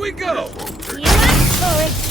we go! You asked for it.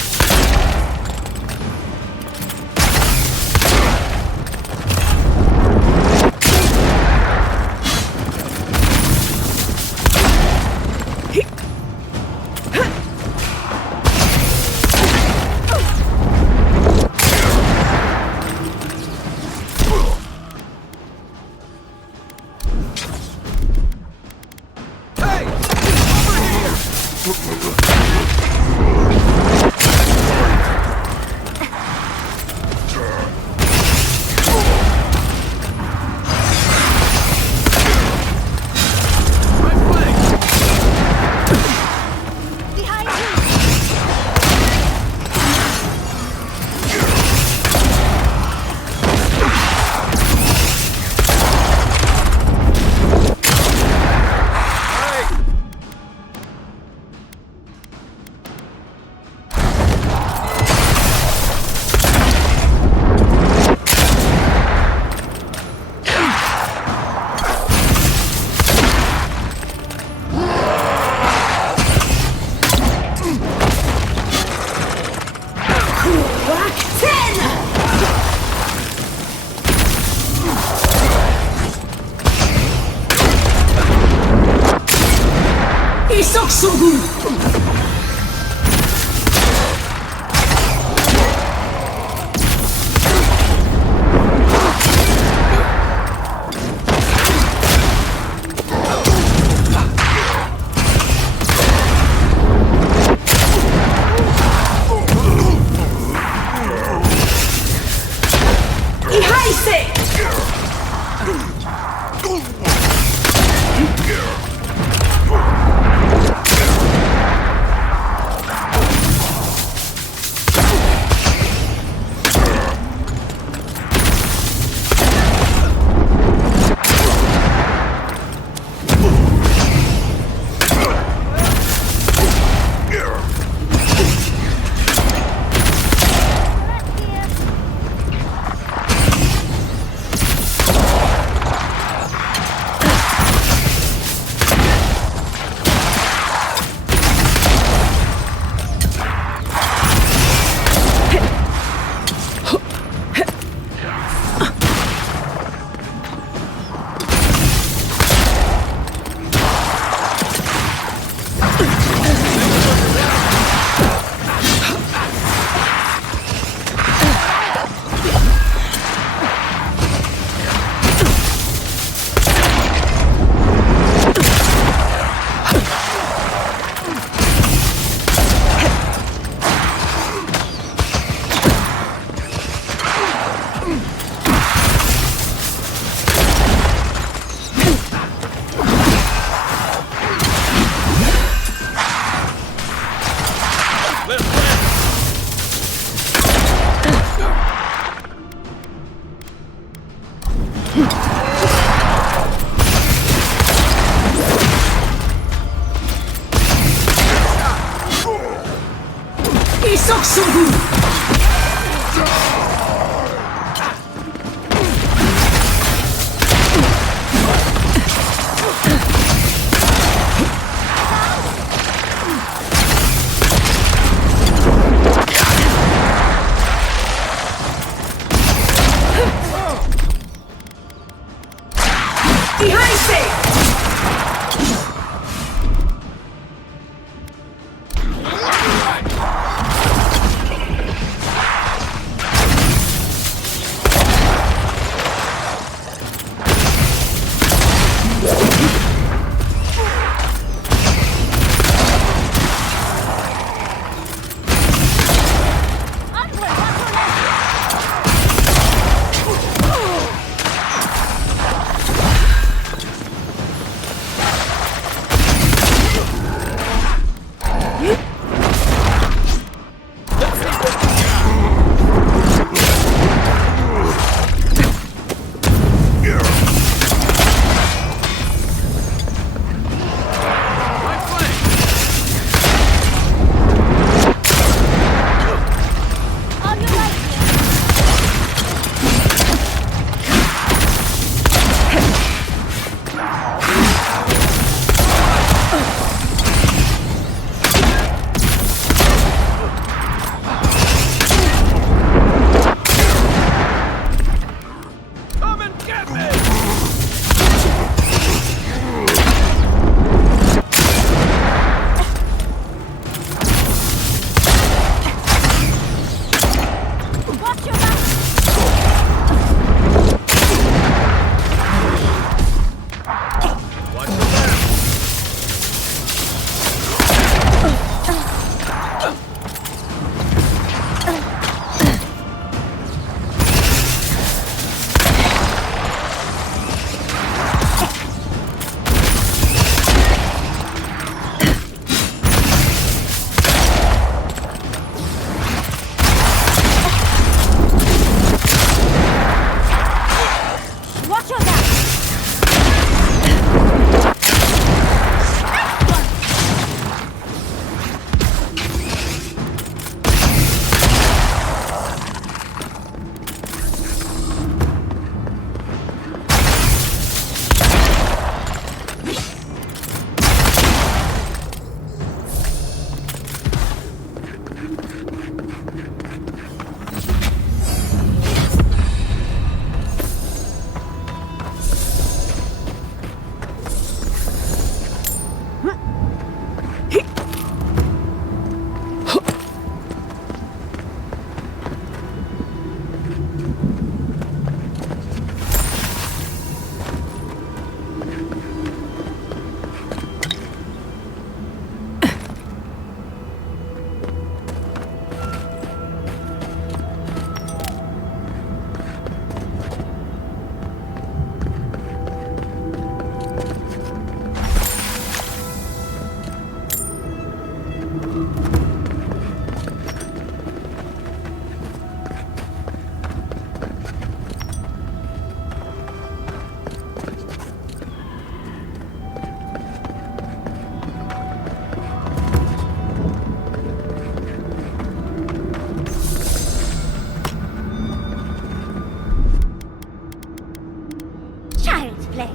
Child's play.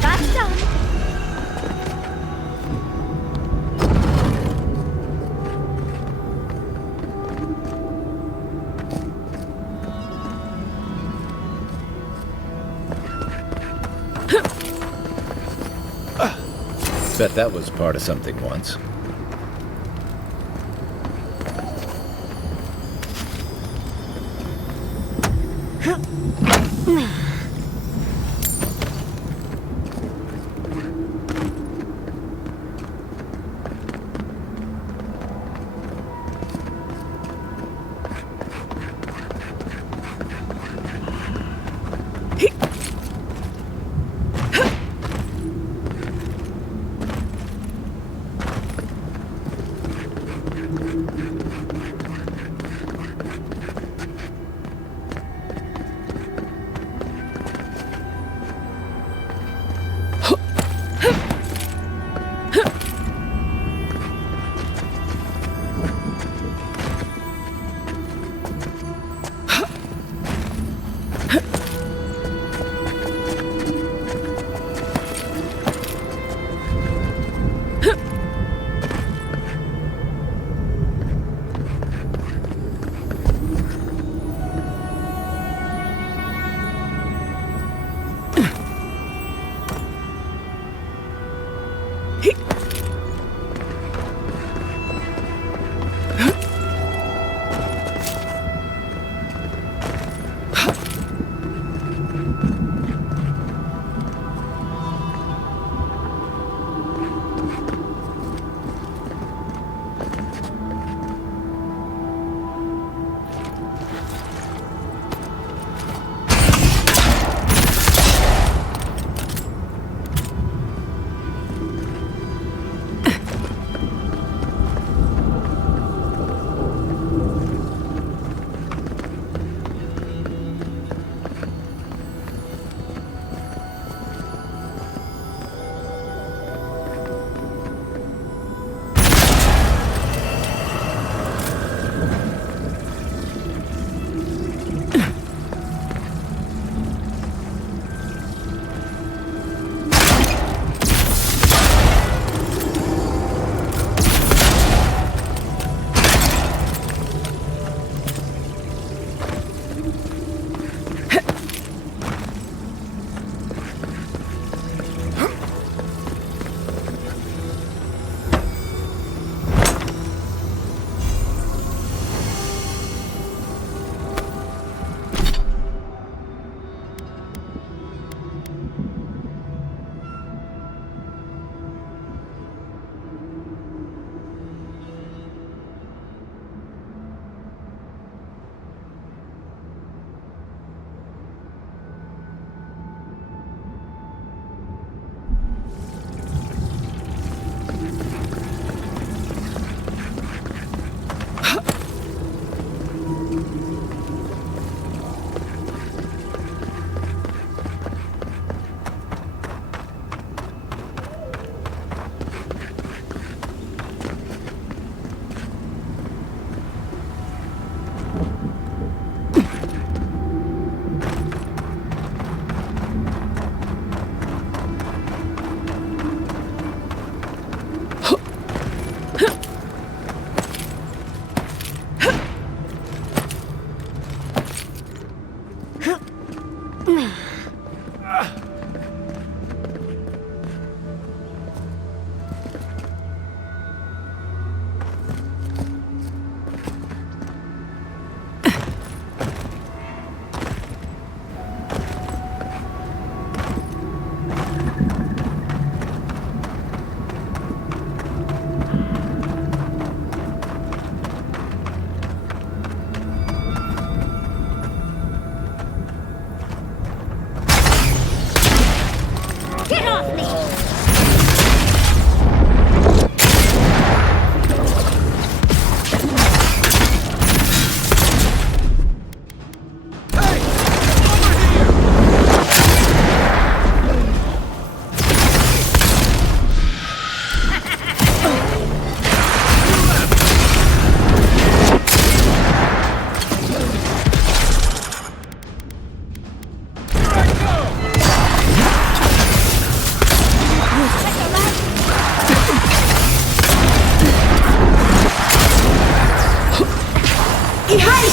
That's done. Bet that was part of something once.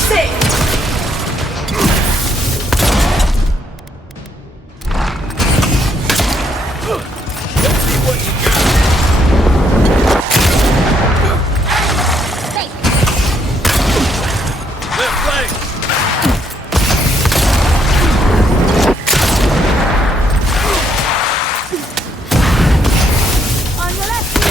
say. On your left.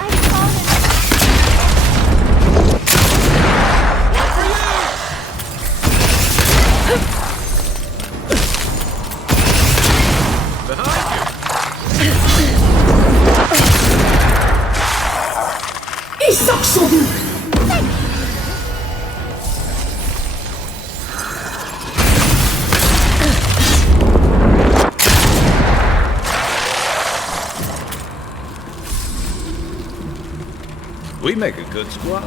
I've fallen. İsak sodu. We make a good squad.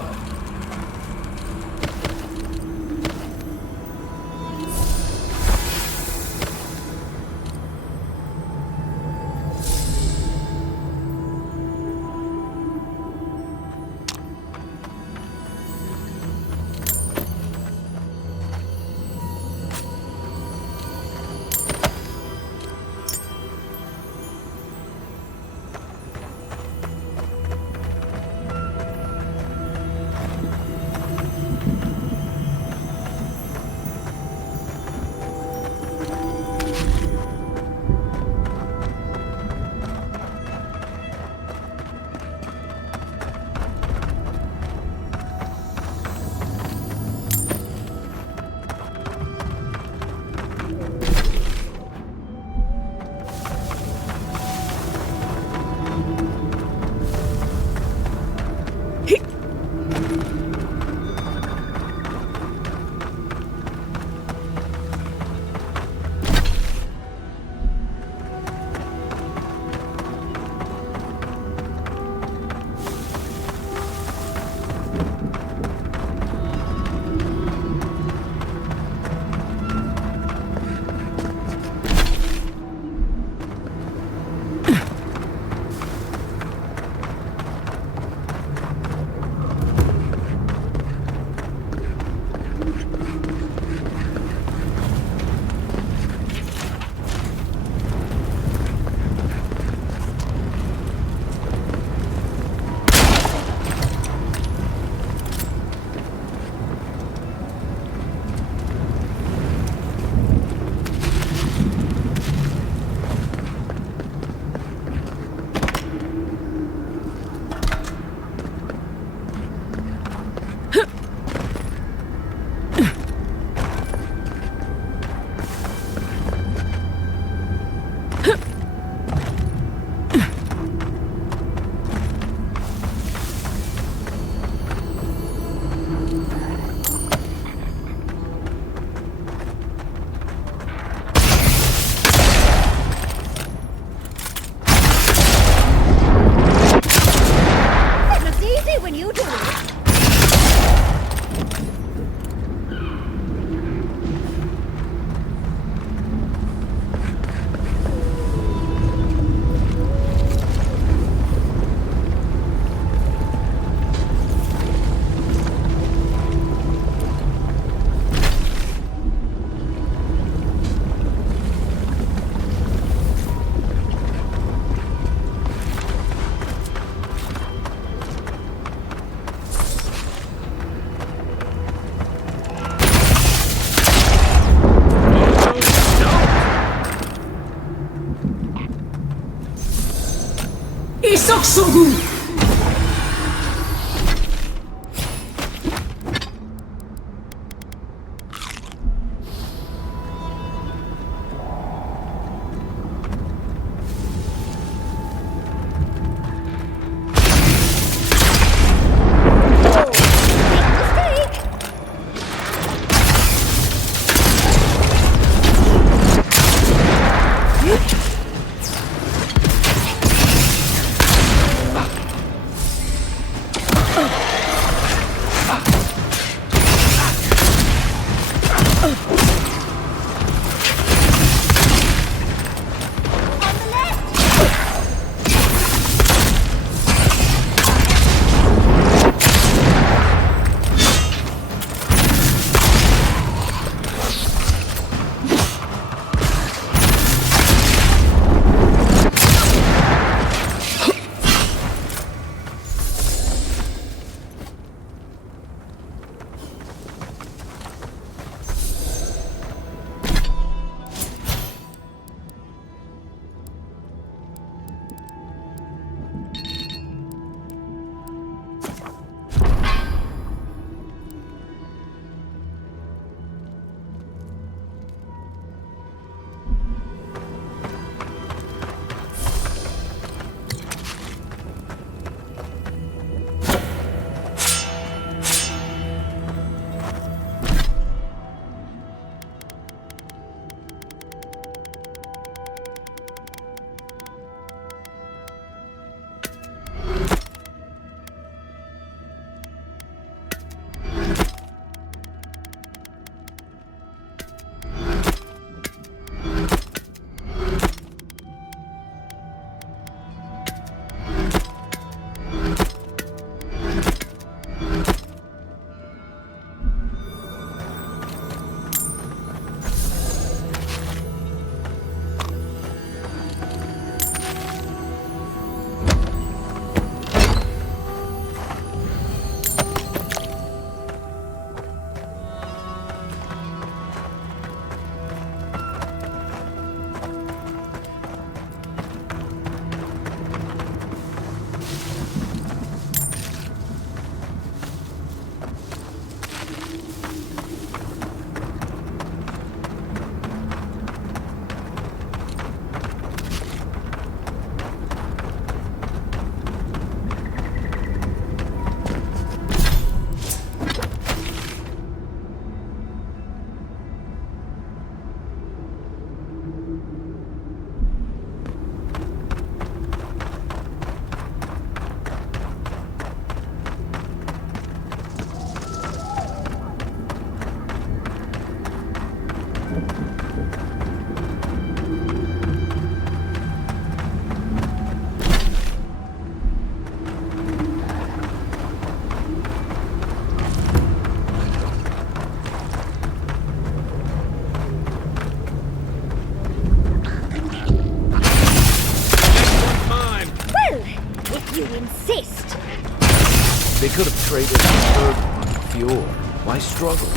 They could have traded the third one with Fior. Why struggle?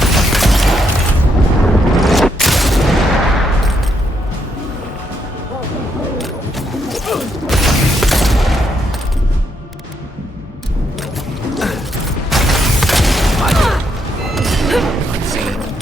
Unseen,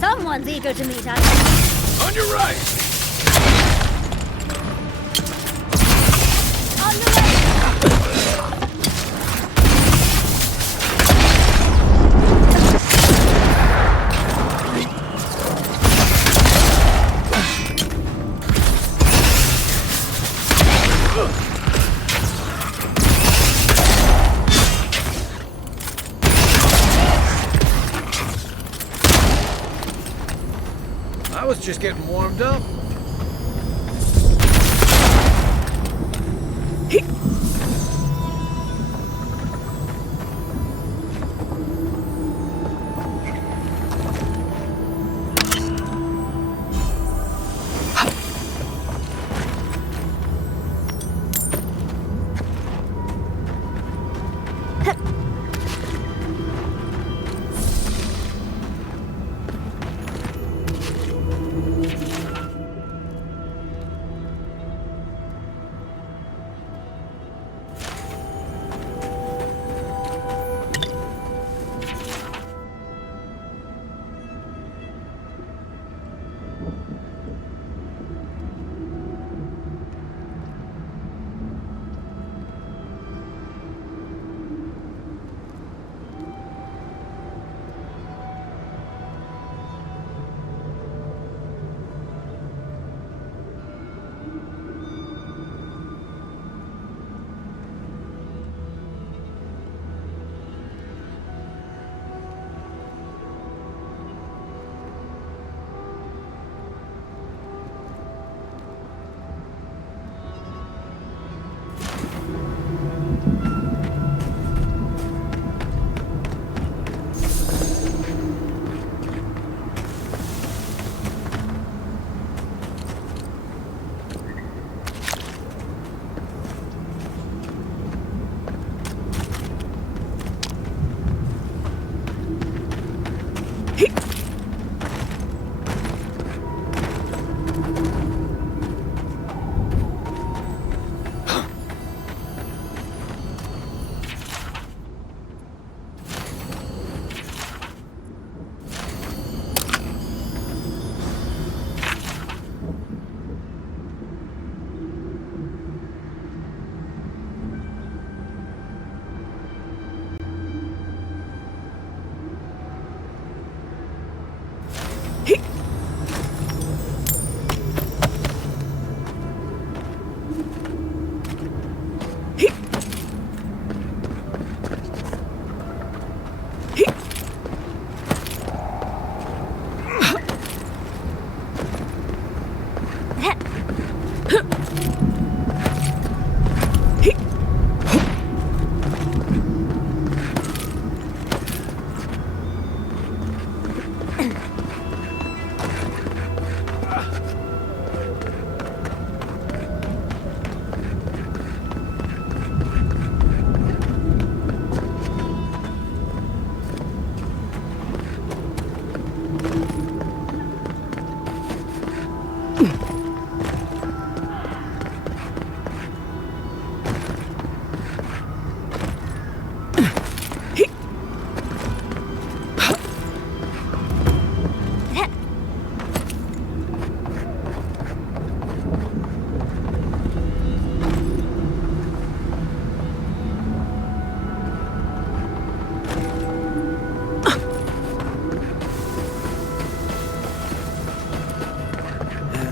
Someone's eager to meet us. On your right! On the left! I was just getting warmed up.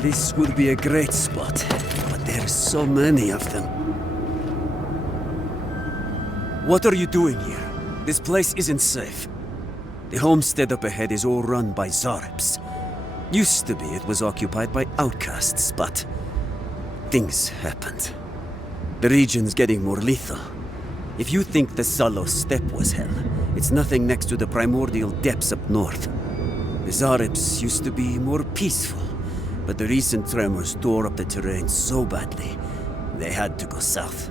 This would be a great spot, but there's so many of them. What are you doing here? This place isn't safe. The homestead up ahead is all run by Zaribs. Used to be it was occupied by outcasts, but things happened. The region's getting more lethal. If you think the Salo Steppe was hell, it's nothing next to the primordial depths up north. The Zaribs used to be more peaceful, but the recent tremors tore up the terrain so badly, they had to go south.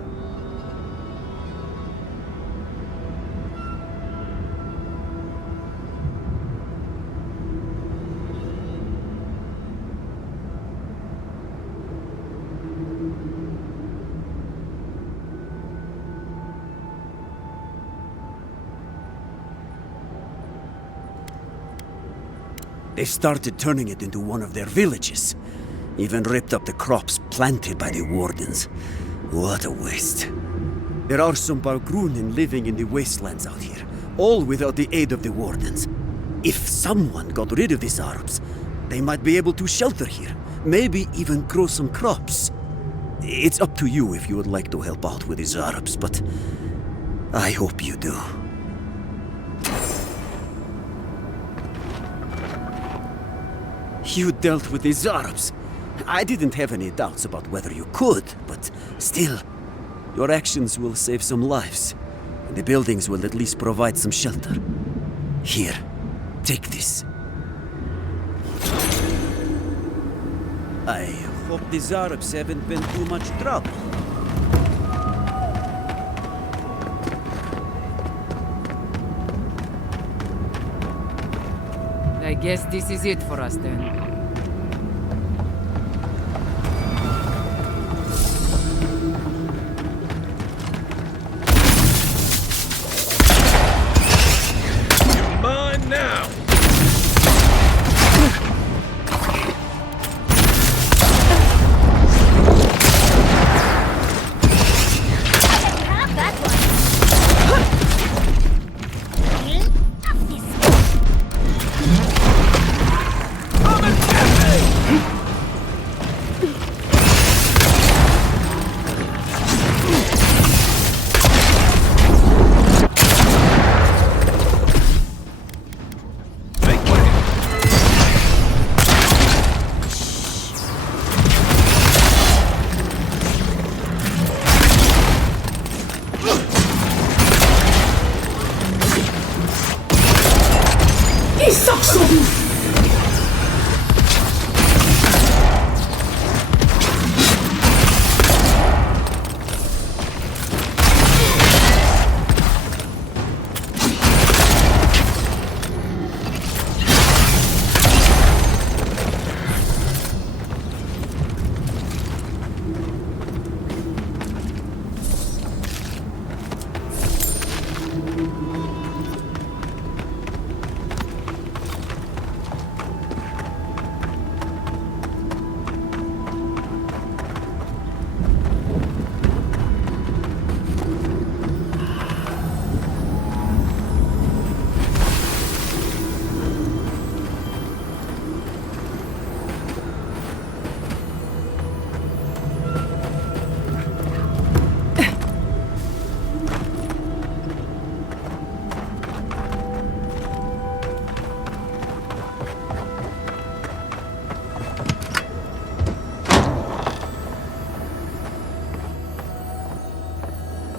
They started turning it into one of their villages. Even ripped up the crops planted by the Wardens. What a waste. There are some Bargrunen living in the wastelands out here, all without the aid of the Wardens. If someone got rid of these Arabs, they might be able to shelter here, maybe even grow some crops. It's up to you if you would like to help out with these Arabs, but I hope you do. You dealt with the Zarabs. I didn't have any doubts about whether you could, but still, your actions will save some lives. And the buildings will at least provide some shelter. Here, take this. I hope the Zarabs haven't been too much trouble. I guess this is it for us then. Mine now! Have that one. Feel of this. Make way!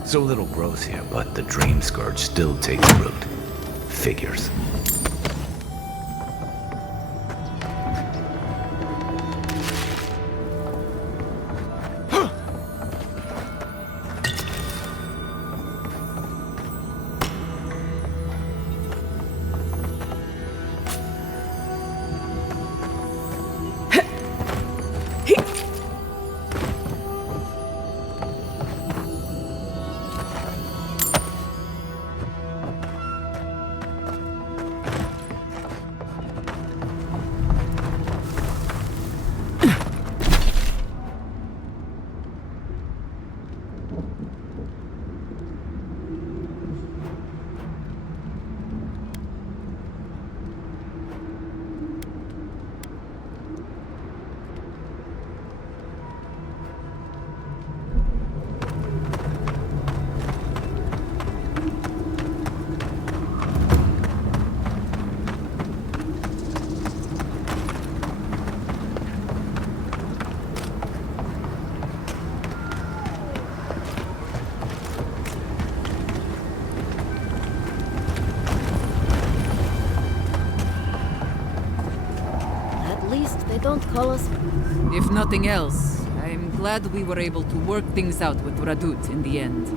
So little growth here, but the dream scourge still takes root. Figures. At least they don't call us. If nothing else, I'm glad we were able to work things out with Radut in the end.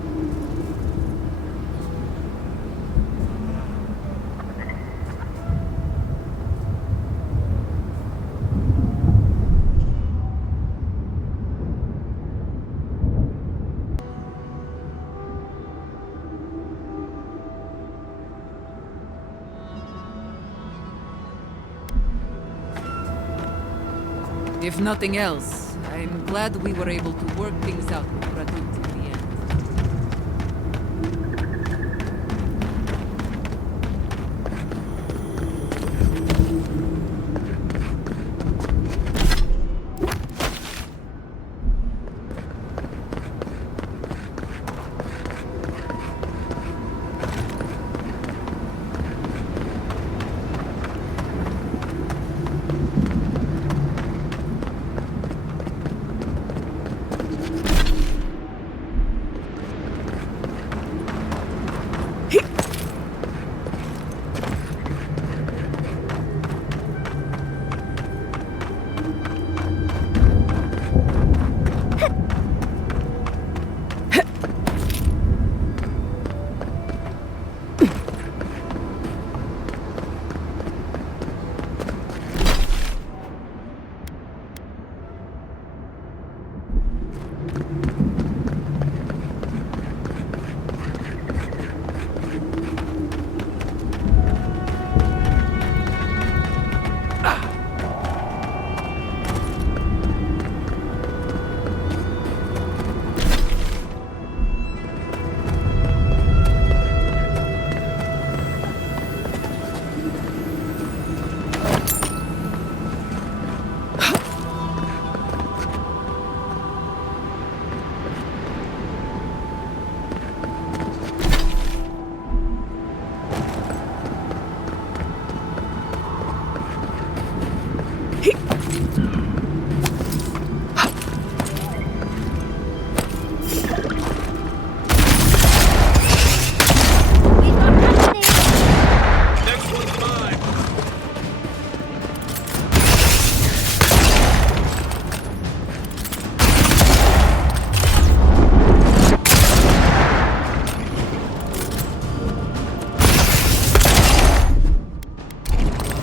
If nothing else, I'm glad we were able to work things out with Radut in the end. We've got company. Next one's mine.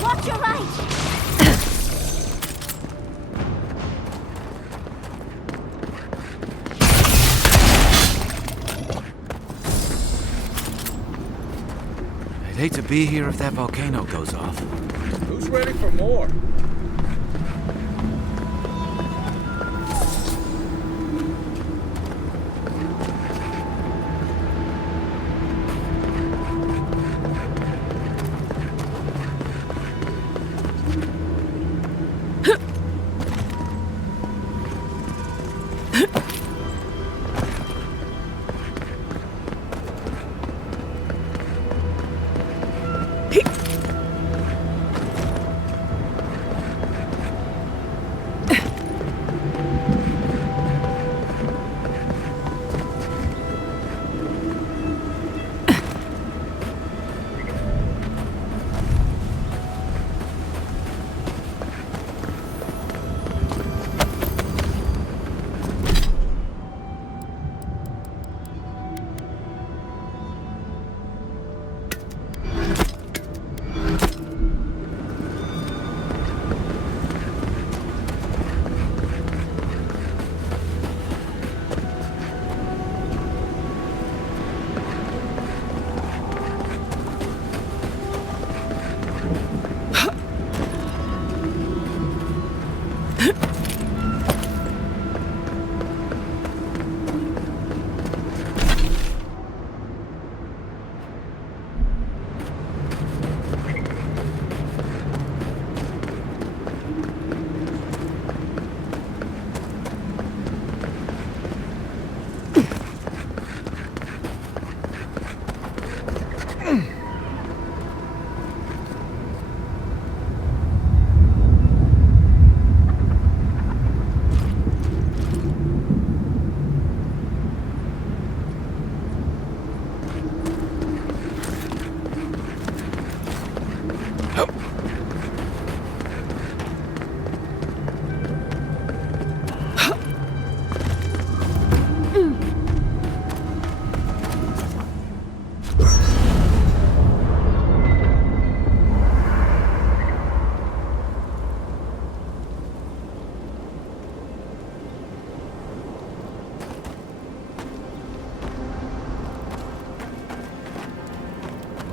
Watch your right. I'd hate to be here if that volcano goes off. Who's ready for more?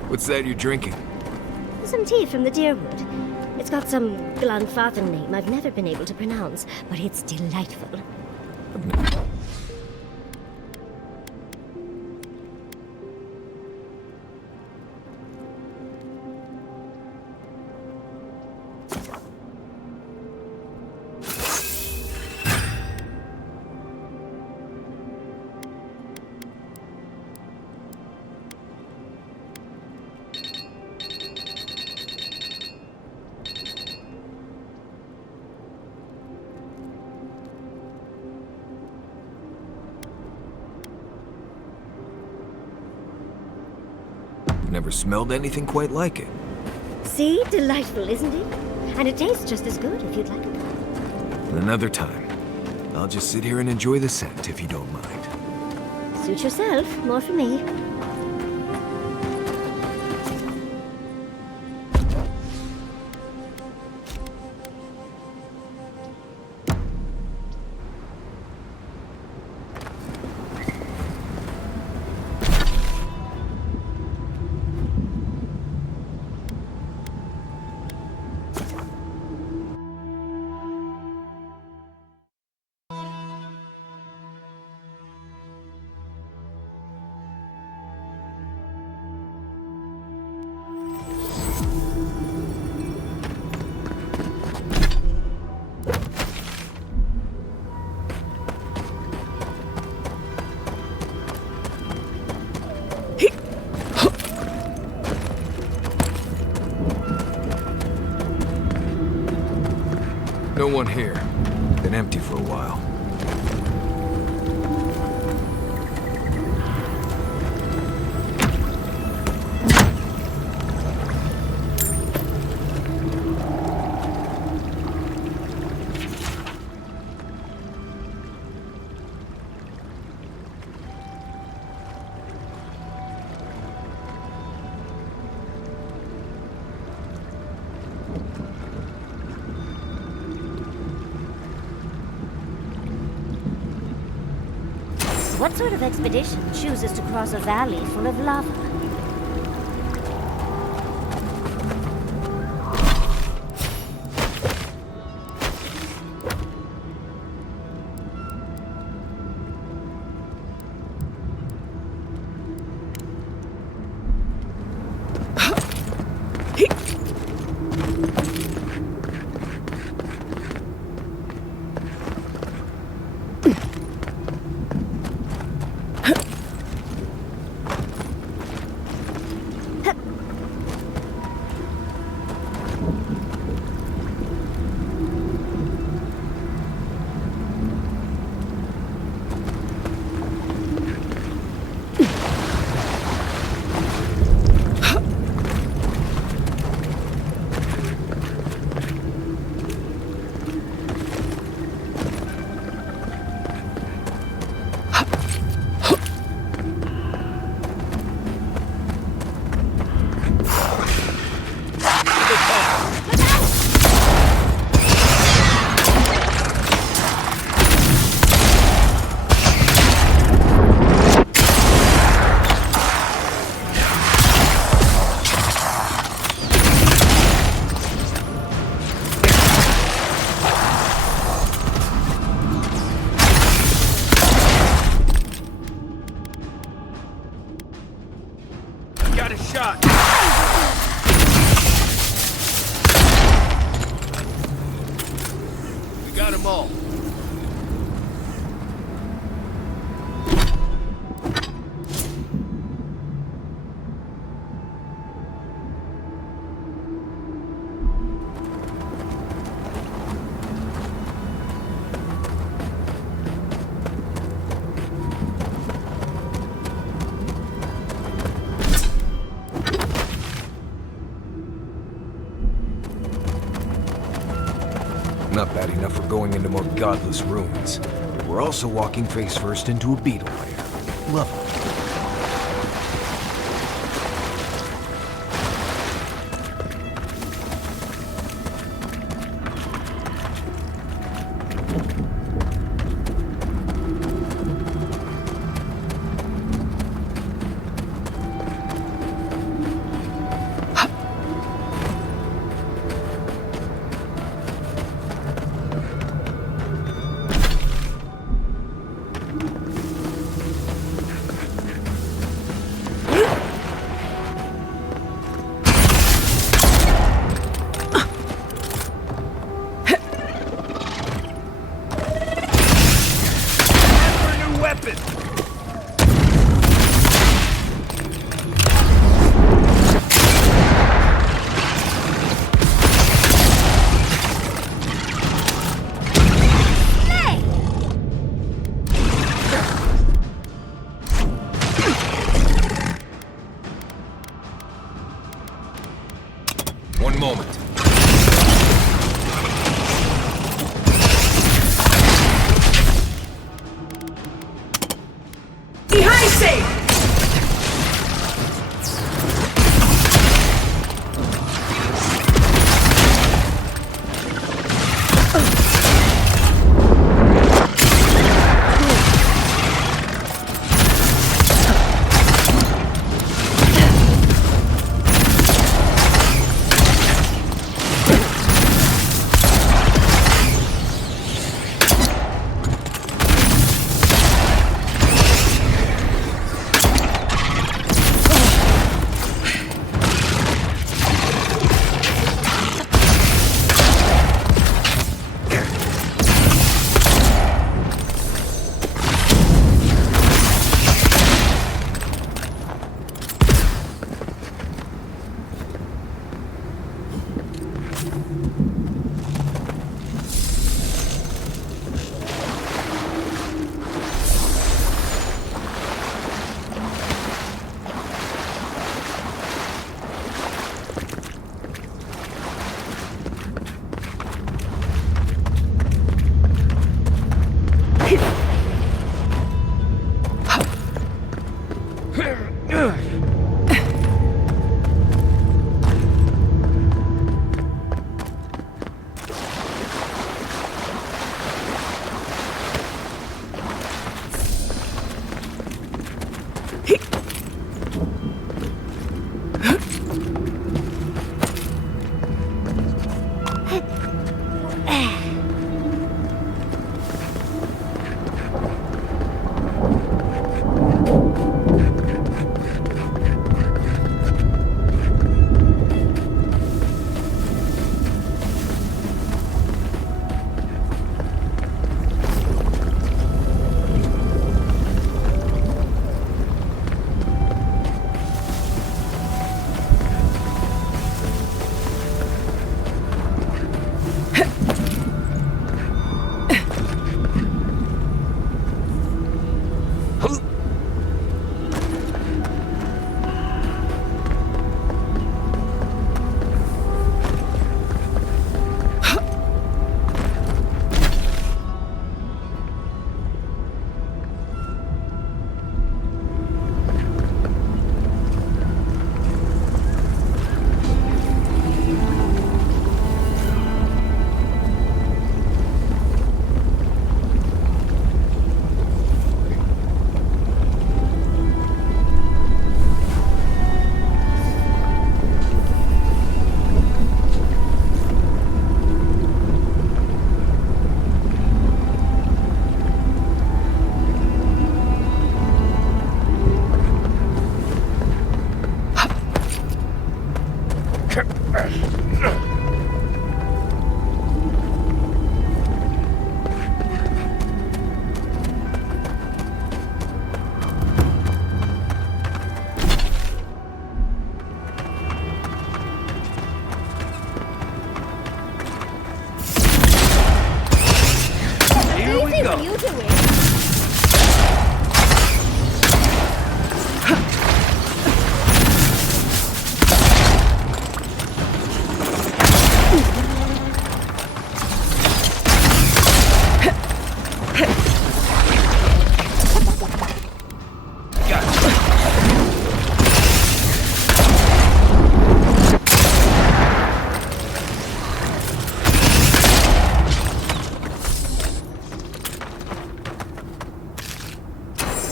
What's that you're drinking? Some tea from the Deerwood. It's got some Glanfathen name I've never been able to pronounce, but it's delightful. Never smelled anything quite like it. See? Delightful, isn't it? And it tastes just as good if you'd like it. Another time. I'll just sit here and enjoy the scent if you don't mind. Suit yourself. More for me. No one here. Been empty for a while. What sort of expedition chooses to cross a valley full of lava? Got a shot. We got them all. Not bad enough for going into more godless ruins. We're also walking face first into a beetle lair. Lovely. One moment. Behind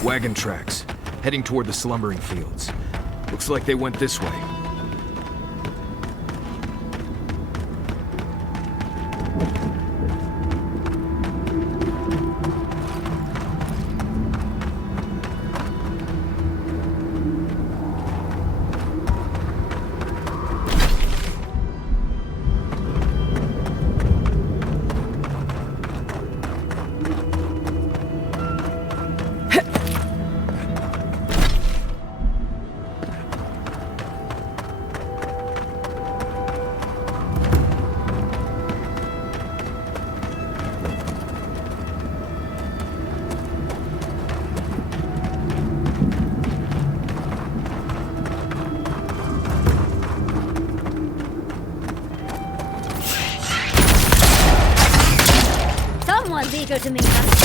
Wagon tracks, heading toward the slumbering fields. Looks like they went this way. Someone's eager to meet us.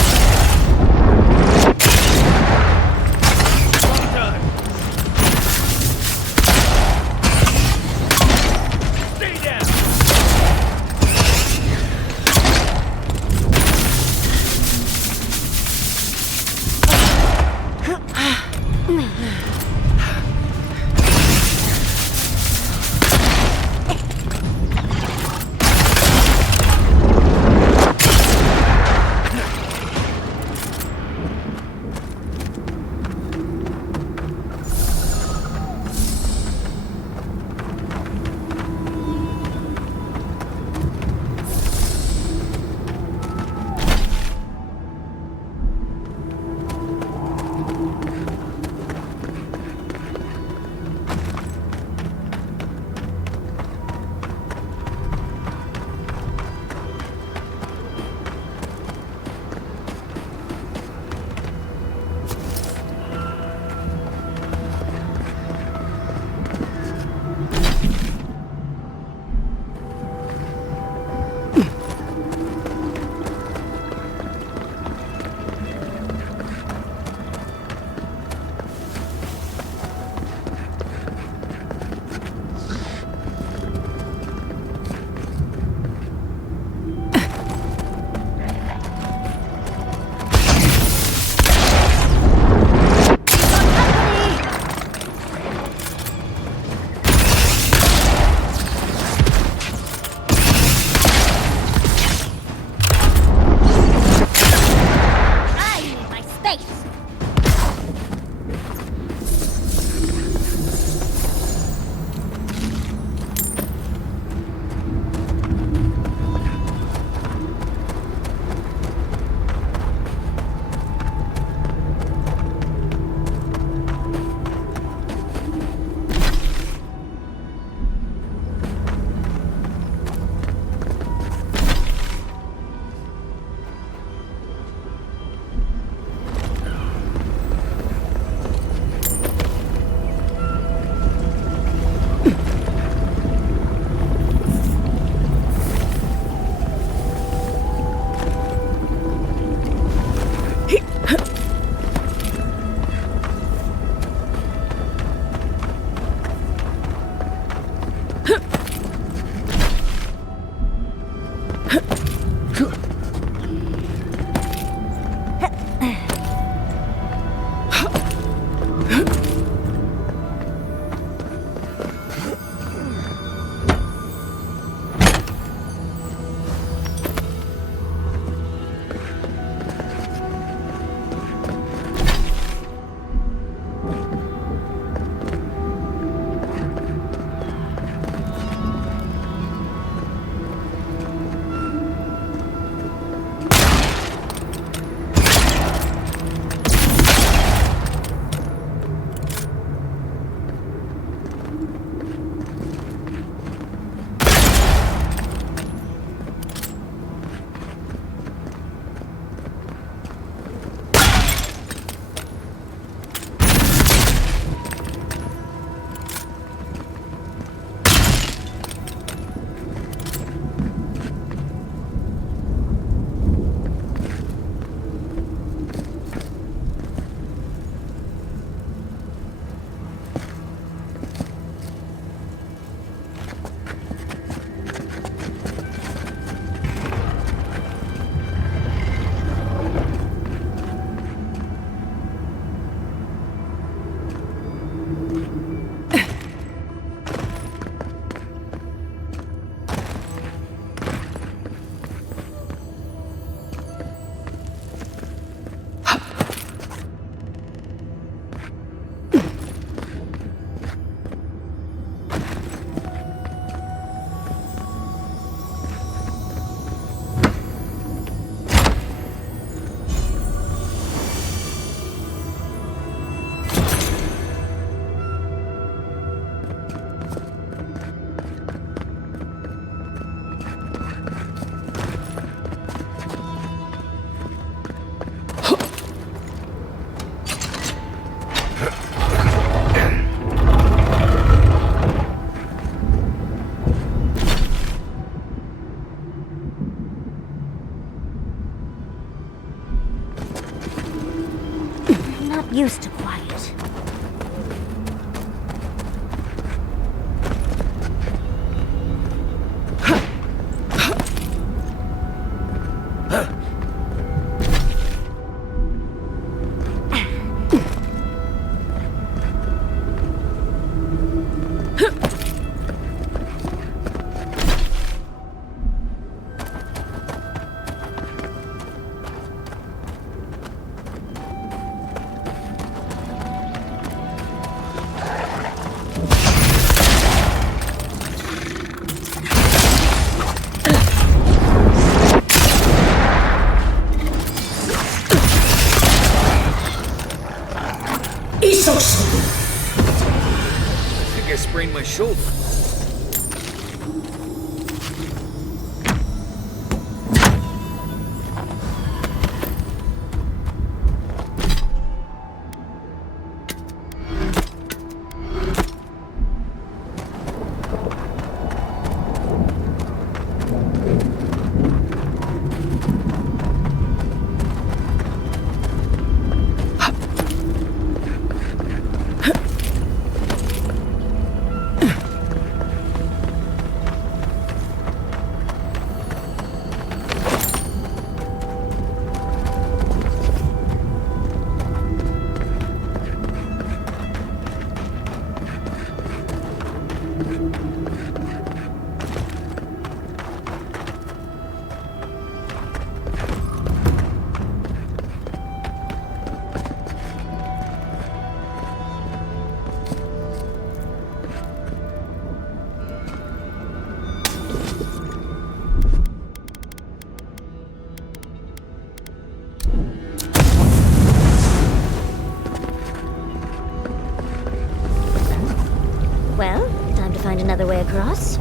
used to quiet. I think I sprained my shoulder. Well, time to find another way across.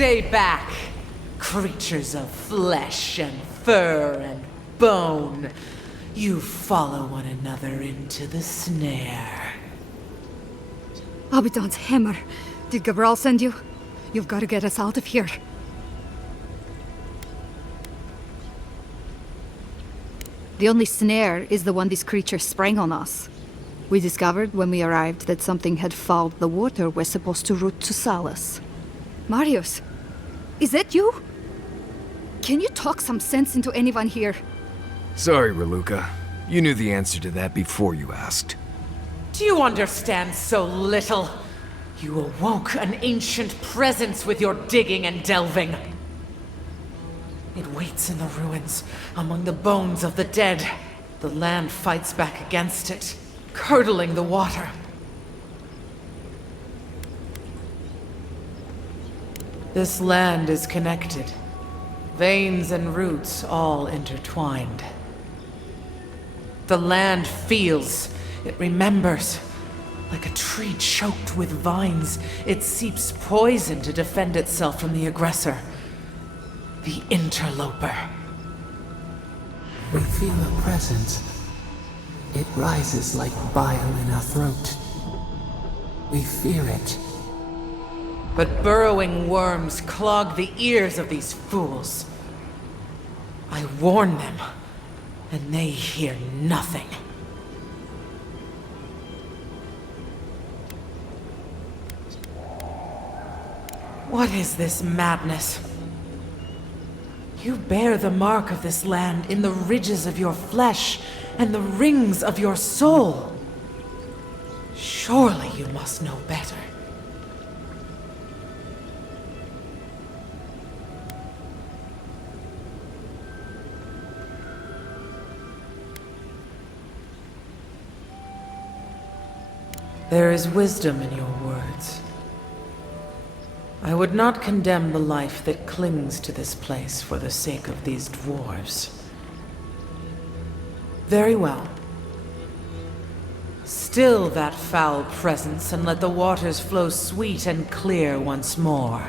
stay back. Creatures of flesh and fur and bone. You follow one another into the snare. Abaddon's hammer. Did Gabral send you? You've got to get us out of here. The only snare is the one these creatures sprang on us. We discovered when we arrived that something had fouled the water we're supposed to route to Salus. Marius, is that you? Can you talk some sense into anyone here? Sorry, Raluca. You knew the answer to that before you asked. Do you understand so little? You awoke an ancient presence with your digging and delving. It waits in the ruins, among the bones of the dead. The land fights back against it, curdling the water. This land is connected. Veins and roots all intertwined. The land feels, it remembers. Like a tree choked with vines, it seeps poison to defend itself from the aggressor. The interloper. We feel a presence. It rises like bile in our throat. We fear it. But burrowing worms clog the ears of these fools. I warn them, and they hear nothing. What is this madness? You bear the mark of this land in the ridges of your flesh and the rings of your soul. Surely you must know better. There is wisdom in your words. I would not condemn the life that clings to this place for the sake of these dwarves. Very well. Still that foul presence, and let the waters flow sweet and clear once more.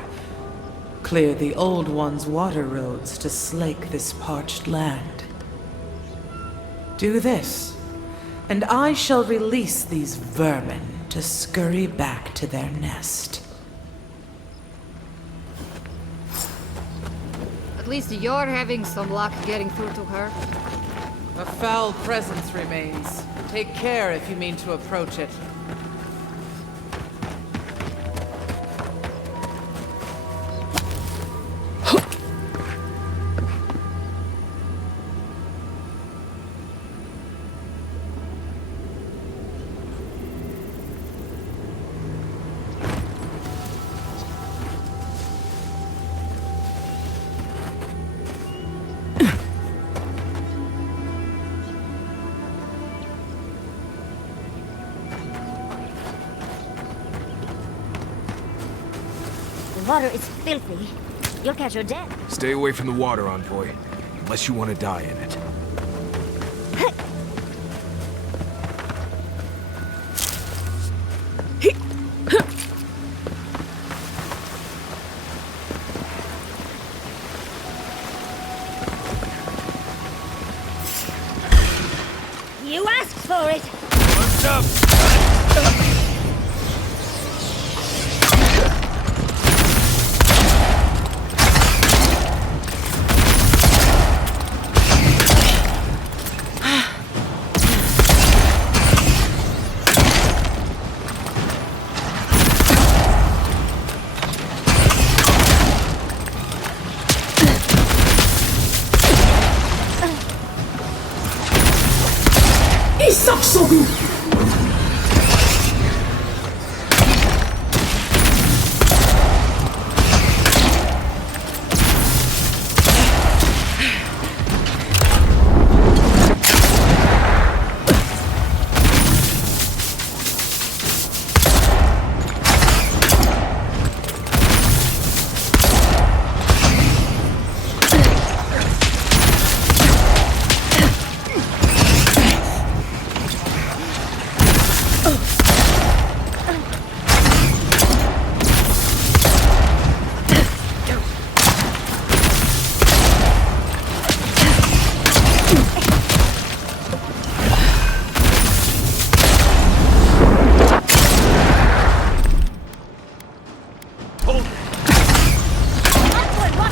Clear the old one's water roads to slake this parched land. Do this, and I shall release these vermin to scurry back to their nest. At least you're having some luck getting through to her. A foul presence remains. Take care if you mean to approach it. The water is filthy. You'll catch your death. Stay away from the water, Envoy. Unless you want to die in it. You asked for it! What's up?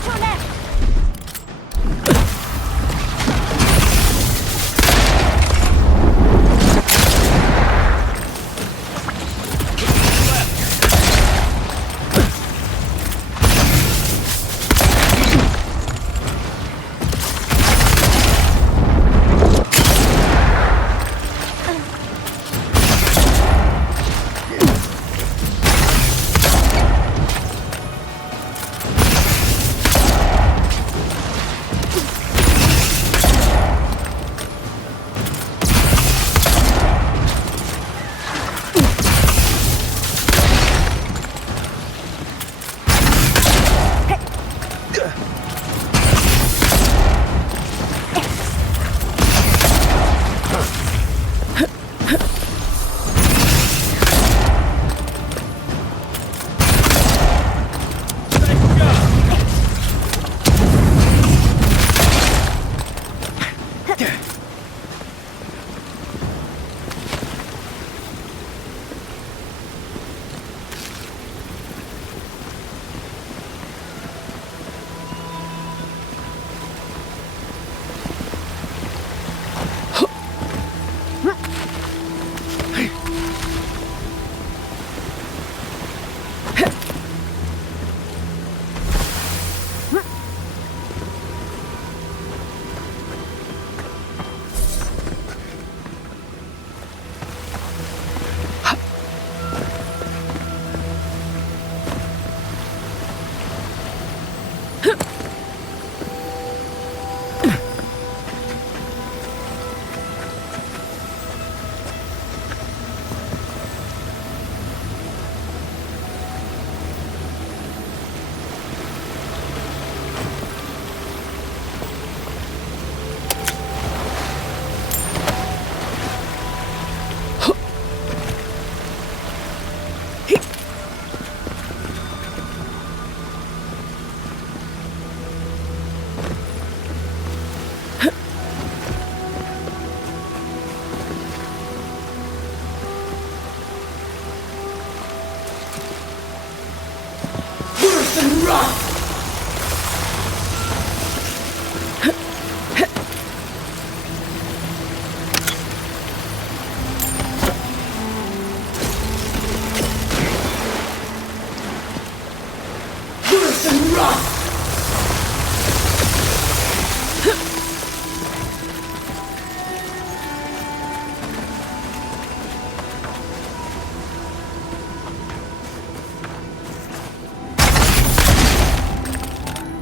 Watch your left!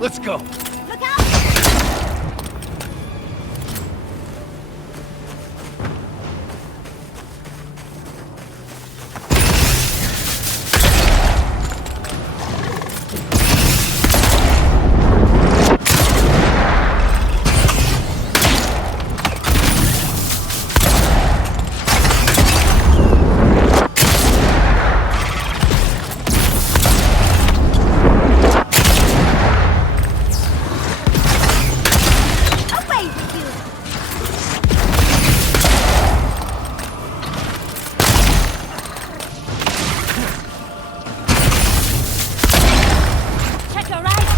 Let's go. Look out! Away with you! Check your right!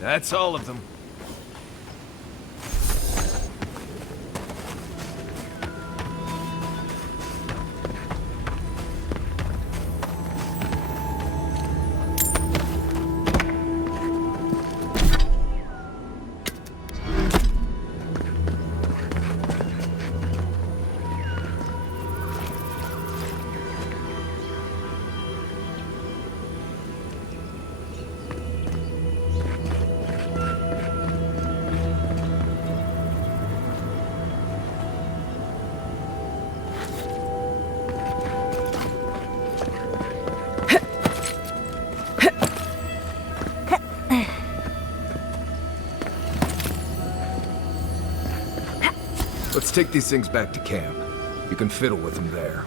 That's all of them. Let's take these things back to camp. You can fiddle with them there.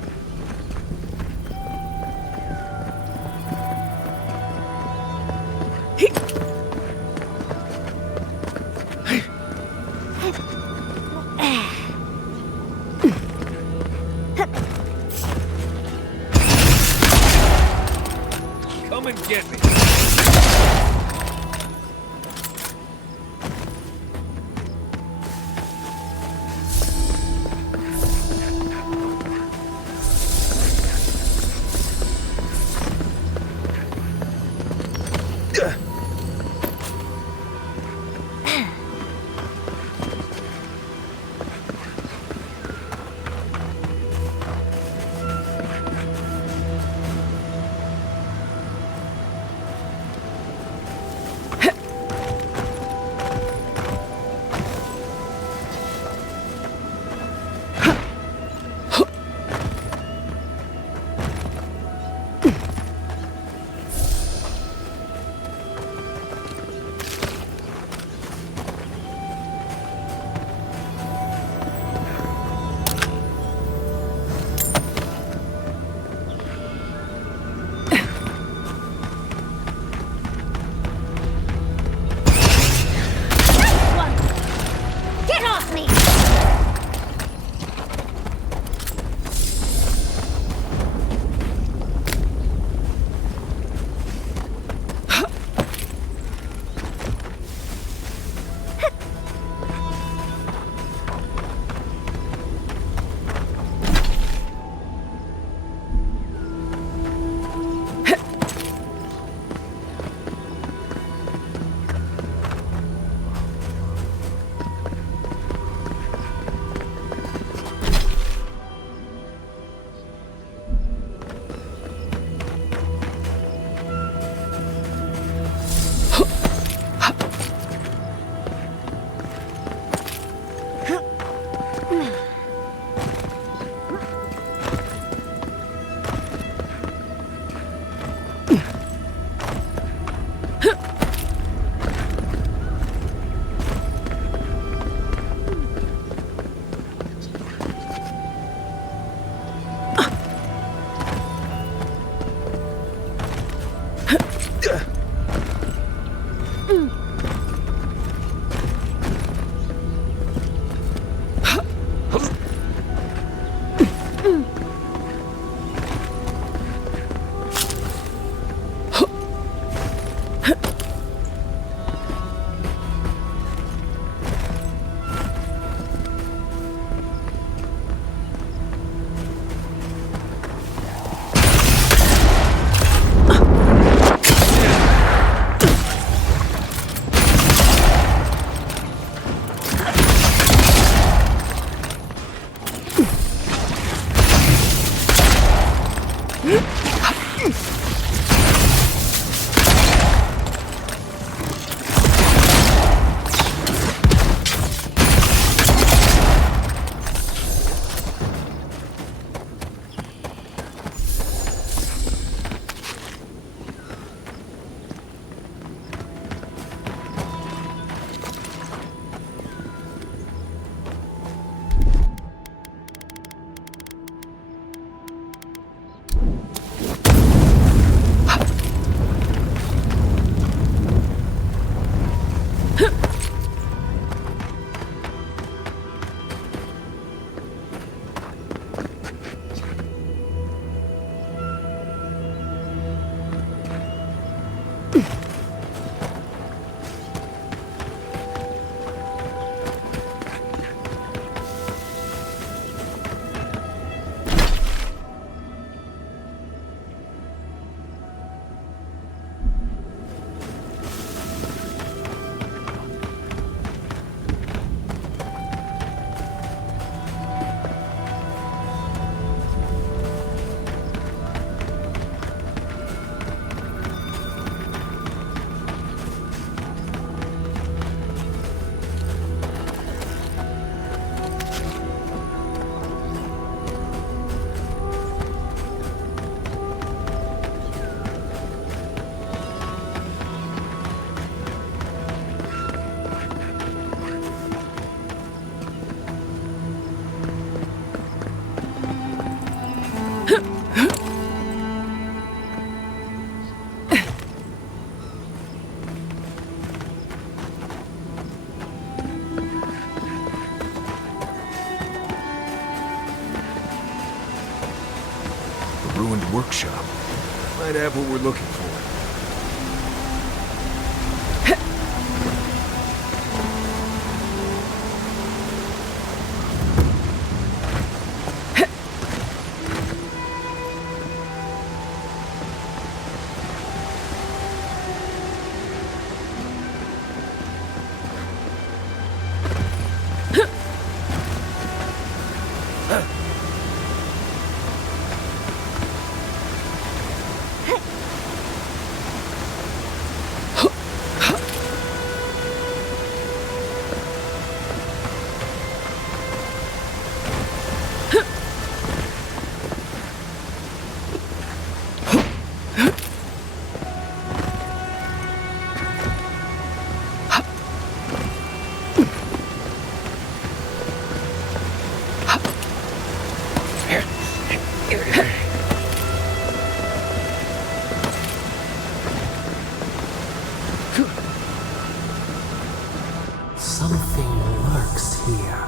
workshop. Might have what we're looking for. Something lurks here.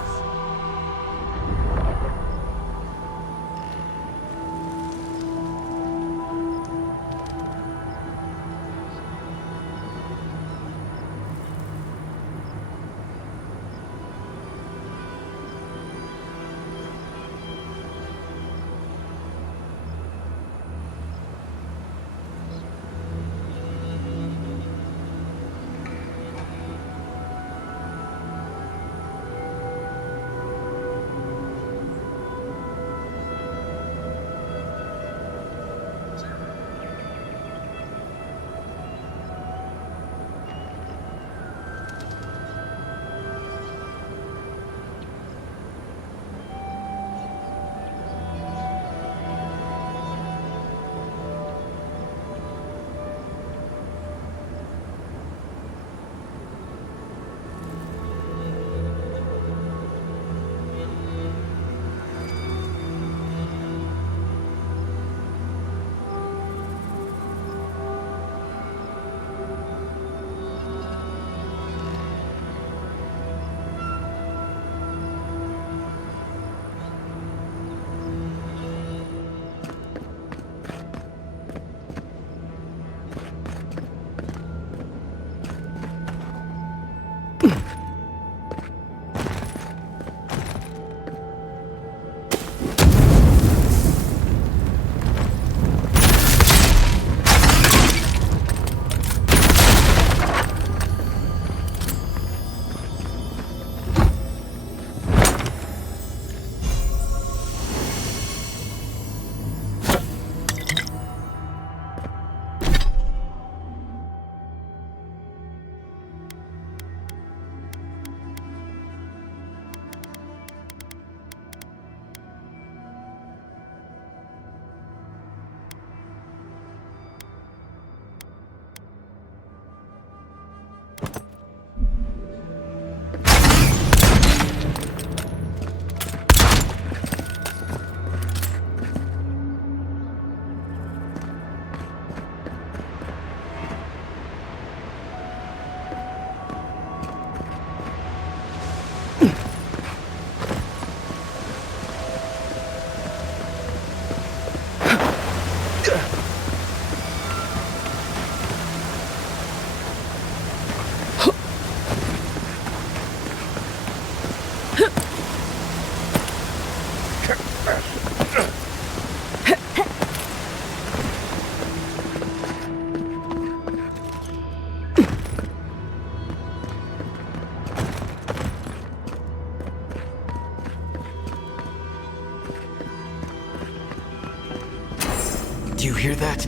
Do you hear that?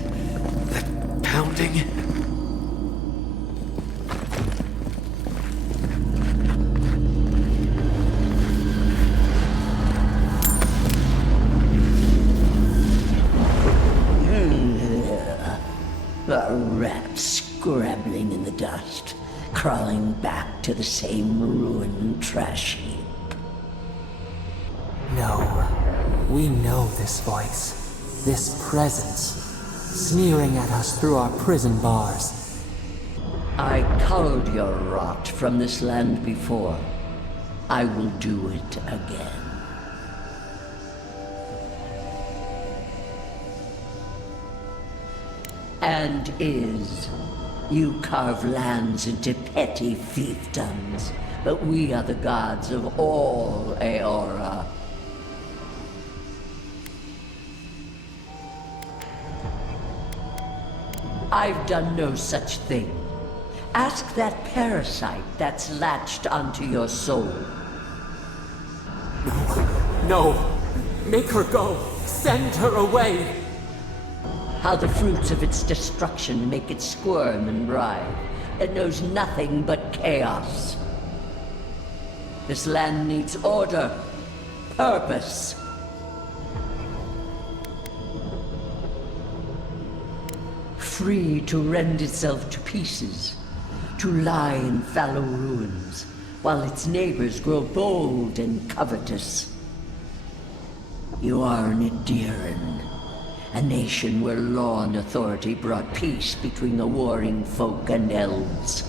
That pounding? A rat scrabbling in the dust, crawling back to the same ruined trash heap. No. We know this voice. This presence. Sneering at us through our prison bars. I culled your rot from this land before. I will do it again. and is. You carve lands into petty fiefdoms, but we are the gods of all Aora. I've done no such thing. Ask that parasite that's latched onto your soul. No! Make her go! Send her away! How the fruits of its destruction make it squirm and writhe. It knows nothing but chaos. This land needs order, purpose. Free to rend itself to pieces, to lie in fallow ruins, while its neighbors grow bold and covetous. You are an Ediran, a nation where law and authority brought peace between the warring folk and elves.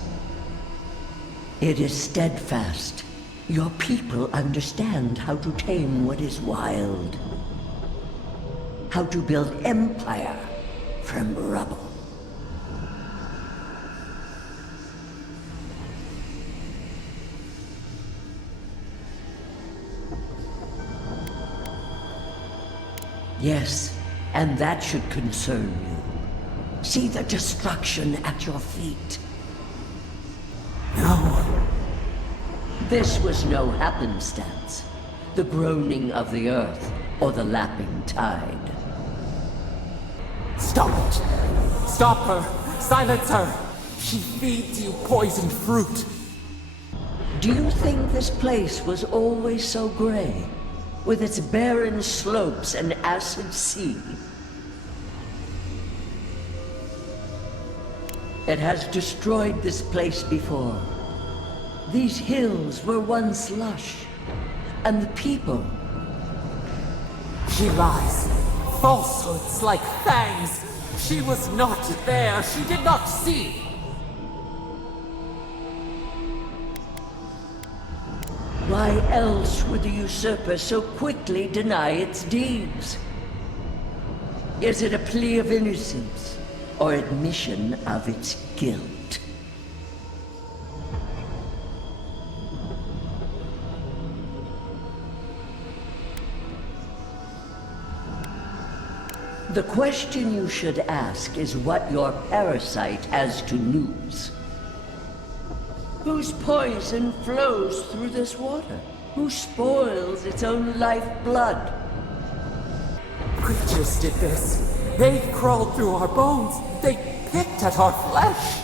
It is steadfast. Your people understand how to tame what is wild. How to build empire from rubble. Yes, and that should concern you. See the destruction at your feet. No. This was no happenstance. The groaning of the earth, or the lapping tide. Stop it! Stop her! Silence her! She feeds you poisoned fruit! Do you think this place was always so gray? With its barren slopes and acid sea? It has destroyed this place before. These hills were once lush, and the people. She lies. Falsehoods like fangs. She was not there. She did not see. Why else would the usurper so quickly deny its deeds? Is it a plea of innocence, or admission of its guilt? The question you should ask is what your parasite has to lose. Whose poison flows through this water? Who spoils its own lifeblood? Creatures did this. They crawled through our bones. They picked at our flesh.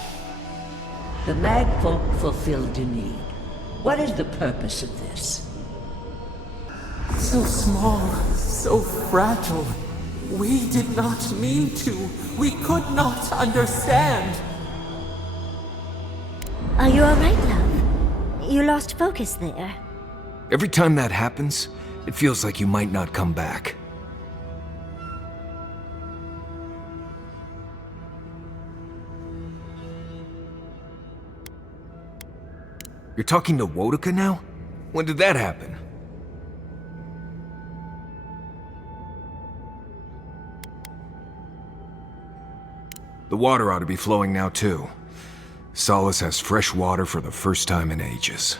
The Magfolk fulfilled a need. What is the purpose of this? So small, so fragile. We did not mean to. We could not understand. Are you alright, love? You lost focus there. Every time that happens, it feels like you might not come back. You're talking to Wodaka now? When did that happen? The water ought to be flowing now too. Solace has fresh water for the first time in ages.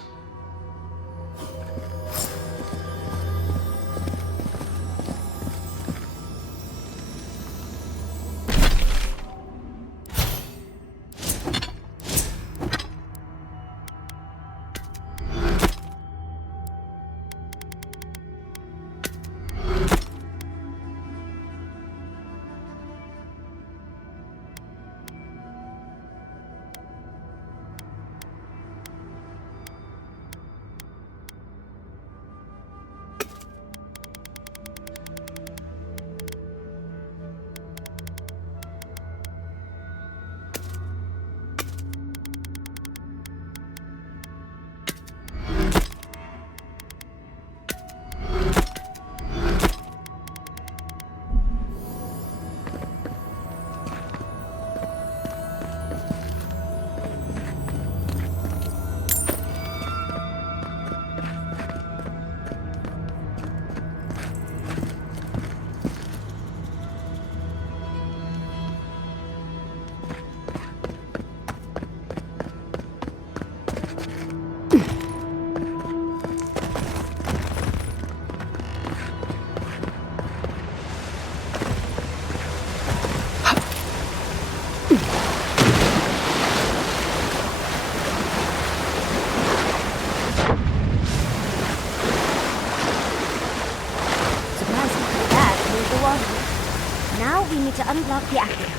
to unblock the aqueduct.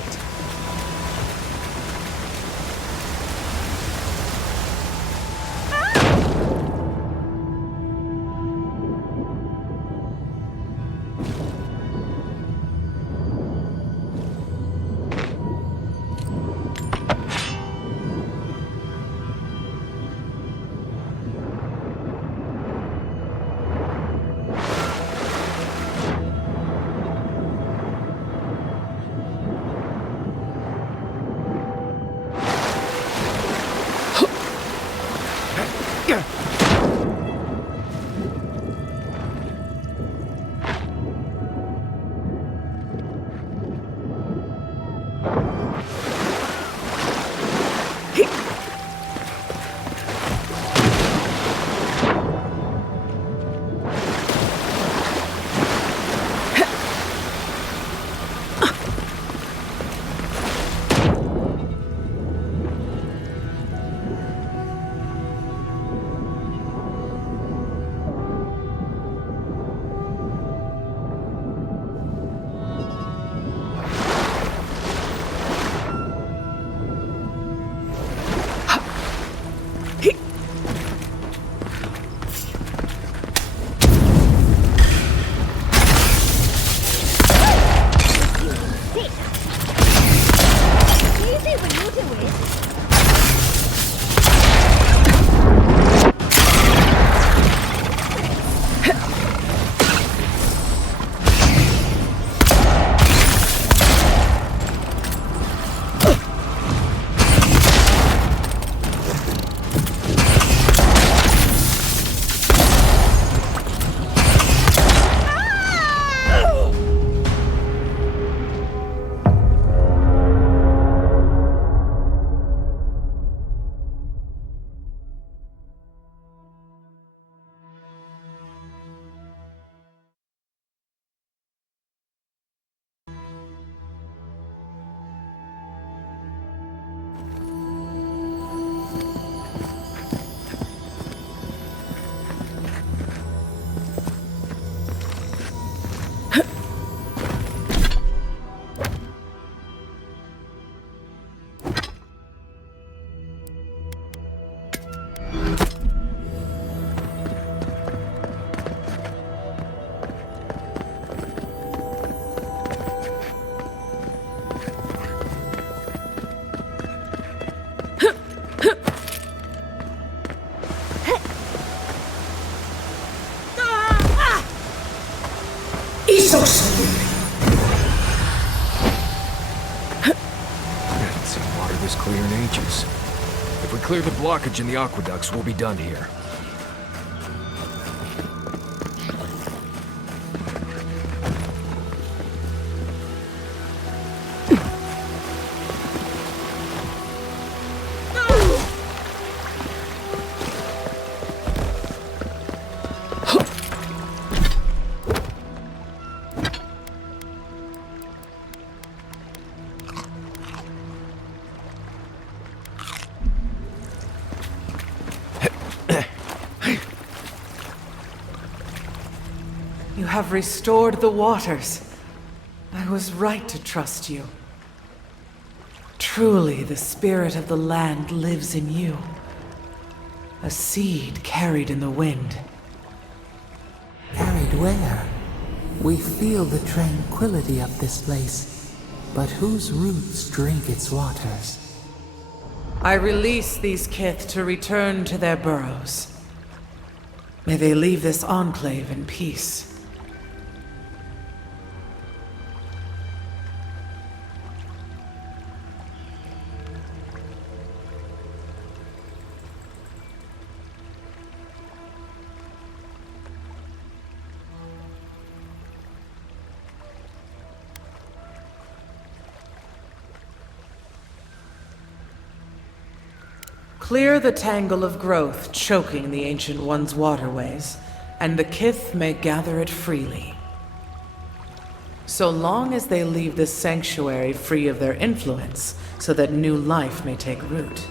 I haven't seen water this clear in ages. If we clear the blockage in the aqueducts, we'll be done here. You have restored the waters. I was right to trust you. Truly, the spirit of the land lives in you. A seed carried in the wind. Carried where? We feel the tranquility of this place, but whose roots drink its waters? I release these kith to return to their burrows. May they leave this enclave in peace. Clear the tangle of growth choking the Ancient One's waterways, and the kith may gather it freely. So long as they leave this sanctuary free of their influence, so that new life may take root.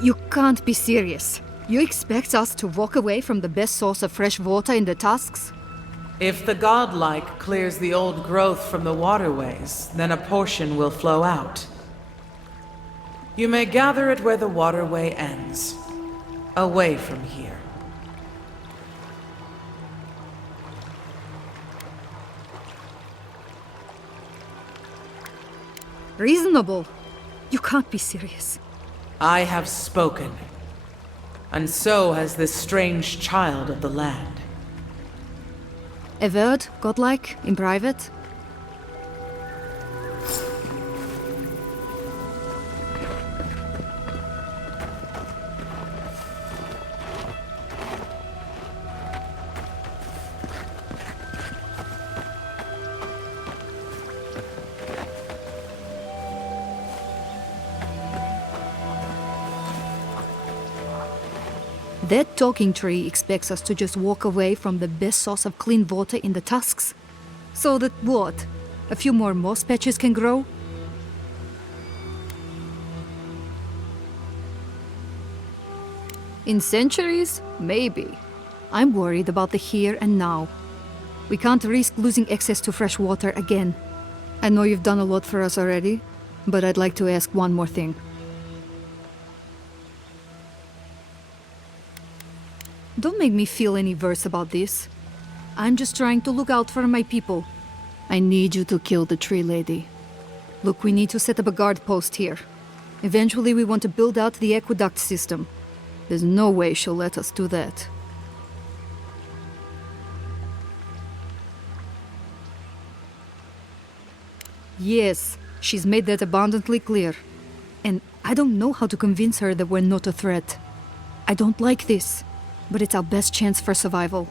You can't be serious. You expect us to walk away from the best source of fresh water in the Tusks? If the godlike clears the old growth from the waterways, then a portion will flow out. You may gather it where the waterway ends, away from here. Reasonable? You can't be serious. I have spoken, and so has this strange child of the land. Avowed, godlike, in private? That talking tree expects us to just walk away from the best source of clean water in the tusks? So that what? A few more moss patches can grow? In centuries? Maybe. I'm worried about the here and now. We can't risk losing access to fresh water again. I know you've done a lot for us already, but I'd like to ask one more thing. Don't make me feel any worse about this. I'm just trying to look out for my people. I need you to kill the tree lady. Look, we need to set up a guard post here. Eventually we want to build out the aqueduct system. There's no way she'll let us do that. Yes, she's made that abundantly clear. And I don't know how to convince her that we're not a threat. I don't like this. But it's our best chance for survival.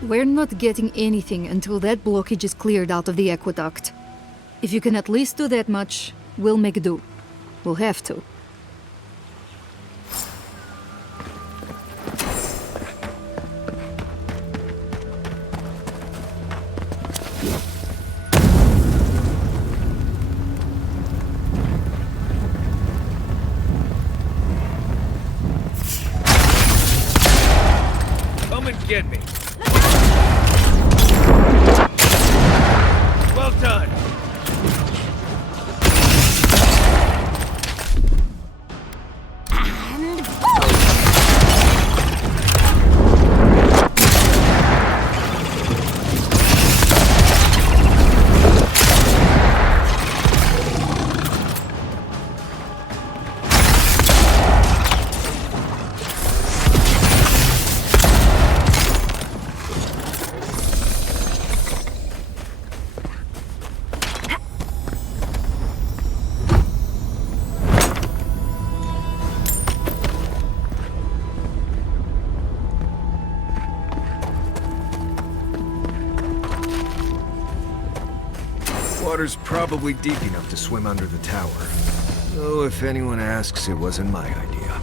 We're not getting anything until that blockage is cleared out of the aqueduct. If you can at least do that much, we'll make do. We'll have to. Come and get me. Well done. Water's probably deep enough to swim under the tower. Though if anyone asks, it wasn't my idea.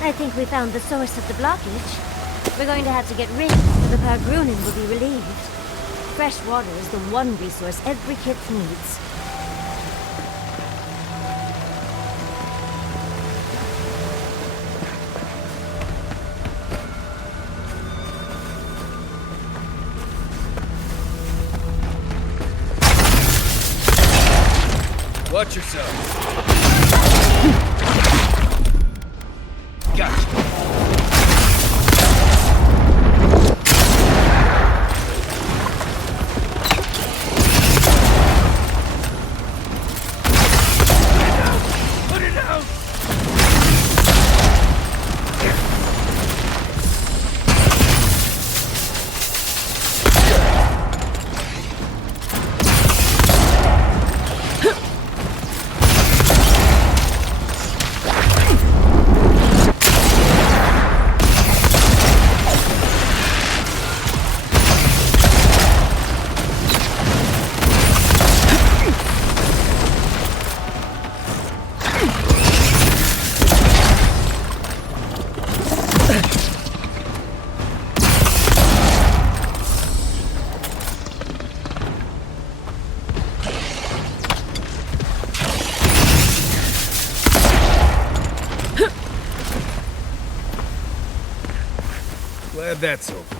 I think we found the source of the blockage. We're going to have to get rid so the Pargrunin will be relieved. Fresh water is the one resource every kid needs. Watch yourself. Gotcha. Put it out! Glad that's over.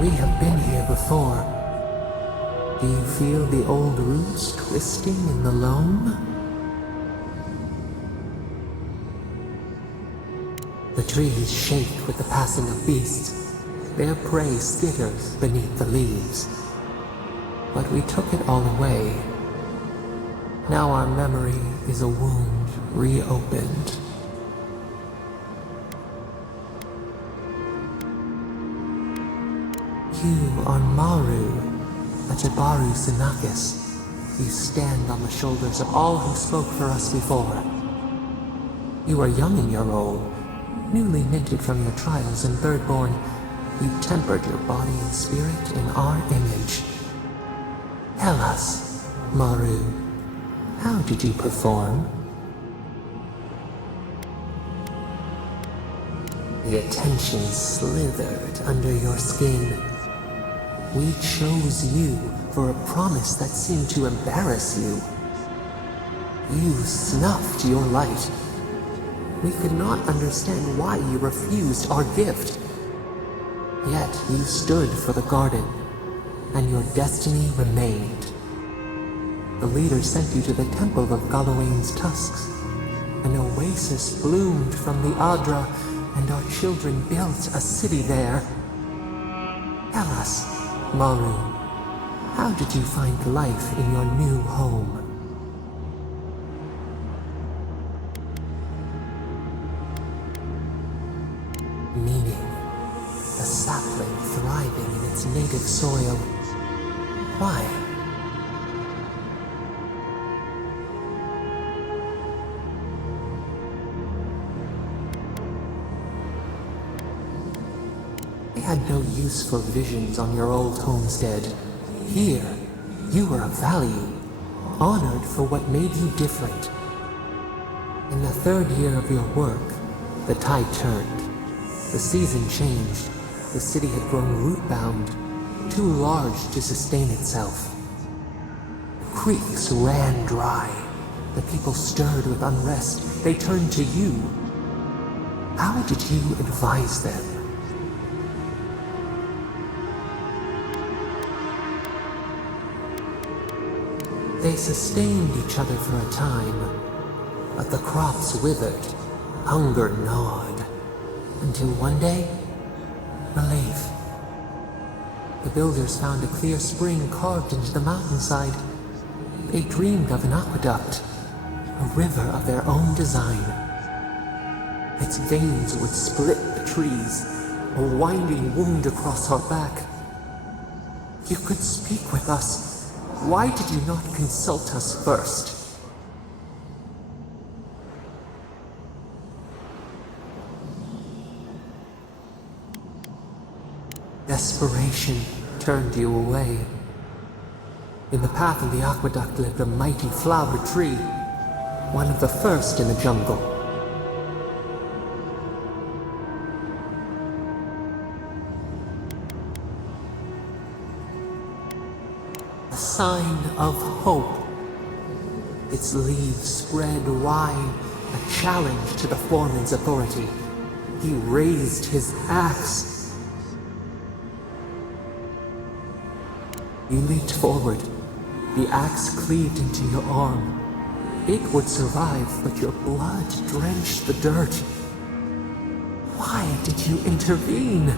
We have been here before. Do you feel the old roots twisting in the loam? The trees shake with the passing of beasts. Their prey skitters beneath the leaves. But we took it all away. Now our memory is a wound reopened. You are Maru, a Jabaru Sinakis. You stand on the shoulders of all who spoke for us before. You are young in your role, newly minted from your trials in Thirdborn. You tempered your body and spirit in our image. Tell us, Maru, how did you perform? The attention slithered under your skin. We chose you for a promise that seemed to embarrass you. You snuffed your light. We could not understand why you refused our gift. Yet you stood for the garden, and your destiny remained. The leader sent you to the temple of Galawain's tusks. An oasis bloomed from the Adra, and our children built a city there. Tell us, Maru, how did you find life in your new home? Meaning, a sapling thriving in its native soil. Why? I had no use for visions on your old homestead. Here, you were of value, honored for what made you different. In the third year of your work, the tide turned. The season changed. The city had grown root-bound, too large to sustain itself. The creeks ran dry. The people stirred with unrest. They turned to you. How did you advise them? They sustained each other for a time, but the crops withered, hunger gnawed, until one day, relief. The builders found a clear spring carved into the mountainside. They dreamed of an aqueduct, a river of their own design. Its veins would split the trees, a winding wound across our back. You could speak with us. Why did you not consult us first? Desperation turned you away. In the path of the aqueduct lived a mighty flower tree, one of the first in the jungle. A sign of hope. Its leaves spread wide, a challenge to the foreman's authority. He raised his axe. You leaped forward. The axe cleaved into your arm. It would survive, but your blood drenched the dirt. Why did you intervene?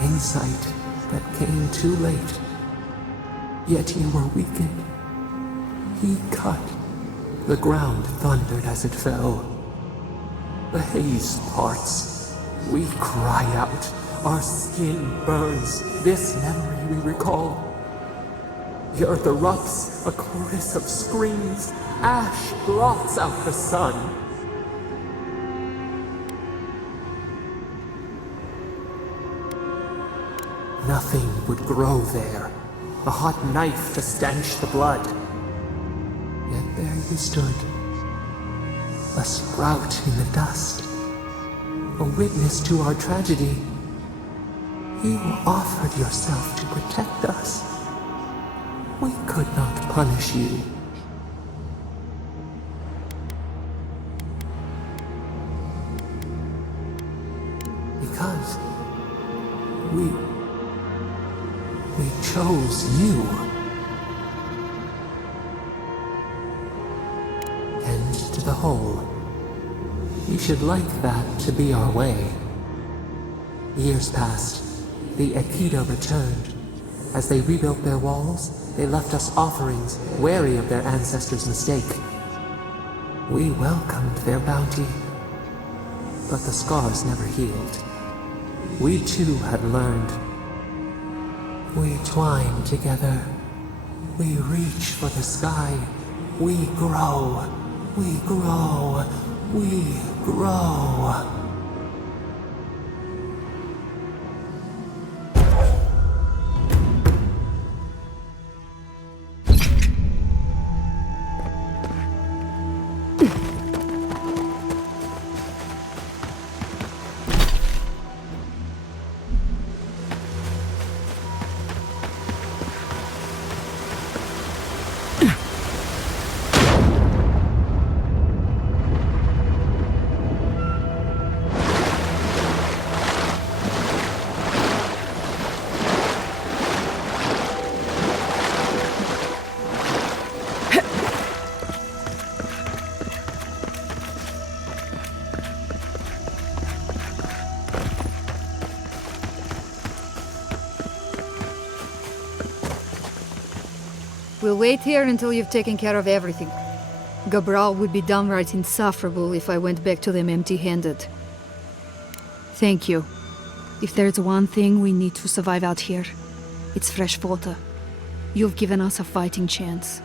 Insight that came too late. Yet you were weakened. He cut. The ground thundered as it fell. The haze parts. We cry out. Our skin burns. This memory we recall. The earth erupts, a chorus of screams. Ash blots out the sun. Nothing would grow there. A hot knife to stanch the blood. Yet there you stood. A sprout in the dust. A witness to our tragedy. You offered yourself to protect us. We could not punish you. Because we chose you. End to the whole. We should like that to be our way. Years passed. The Aikido returned. As they rebuilt their walls, they left us offerings, wary of their ancestors' mistake. We welcomed their bounty, but the scars never healed. We too had learned. We twine together. We reach for the sky. We grow. We grow. We grow. We'll wait here until you've taken care of everything. Gabral would be downright insufferable if I went back to them empty-handed. Thank you. If there's one thing we need to survive out here, it's fresh water. You've given us a fighting chance.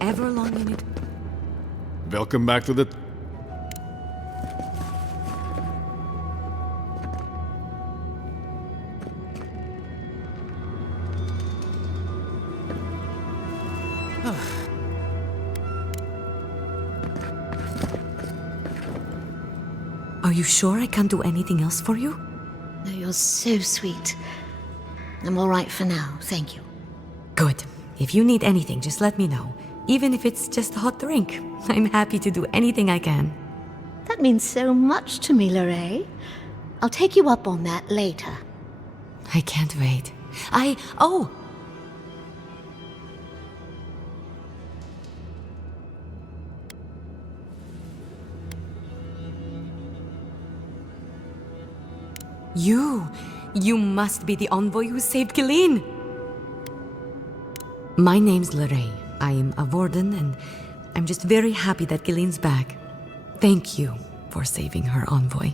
however long you need. Welcome back to the... Are you sure I can't do anything else for you? No, you're so sweet. I'm all right for now, thank you. Good. If you need anything, just let me know. Even if it's just a hot drink. I'm happy to do anything I can. That means so much to me, Lorraine. I'll take you up on that later. I can't wait. Oh! You must be the envoy who saved Gilleen. My name's Lorraine. I am a warden, and I'm just very happy that Gilleen's back. Thank you for saving her envoy.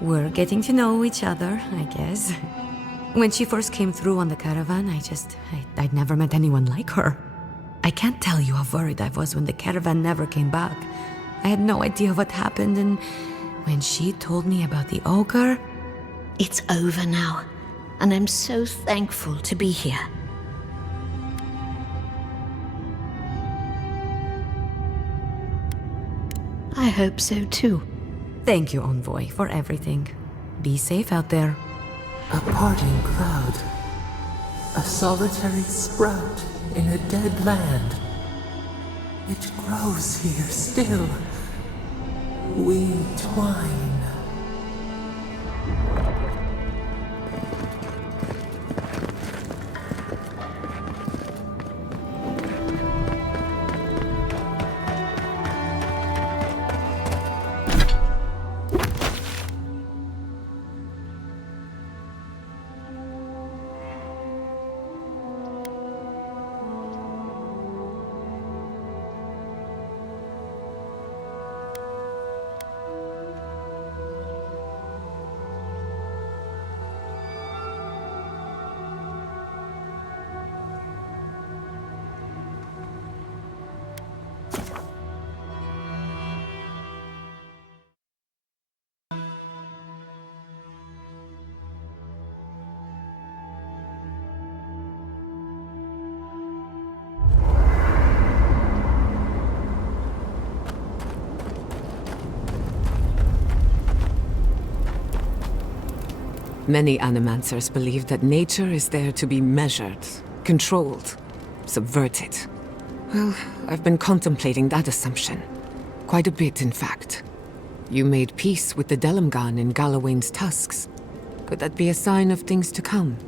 We're getting to know each other, I guess. When she first came through on the caravan, I'd never met anyone like her. I can't tell you how worried I was when the caravan never came back. I had no idea what happened, and when she told me about the ogre... It's over now, and I'm so thankful to be here. I hope so too. Thank you, Envoy, for everything. Be safe out there. A parting cloud. A solitary sprout in a dead land. It grows here still. We twine. Many animancers believe that nature is there to be measured, controlled, subverted. Well, I've been contemplating that assumption. Quite a bit, in fact. You made peace with the Delimgan in Galawain's tusks. Could that be a sign of things to come?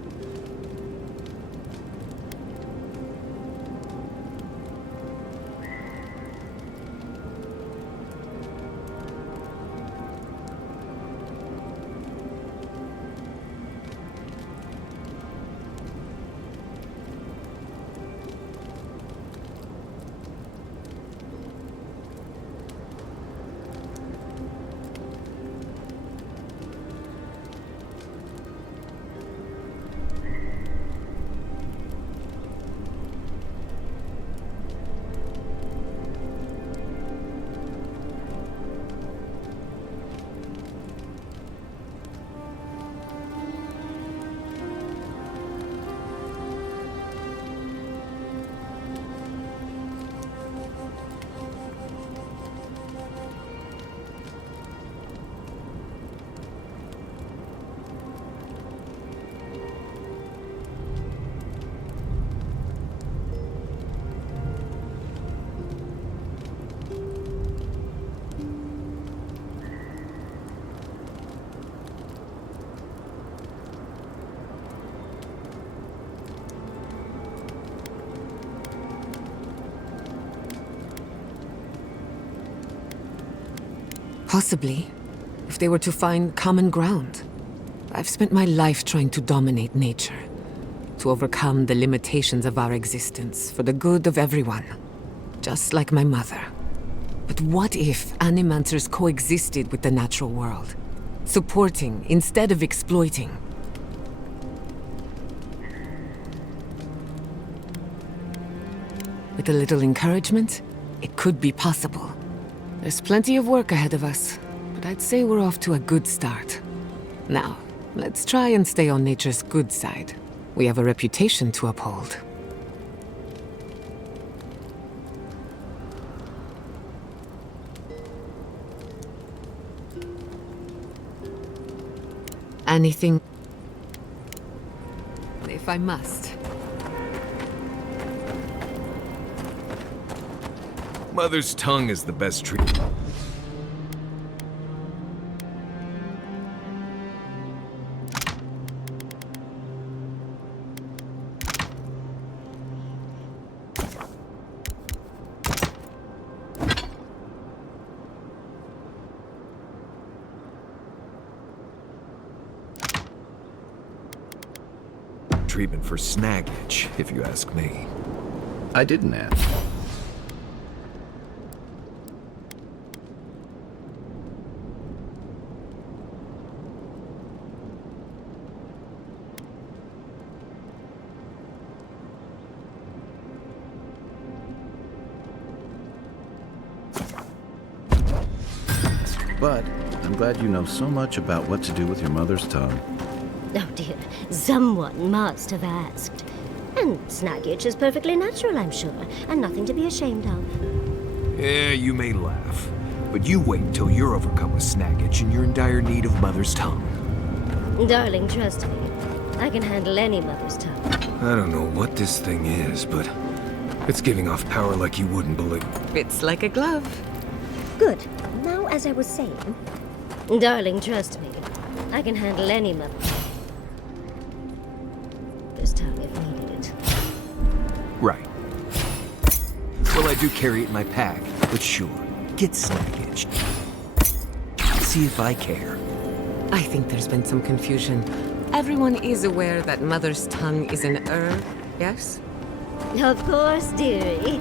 Possibly, if they were to find common ground. I've spent my life trying to dominate nature, to overcome the limitations of our existence for the good of everyone, just like my mother. But what if animancers coexisted with the natural world, supporting instead of exploiting? With a little encouragement, it could be possible. There's plenty of work ahead of us, but I'd say we're off to a good start. Now, let's try and stay on nature's good side. We have a reputation to uphold. Anything... if I must. Mother's tongue is the best treatment. Treatment for snag itch, if you ask me. I didn't ask. But I'm glad you know so much about what to do with your mother's tongue. Oh dear, someone must have asked. And snag itch is perfectly natural, I'm sure, and nothing to be ashamed of. Yeah, you may laugh, but you wait until you're overcome with snag itch and you're in dire need of mother's tongue. Darling, trust me. I can handle any mother's tongue. I don't know what this thing is, but it's giving off power like you wouldn't believe. It's like a glove. Good. Now, as I was saying, darling, trust me. I can handle any mother's tongue if needed. Right. Well, I do carry it in my pack, but sure, get snag itch. See if I care. I think there's been some confusion. Everyone is aware that mother's tongue is an herb, yes? Of course, dearie.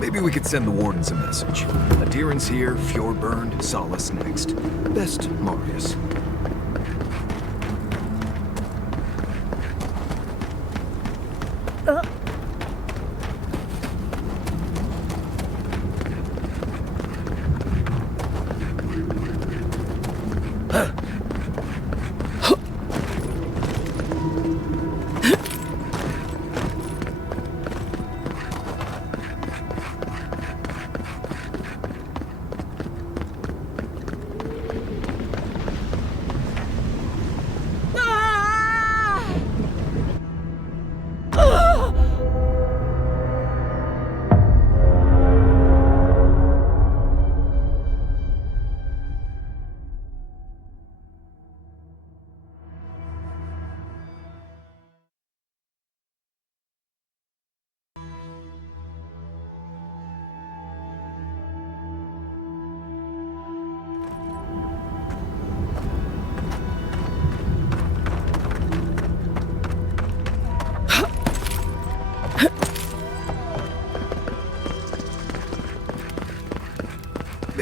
Maybe we could send the wardens a message. Adherence here, fjord burned, solace next. Best, Marius.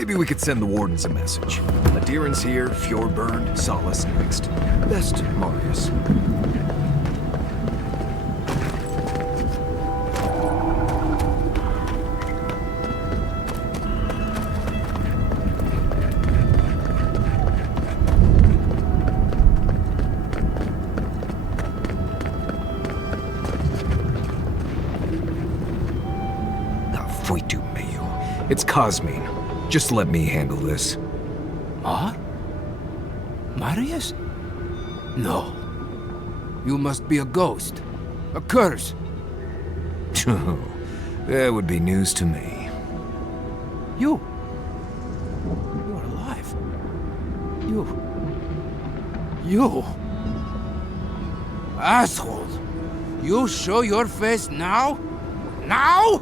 Maybe we could send the wardens a message. Adiran's here, Fjord burned, Solace next. Best, Marius. It's Cosmine. Just let me handle this. Mar? Marius? No. You must be a ghost. A curse. Oh, that would be news to me. You are alive. You... Asshole! You show your face now? Now?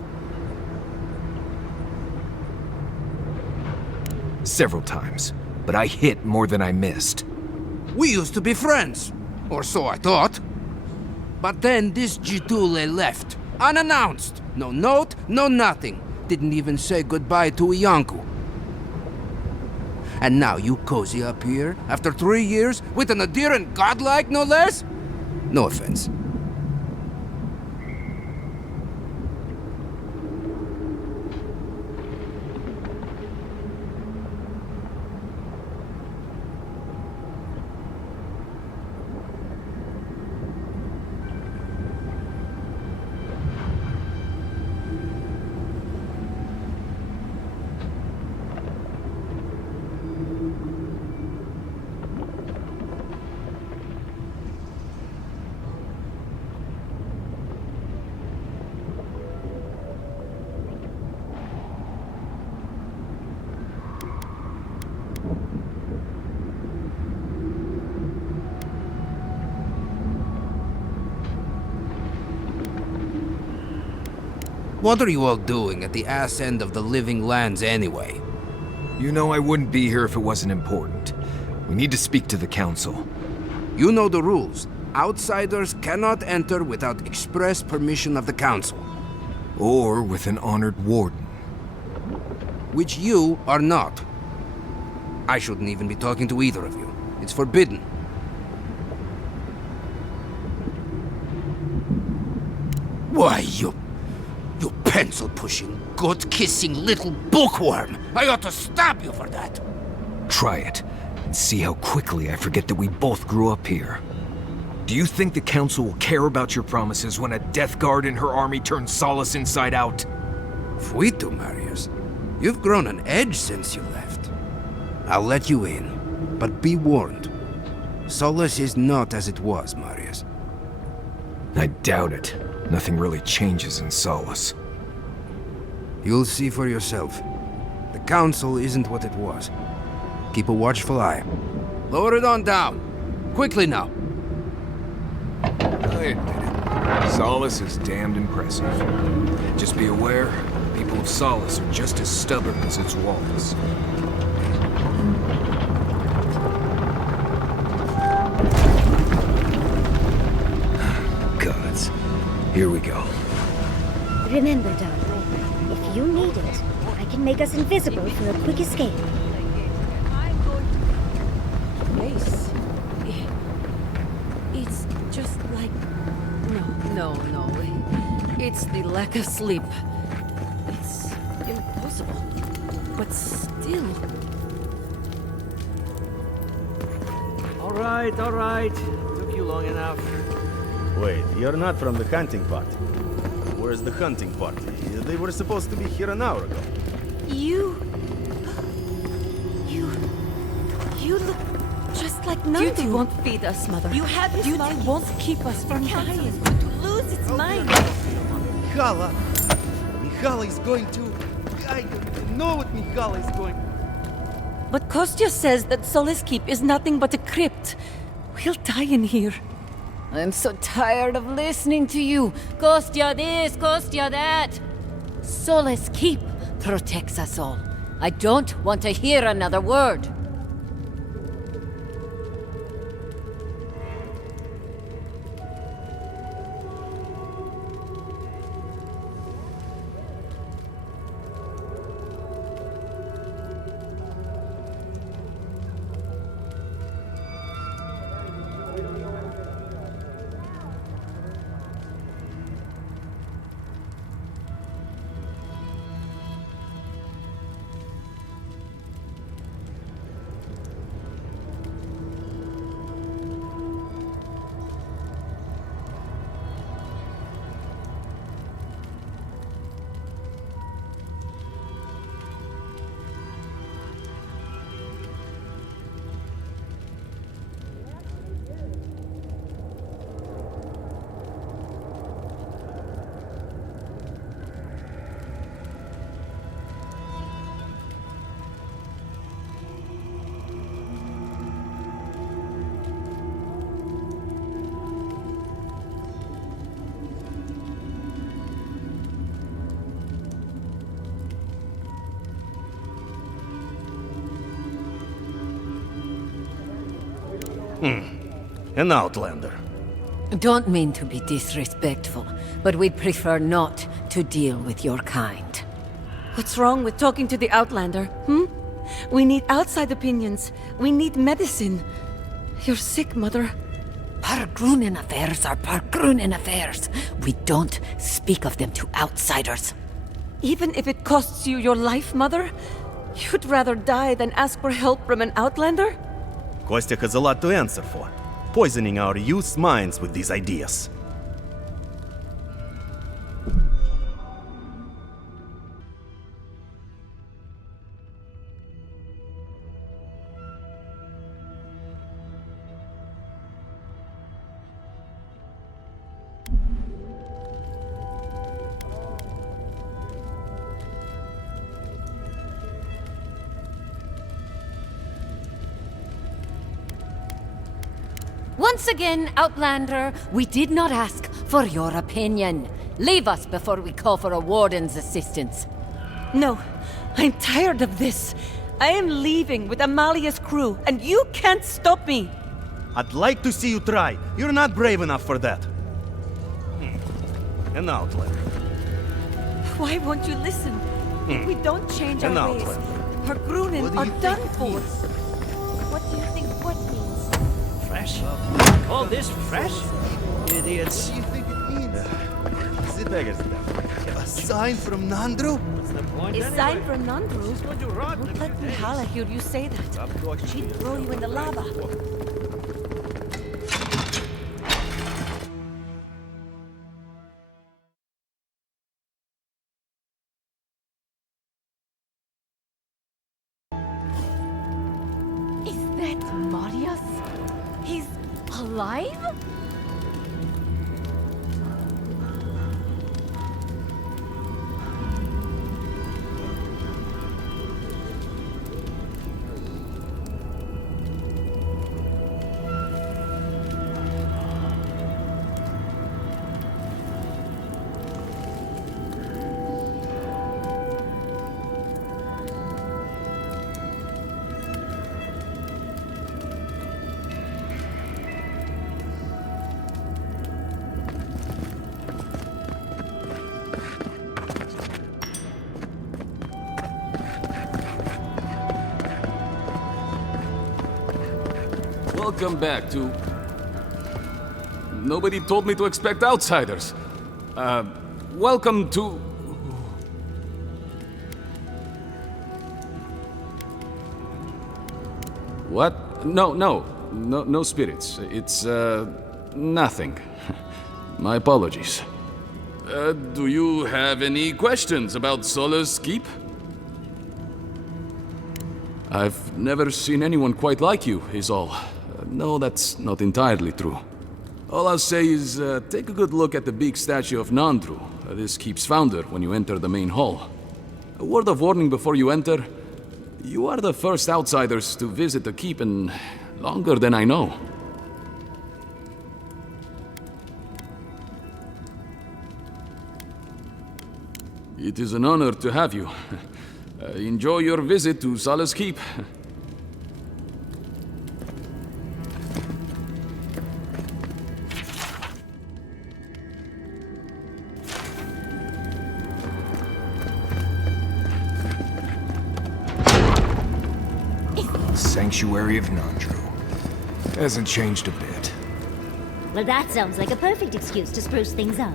Several times, but I hit more than I missed. We used to be friends, or so I thought. But then this Jitule left, unannounced. No note, no nothing. Didn't even say goodbye to Iancu. And now you cozy up here, after 3 years, with an Adiran godlike, no less? No offense. What are you all doing at the ass end of the living lands anyway? You know I wouldn't be here if it wasn't important. We need to speak to the council. You know the rules. Outsiders cannot enter without express permission of the council. Or with an honored warden. Which you are not. I shouldn't even be talking to either of you. It's forbidden. Why, you pencil-pushing, goat-kissing little bookworm! I ought to stab you for that! Try it, and see how quickly I forget that we both grew up here. Do you think the council will care about your promises when a death guard in her army turns Solace inside out? Fuito, Marius. You've grown an edge since you left. I'll let you in, but be warned. Solace is not as it was, Marius. I doubt it. Nothing really changes in Solace. You'll see for yourself. The council isn't what it was. Keep a watchful eye. Lower it on down. Quickly now. I admit it. Solace is damned impressive. Just be aware, people of Solace are just as stubborn as its walls. Gods. Here we go. Remember, darling, if you need it, I can make us invisible for a quick escape. Yes. It's just like... No. It's the lack of sleep. It's impossible. But still... All right. Took you long enough. Wait, you're not from the hunting party. Where's the hunting party? They were supposed to be here an hour ago. You look just like Nandu. Duty won't feed us, Mother. You have this Duty won't keep us from dying. Is going to lose its mind. Mihala is going to... I know what Mihala is going... But Kostya says that Solace Keep is nothing but a crypt. We'll die in here. I'm so tired of listening to you. Kostya this, Kostya that. Solace Keep protects us all. I don't want to hear another word. An outlander. Don't mean to be disrespectful, but we'd prefer not to deal with your kind. What's wrong with talking to the Outlander, We need outside opinions. We need medicine. You're sick, Mother. Pargrunen affairs are Pargrunen affairs. We don't speak of them to outsiders. Even if it costs you your life, Mother? You'd rather die than ask for help from an Outlander? Kostya has a lot to answer for. Poisoning our youth's minds with these ideas. Once again, Outlander, we did not ask for your opinion. Leave us before we call for a warden's assistance. No, I'm tired of this. I am leaving with Amalia's crew, and you can't stop me. I'd like to see you try. You're not brave enough for that. An outlander. Why won't you listen? If we don't change our ways, her Grunin are done for. What do you think what means? Fresh? Call this fresh? Idiots. What do you think it means? Sit back, a sign from Nandru? What's the point A anyway? sign from Nandru? She's going to rot in a Don't let few days. Mihala hear you say that. She'd throw you in the lava. Is that Marius? He's alive? Welcome back to... Nobody told me to expect outsiders. Welcome to... What? No spirits. It's, nothing. My apologies. Do you have any questions about Sola's keep? I've never seen anyone quite like you, is all. No, that's not entirely true. All I'll say is, take a good look at the big statue of Nandru, this keep's founder, when you enter the main hall. A word of warning before you enter. You are the first outsiders to visit the keep in longer than I know. It is an honor to have you. Enjoy your visit to Sala's Keep. Sanctuary of Nandru. Hasn't changed a bit. Well, that sounds like a perfect excuse to spruce things up.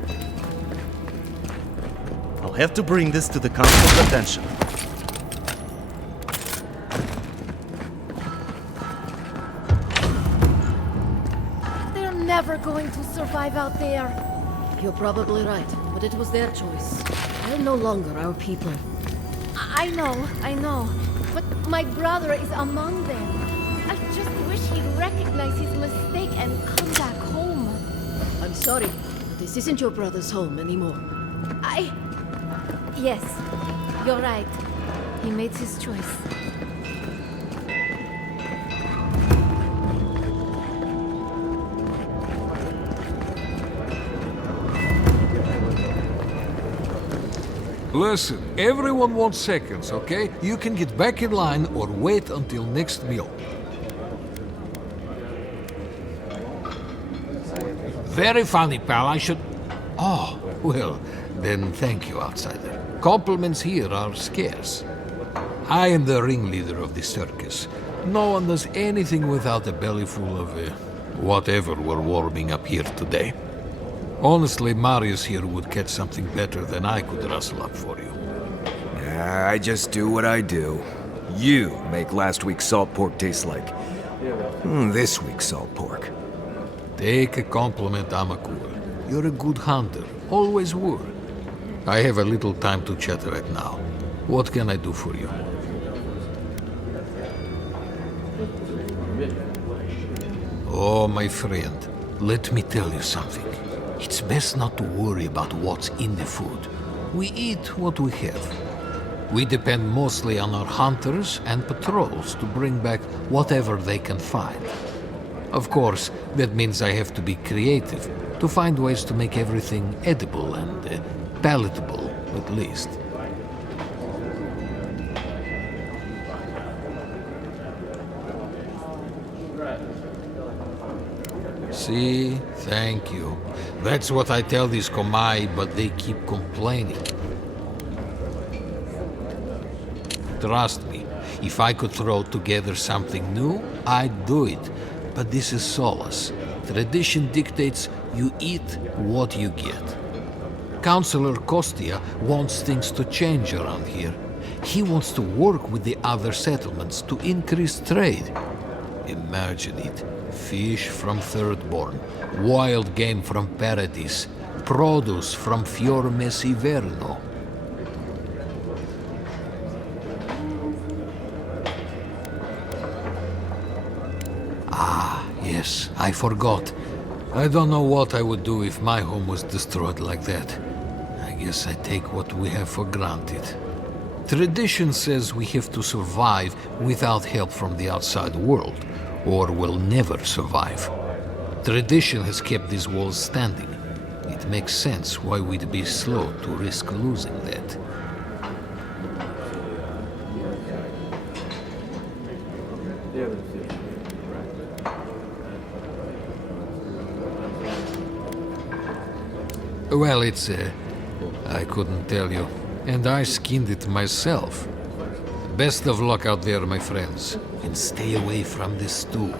I'll have to bring this to the council's attention. They're never going to survive out there. You're probably right, but it was their choice. They're no longer our people. I know. But my brother is among them. I just wish he'd recognize his mistake and come back home. I'm sorry, but this isn't your brother's home anymore. Yes, you're right. He made his choice. Listen, everyone wants seconds, okay? You can get back in line or wait until next meal. Very funny, pal. I should... Oh, well, then thank you, outsider. Compliments here are scarce. I am the ringleader of the circus. No one does anything without a belly full of whatever we're warming up here today. Honestly, Marius here would catch something better than I could rustle up for you. I just do what I do. You make last week's salt pork taste like this week's salt pork. Take a compliment, Amakul. You're a good hunter. Always were. I have a little time to chat right now. What can I do for you? Oh, my friend, let me tell you something. It's best not to worry about what's in the food. We eat what we have. We depend mostly on our hunters and patrols to bring back whatever they can find. Of course, that means I have to be creative to find ways to make everything edible and palatable, at least. See? Thank you. That's what I tell these Komai, but they keep complaining. Trust me, if I could throw together something new, I'd do it. But this is Solace. Tradition dictates you eat what you get. Councillor Kostia wants things to change around here. He wants to work with the other settlements to increase trade. Imagine it. Fish from Thirdborn, wild game from Paradis, produce from Fior Messiverno. Yes, I forgot. I don't know what I would do if my home was destroyed like that. I guess I take what we have for granted. Tradition says we have to survive without help from the outside world, or we'll never survive. Tradition has kept these walls standing. It makes sense why we'd be slow to risk losing that. Well, it's I couldn't tell you. And I skinned it myself. Best of luck out there, my friends. And stay away from this stew.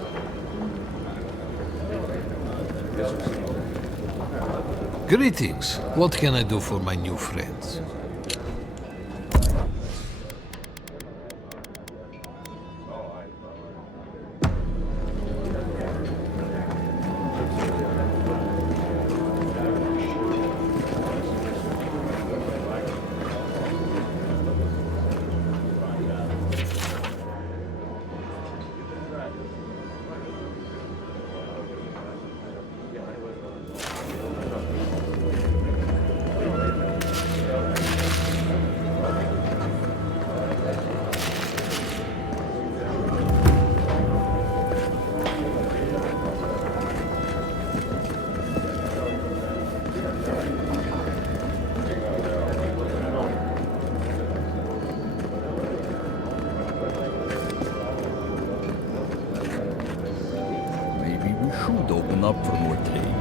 Greetings. What can I do for my new friends? Should open up for more trade.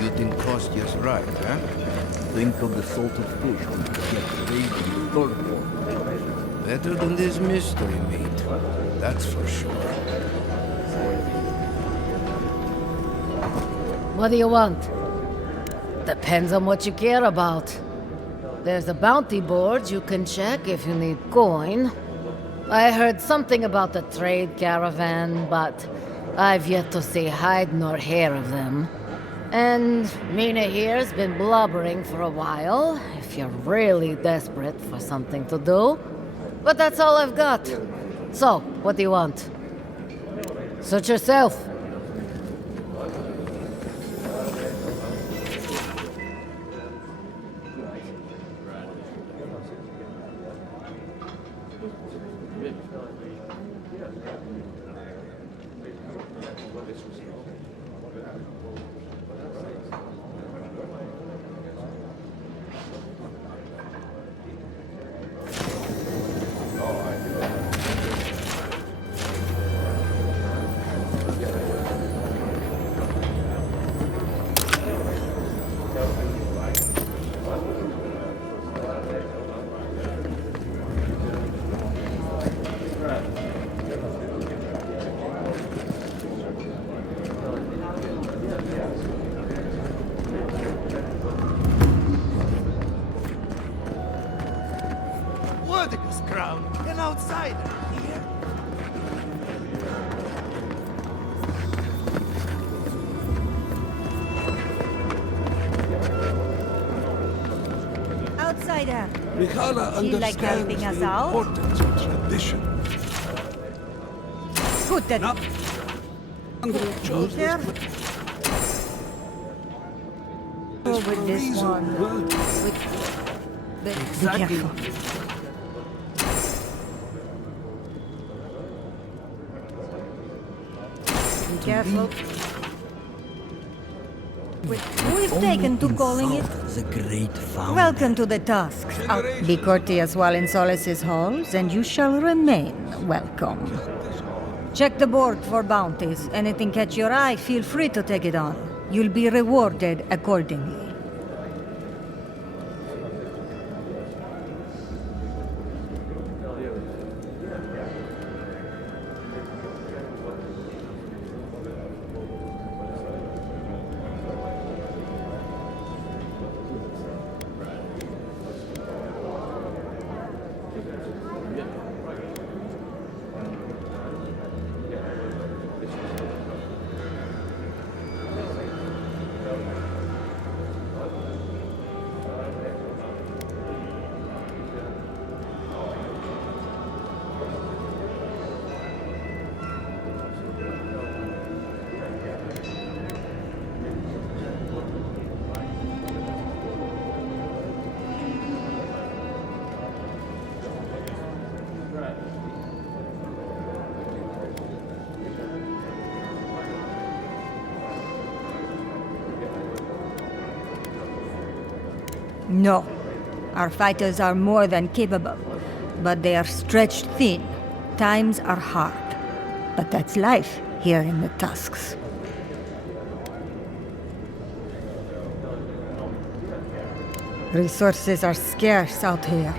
You think Kostia's right, huh? Think of the salted fish we could get trade in Thirdborn. Better than this mystery meat, that's for sure. What do you want? Depends on what you care about. There's a bounty board you can check if you need coin. I heard something about the trade caravan, but I've yet to see hide nor hair of them. And Mina here's been blubbering for a while, if you're really desperate for something to do. But that's all I've got. So, what do you want? Suit yourself. outsider here. Outsider. Mikhaila She like helping understands us the out? importance of tradition. Put that up. Chose There. this Go with this one. Be Exactly. careful. Be careful. We've taken to calling it. The great founder. Welcome to the Tusks. Be courteous while in Solace's halls, and you shall remain welcome. Check the board for bounties. Anything catch your eye, feel free to take it on. You'll be rewarded accordingly. No. Our fighters are more than capable, but they are stretched thin. Times are hard. But that's life here in the Tusks. Resources are scarce out here.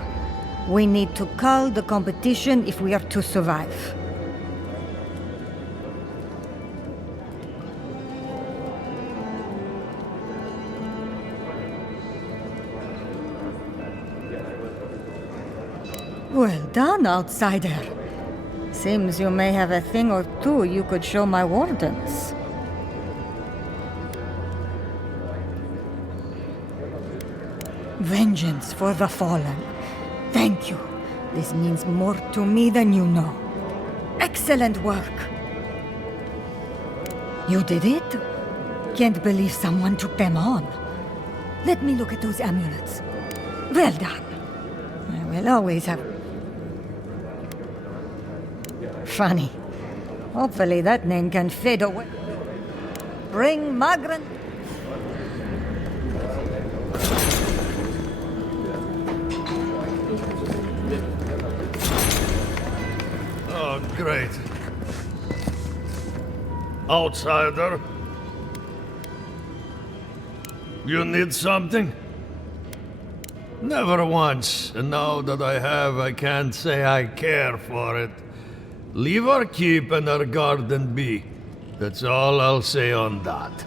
We need to cull the competition if we are to survive. Well done, outsider. Seems you may have a thing or two you could show my wardens. Vengeance for the fallen. Thank you. This means more to me than you know. Excellent work. You did it? Can't believe someone took them on. Let me look at those amulets. Well done. I will always have... Funny. Hopefully that name can fade away. Bring Magran... Oh, great. Outsider? You need something? Never once, and now that I have, I can't say I care for it. Leave our keep and our garden be. That's all I'll say on that.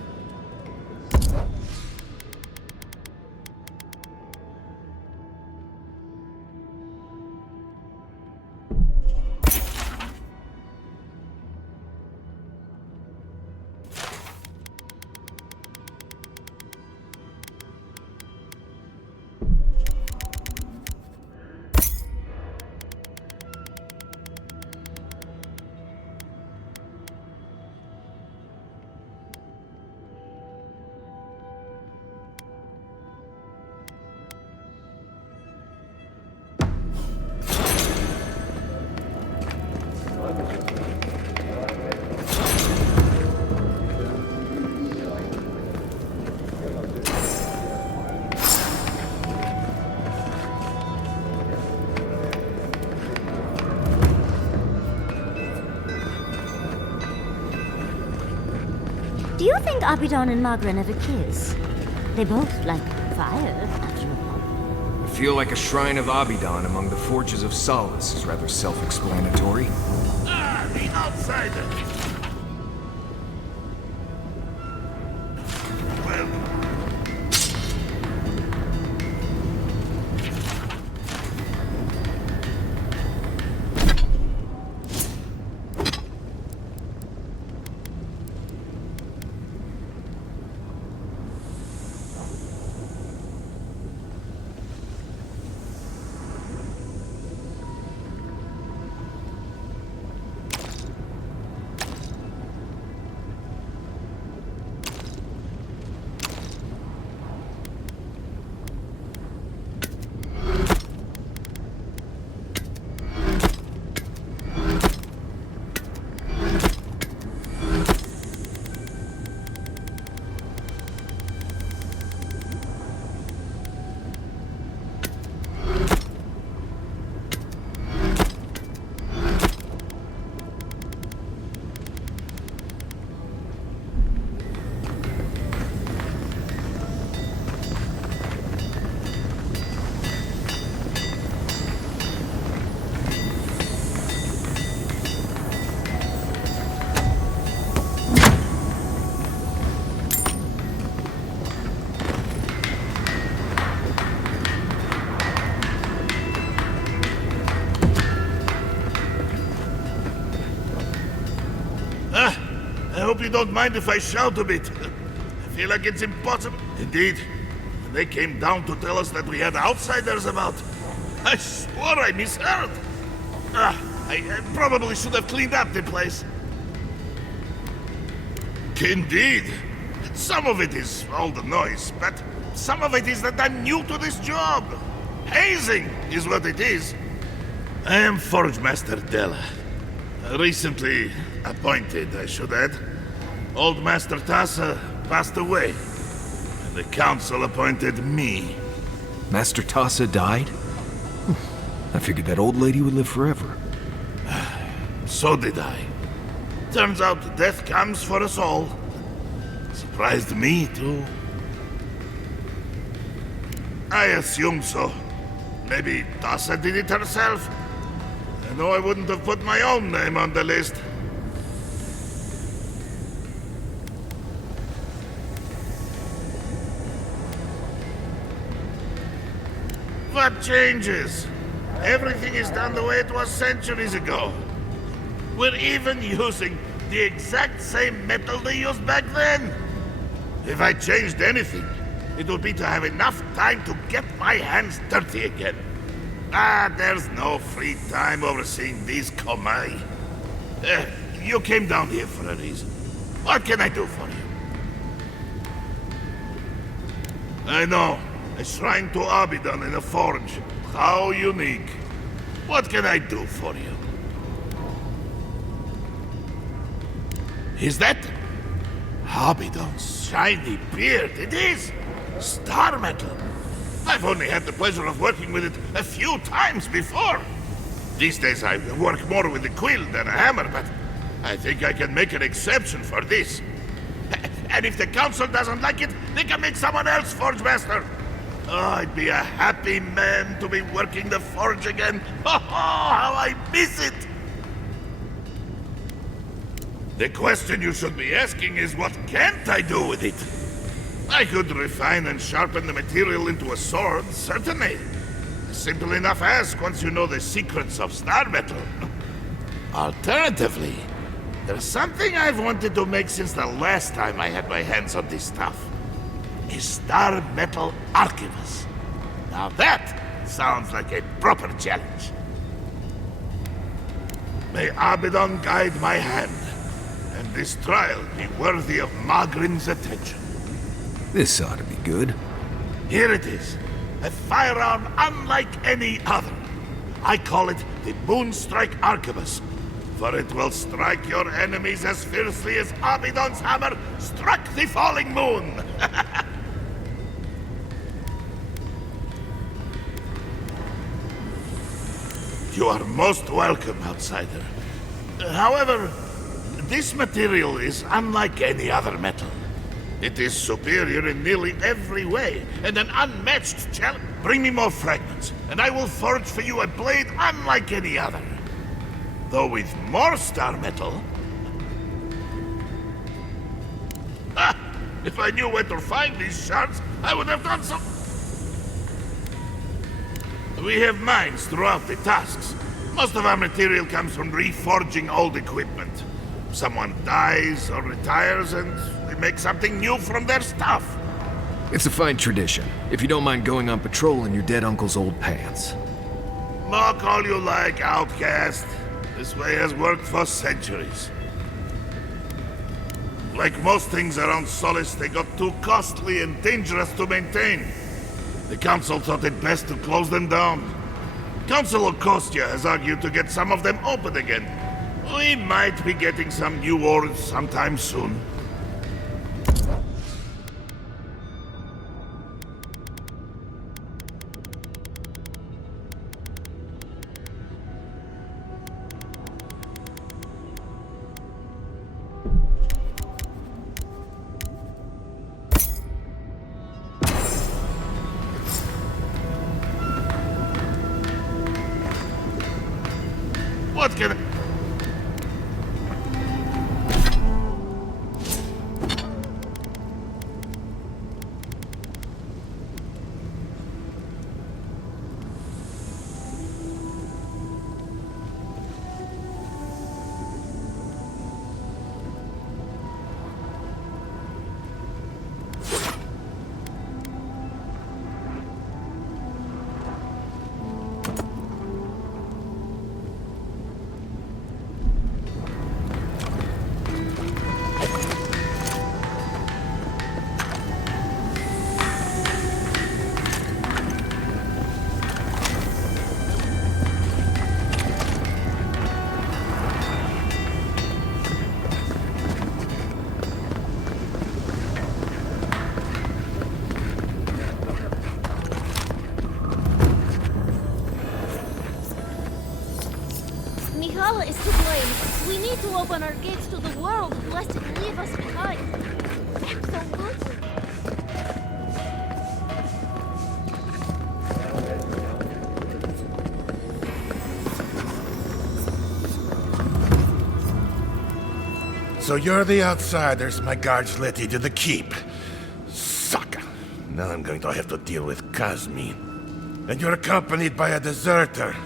Do you think Abidon and Magran ever kiss? They both like fire, after all. I feel like a shrine of Abidon among the forges of Solace is rather self-explanatory. Ah, the outsider! don't mind if I shout a bit. I feel like it's impossible. Indeed, when they came down to tell us that we had outsiders about, I swore I misheard. I probably should have cleaned up the place. Indeed. Some of it is all the noise, but some of it is that I'm new to this job. Hazing is what it is. I am Forge Master Della. Recently appointed, I should add. Old Master Tassa passed away, and the council appointed me. Master Tassa died? I figured that old lady would live forever. So did I. Turns out death comes for us all. Surprised me, too. I assume so. Maybe Tassa did it herself. I know I wouldn't have put my own name on the list. What changes? Everything is done the way it was centuries ago. We're even using the exact same metal they used back then. If I changed anything, it would be to have enough time to get my hands dirty again. There's no free time overseeing these Komai. You came down here for a reason. What can I do for you? I know. A shrine to Abaddon in a forge. How unique. What can I do for you? Is that Abaddon's shiny beard? It is! Star metal! I've only had the pleasure of working with it a few times before. These days I work more with a quill than a hammer, but I think I can make an exception for this. And if the council doesn't like it, they can make someone else Forge Master. Oh, I'd be a happy man to be working the forge again. Oh, how I miss it! The question you should be asking is, what can't I do with it? I could refine and sharpen the material into a sword, certainly. A simple enough ask once you know the secrets of star metal. Alternatively, there's something I've wanted to make since the last time I had my hands on this stuff. A star metal arquebus. Now that sounds like a proper challenge. May Abaddon guide my hand, and this trial be worthy of Magrin's attention. This ought to be good. Here it is. A firearm unlike any other. I call it the Moonstrike Arquebus, for it will strike your enemies as fiercely as Abaddon's hammer struck the falling moon. You are most welcome, outsider. However, this material is unlike any other metal. It is superior in nearly every way, and an unmatched challenge. Bring me more fragments, and I will forge for you a blade unlike any other. Though with more star metal... If I knew where to find these shards, I would have done so. We have mines throughout the tasks. Most of our material comes from reforging old equipment. Someone dies or retires, and we make something new from their stuff. It's a fine tradition, if you don't mind going on patrol in your dead uncle's old pants. Mock all you like, outcast. This way has worked for centuries. Like most things around Solace, they got too costly and dangerous to maintain. The Council thought it best to close them down. Council Okostia has argued to get some of them open again. We might be getting some new ores sometime soon. What can I... open our gates to the world lest it leave us behind. Absolutely. So you're the outsiders my guards let into the keep. Sucker. Now I'm going to have to deal with Kazmin. And you're accompanied by a deserter.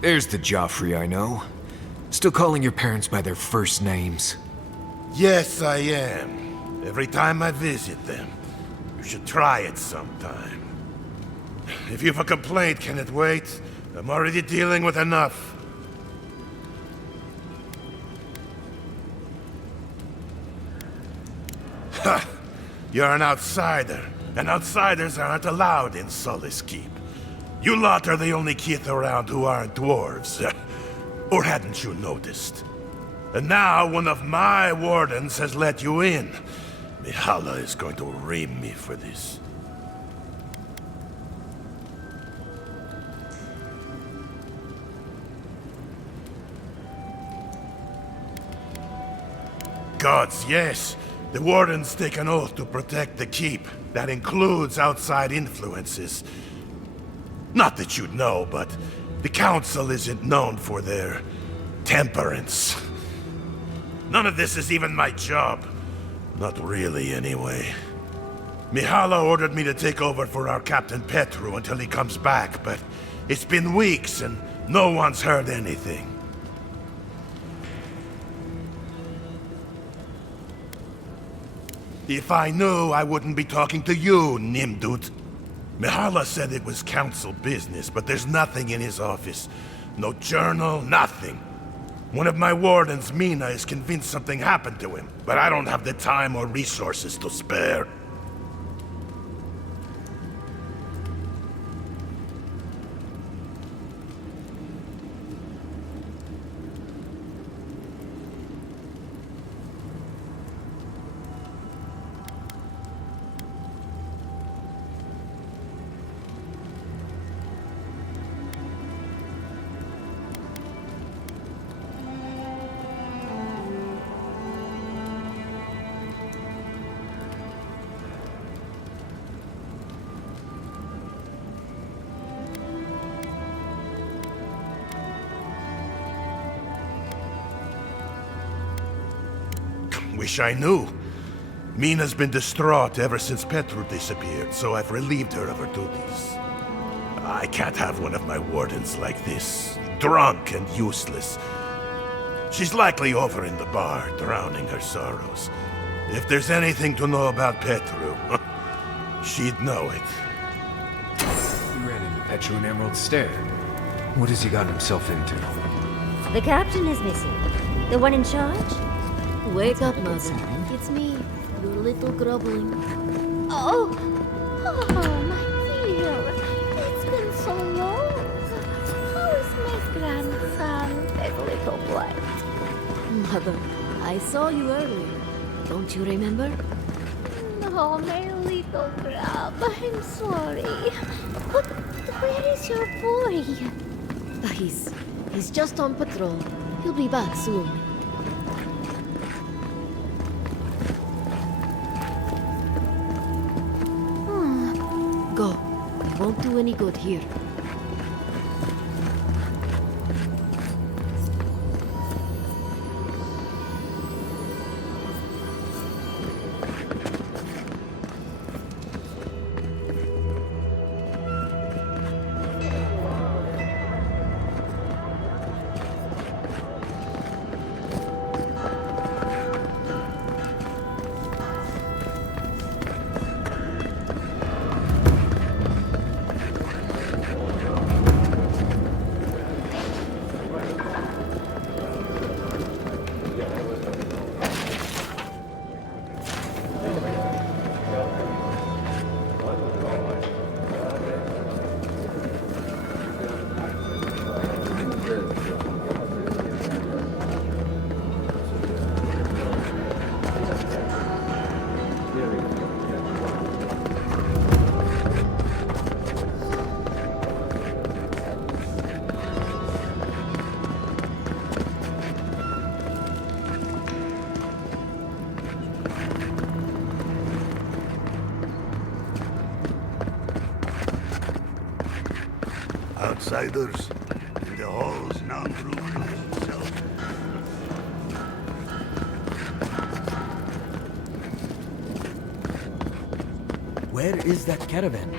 There's the Joffrey I know. Still calling your parents by their first names. Yes, I am. Every time I visit them. You should try it sometime. If you've a complaint, can it wait? I'm already dealing with enough. Ha! You're an outsider, and outsiders aren't allowed in Solace Keep. You lot are the only kith around who aren't dwarves. Or hadn't you noticed? And now one of my wardens has let you in. Mihala is going to ream me for this. Gods, yes. The wardens take an oath to protect the keep. That includes outside influences. Not that you'd know, but the council isn't known for their temperance. None of this is even my job. Not really, anyway. Mihala ordered me to take over for our Captain Petru until he comes back, but it's been weeks and no one's heard anything. If I knew, I wouldn't be talking to you, Nimdut. Mihala said it was council business, but there's nothing in his office. No journal, nothing. One of my wardens, Mina, is convinced something happened to him, but I don't have the time or resources to spare. Wish I knew. Mina's been distraught ever since Petru disappeared, so I've relieved her of her duties. I can't have one of my wardens like this, drunk and useless. She's likely over in the bar, drowning her sorrows. If there's anything to know about Petru, she'd know it. You ran into Petru and Emerald Stair. What has he gotten himself into? The captain is missing. The one in charge? Wake up, Mother. It's me, your little grubbling. Oh! Oh, my dear. It's been so long. How is my grandson, that little boy? Mother, I saw you earlier. Don't you remember? No, my little grub. I'm sorry. But where is your boy? He's just on patrol. He'll be back soon. Go. It won't do any good here. outsiders. In the halls, Nandru himself. Where is that caravan?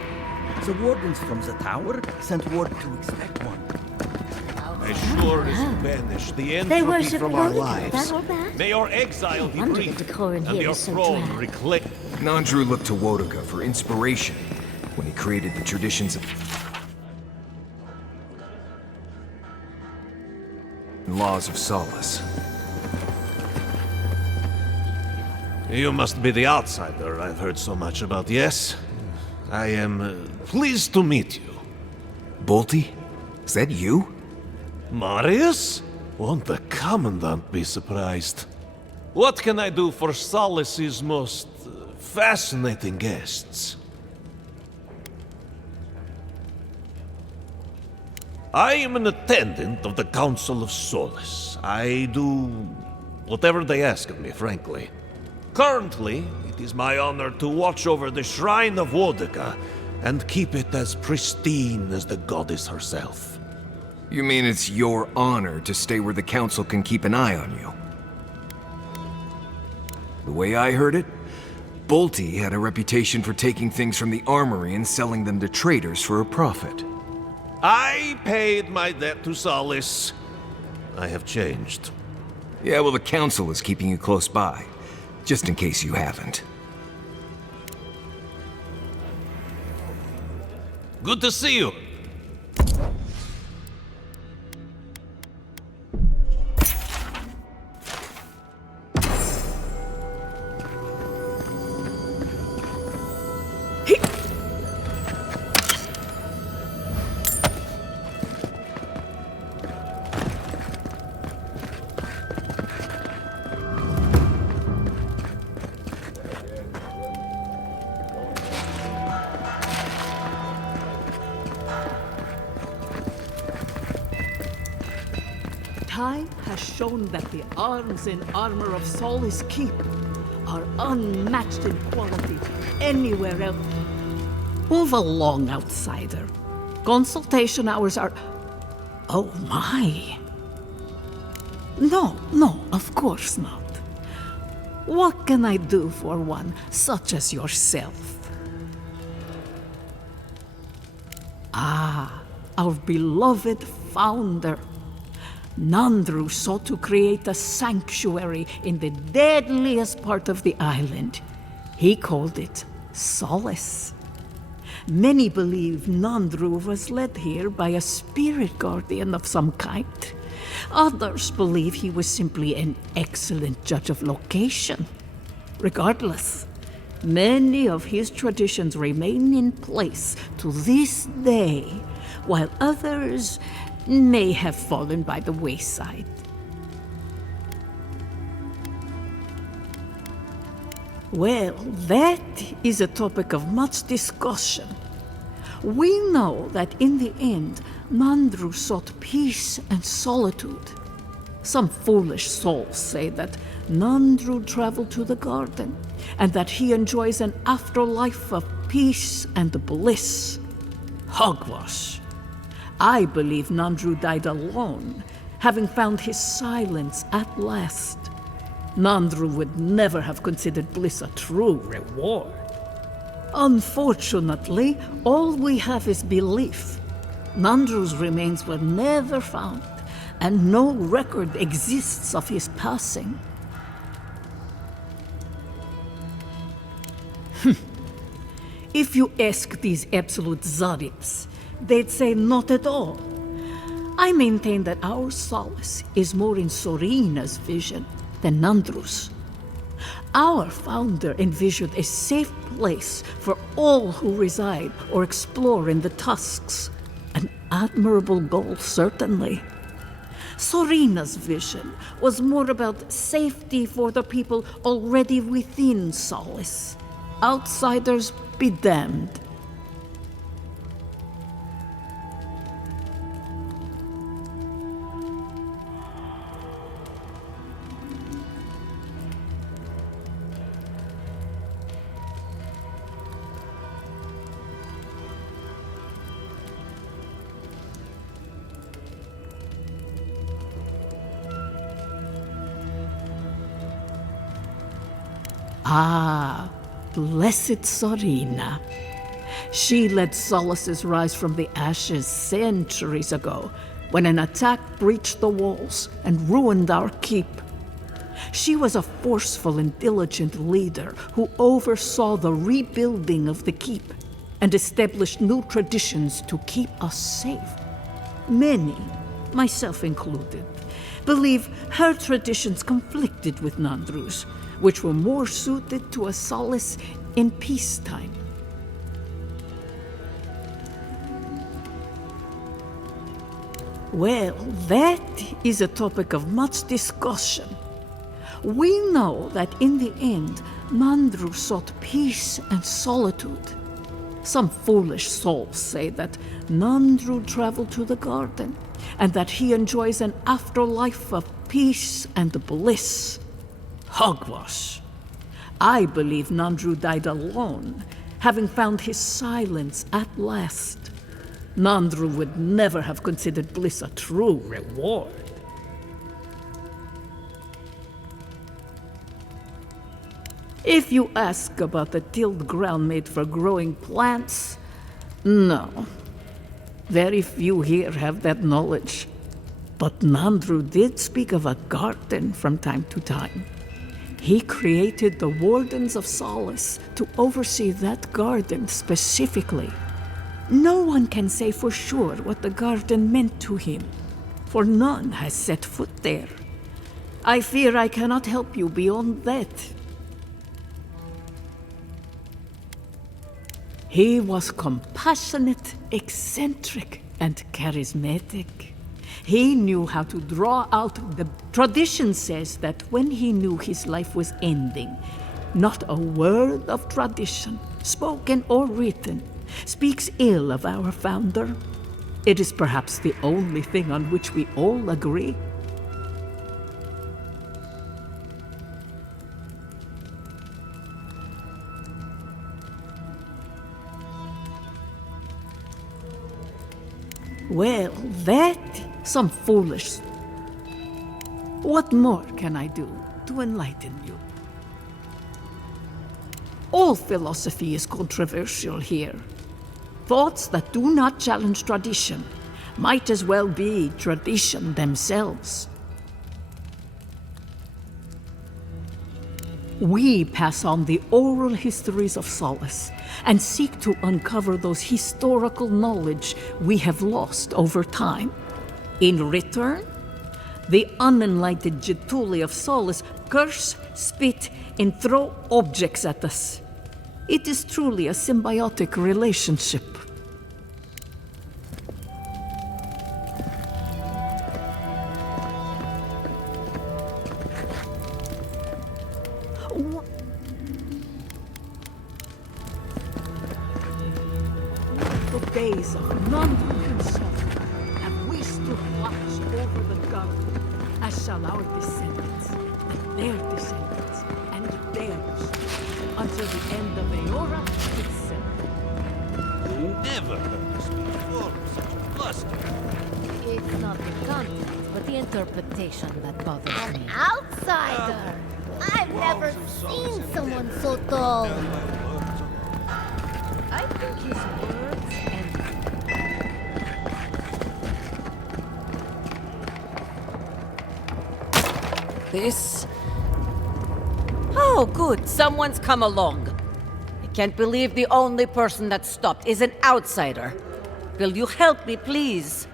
The wardens from the tower sent word to expect one. As sure as you banish the They entropy worship from our Odin, lives, that or that? may your exile be Wonder brief, the decor in and here your is so throne drab. reclaim. Nandru looked to Wodoka for inspiration when he created the traditions of laws of Solace. You must be the outsider I've heard so much about, yes? I am pleased to meet you. Bolty? Is that you? Marius? Won't the Commandant be surprised? What can I do for Solace's most fascinating guests? I am an attendant of the Council of Solace. I do whatever they ask of me, frankly. Currently, it is my honor to watch over the Shrine of Wodoka and keep it as pristine as the goddess herself. You mean it's your honor to stay where the Council can keep an eye on you? The way I heard it, Bolty had a reputation for taking things from the armory and selling them to traders for a profit. I paid my debt to Solace. I have changed. Yeah, well, the Council is keeping you close by, just in case you haven't. Good to see you. Time has shown that the arms and armor of Solace Keep are unmatched in quality anywhere else. Move along, outsider. Consultation hours are... Oh my. No, of course not. What can I do for one such as yourself? Ah, our beloved founder. Nandru sought to create a sanctuary in the deadliest part of the island. He called it Solace. Many believe Nandru was led here by a spirit guardian of some kind. Others believe he was simply an excellent judge of location. Regardless, many of his traditions remain in place to this day, while others may have fallen by the wayside. Well, that is a topic of much discussion. We know that in the end, Nandru sought peace and solitude. Some foolish souls say that Nandru traveled to the garden, and that he enjoys an afterlife of peace and bliss. Hogwash. I believe Nandru died alone, having found his silence at last. Nandru would never have considered bliss a true reward. Unfortunately, all we have is belief. Nandru's remains were never found, and no record exists of his passing. If you ask these absolute Zarips, they'd say not at all. I maintain that our solace is more in Sorina's vision than Nandru's. Our founder envisioned a safe place for all who reside or explore in the Tusks. An admirable goal, certainly. Sorina's vision was more about safety for the people already within Solace. Outsiders be damned. Ah, blessed Sorina. She led Solus's rise from the ashes centuries ago, when an attack breached the walls and ruined our keep. She was a forceful and diligent leader who oversaw the rebuilding of the keep and established new traditions to keep us safe. Many, myself included, believe her traditions conflicted with Nandru's, which were more suited to a solace in peacetime. Well, that is a topic of much discussion. We know that in the end, Nandru sought peace and solitude. Some foolish souls say that Nandru traveled to the garden, and that he enjoys an afterlife of peace and bliss. Hogwash. I believe Nandru died alone, having found his silence at last. Nandru would never have considered bliss a true reward. If you ask about the tilled ground made for growing plants, no. Very few here have that knowledge. But Nandru did speak of a garden from time to time. He created the Wardens of Solace to oversee that garden specifically. No one can say for sure what the garden meant to him, for none has set foot there. I fear I cannot help you beyond that. He was compassionate, eccentric, and charismatic. He knew how to draw out the... Tradition says that when he knew his life was ending, not a word of tradition, spoken or written, speaks ill of our founder. It is perhaps the only thing on which we all agree. Well, that... some foolish... What more can I do to enlighten you? All philosophy is controversial here. Thoughts that do not challenge tradition might as well be tradition themselves. We pass on the oral histories of Solace and seek to uncover those historical knowledge we have lost over time. In return, the unenlightened Getuli of Solace curse, spit, and throw objects at us. It is truly a symbiotic relationship. The days of Nandru himself have we stood watch over the garden, as shall our descendants, and their descendants, and theirs, until the end of Eora itself. Never heard this before, such a bluster. It's not the content, but the interpretation that bothers me. Outsider! I've never seen someone so tall. I think his words and... This... Oh, good. Someone's come along. I can't believe the only person that stopped is an outsider. Will you help me, please?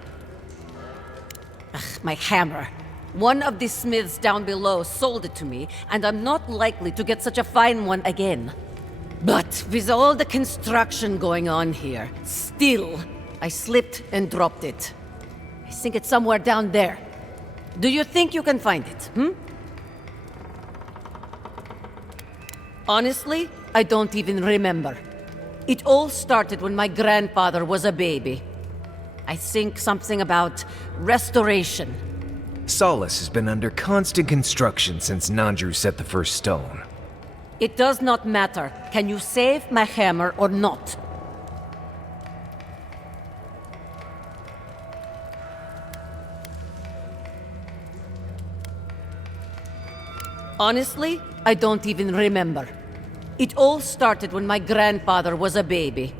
Ugh, my hammer. One of the smiths down below sold it to me, and I'm not likely to get such a fine one again. But with all the construction going on here, still, I slipped and dropped it. I think it's somewhere down there. Do you think you can find it, Honestly, I don't even remember. It all started when my grandfather was a baby. I think something about restoration. Solace has been under constant construction since Nandru set the first stone. It does not matter. Can you save my hammer or not? Honestly, I don't even remember. It all started when my grandfather was a baby.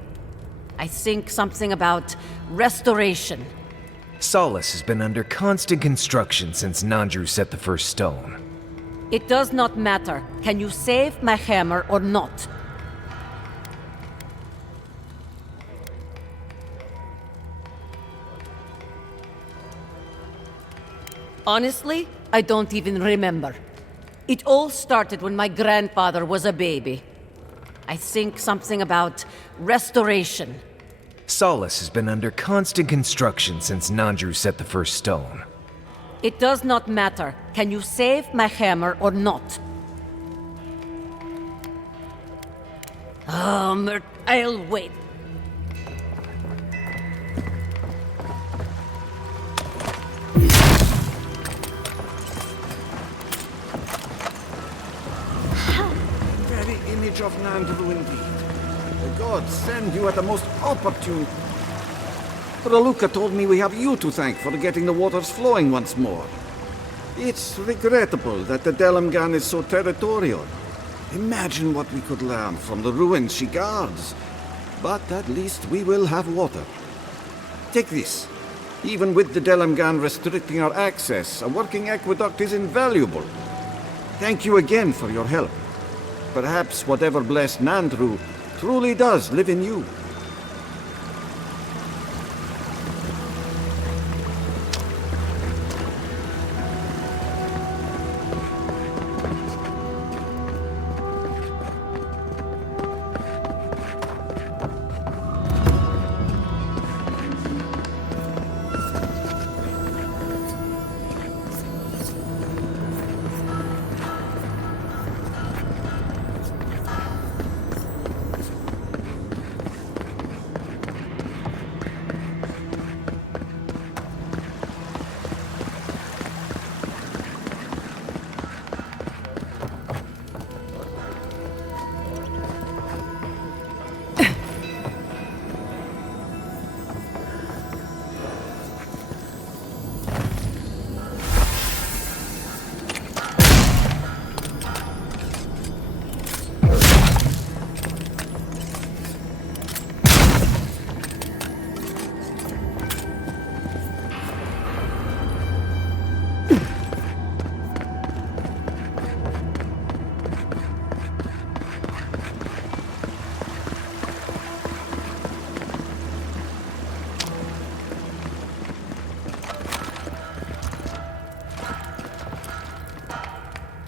I think something about restoration. Solace has been under constant construction since Nandru set the first stone. It does not matter. Can you save my hammer or not? Honestly, I don't even remember. It all started when my grandfather was a baby. I think something about restoration. Solace has been under constant construction since Nandru set the first stone. It does not matter. Can you save my hammer or not? Oh, I'll wait. Very image of Nandru indeed. The gods send you at the most opportune. Raluca told me we have you to thank for getting the waters flowing once more. It's regrettable that the Delamgan is so territorial. Imagine what we could learn from the ruins she guards. But at least we will have water. Take this. Even with the Delamgan restricting our access, a working aqueduct is invaluable. Thank you again for your help. Perhaps whatever blessed Nandru truly does live in you.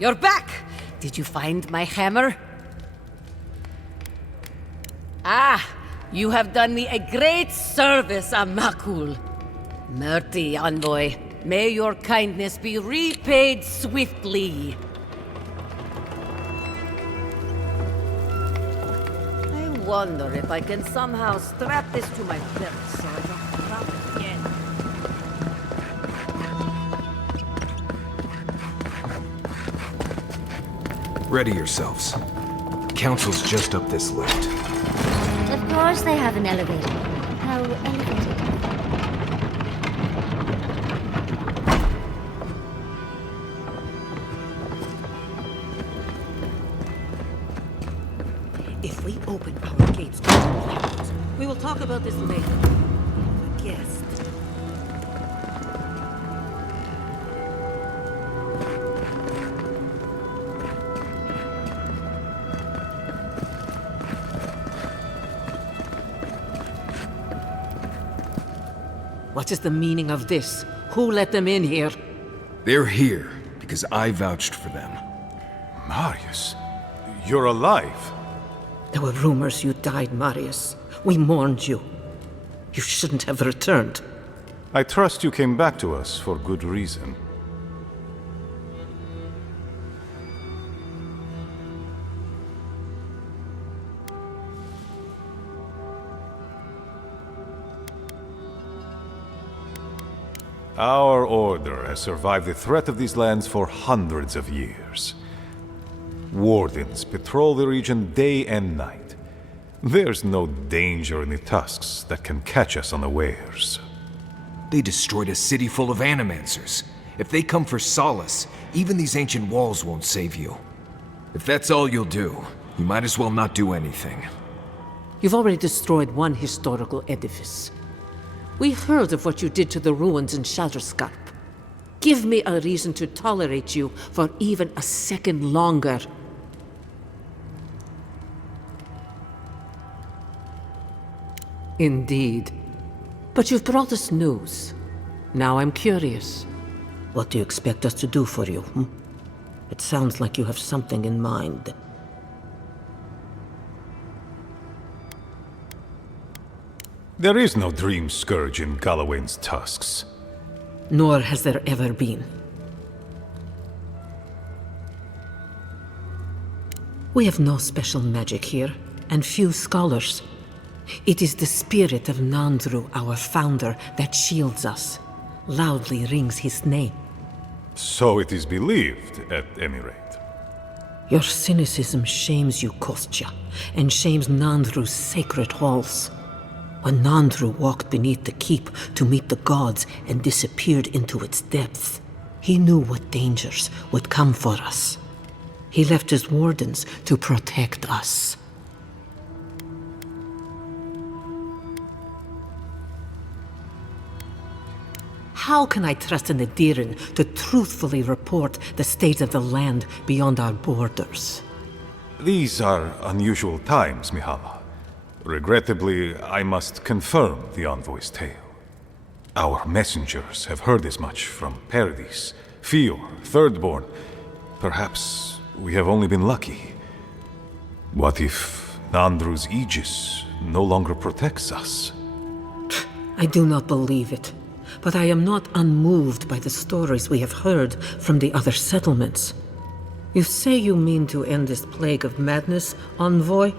You're back! Did you find my hammer? Ah! You have done me a great service, Amakul. Murti, envoy. May your kindness be repaid swiftly. I wonder if I can somehow strap this to my belt so I don't drop it again. Ready yourselves. The council's just up this lift. Of course they have an elevator. How elevated. If we open our gates to the clouds, we will talk about this later. I guess. What is the meaning of this? Who let them in here? They're here because I vouched for them. Marius, you're alive. There were rumors you died, Marius. We mourned you. You shouldn't have returned. I trust you came back to us for good reason. Our order has survived the threat of these lands for hundreds of years. Wardens patrol the region day and night. There's no danger in the tusks that can catch us unawares. They destroyed a city full of animancers. If they come for solace, even these ancient walls won't save you. If that's all you'll do, You might as well not do anything. You've already destroyed one historical edifice. We heard of what you did to the ruins in Shatterscarp. Give me a reason to tolerate you for even a second longer. Indeed. But you've brought us news. Now I'm curious. What do you expect us to do for you, hmm? It sounds like you have something in mind. There is no dream scourge in Galawain's tusks. Nor has there ever been. We have no special magic here, and few scholars. It is the spirit of Nandru, our founder, that shields us. Loudly rings his name. So it is believed, at any rate. Your cynicism shames you, Kostya, and shames Nandru's sacred halls. When Nandru walked beneath the keep to meet the gods and disappeared into its depths, he knew what dangers would come for us. He left his wardens to protect us. How can I trust an Adiran to truthfully report the state of the land beyond our borders? These are unusual times, Mihala. Regrettably, I must confirm the envoy's tale. Our messengers have heard as much from Paradis, Fior, Thirdborn. Perhaps we have only been lucky. What if Nandru's aegis no longer protects us? I do not believe it, but I am not unmoved by the stories we have heard from the other settlements. You say you mean to end this plague of madness, envoy?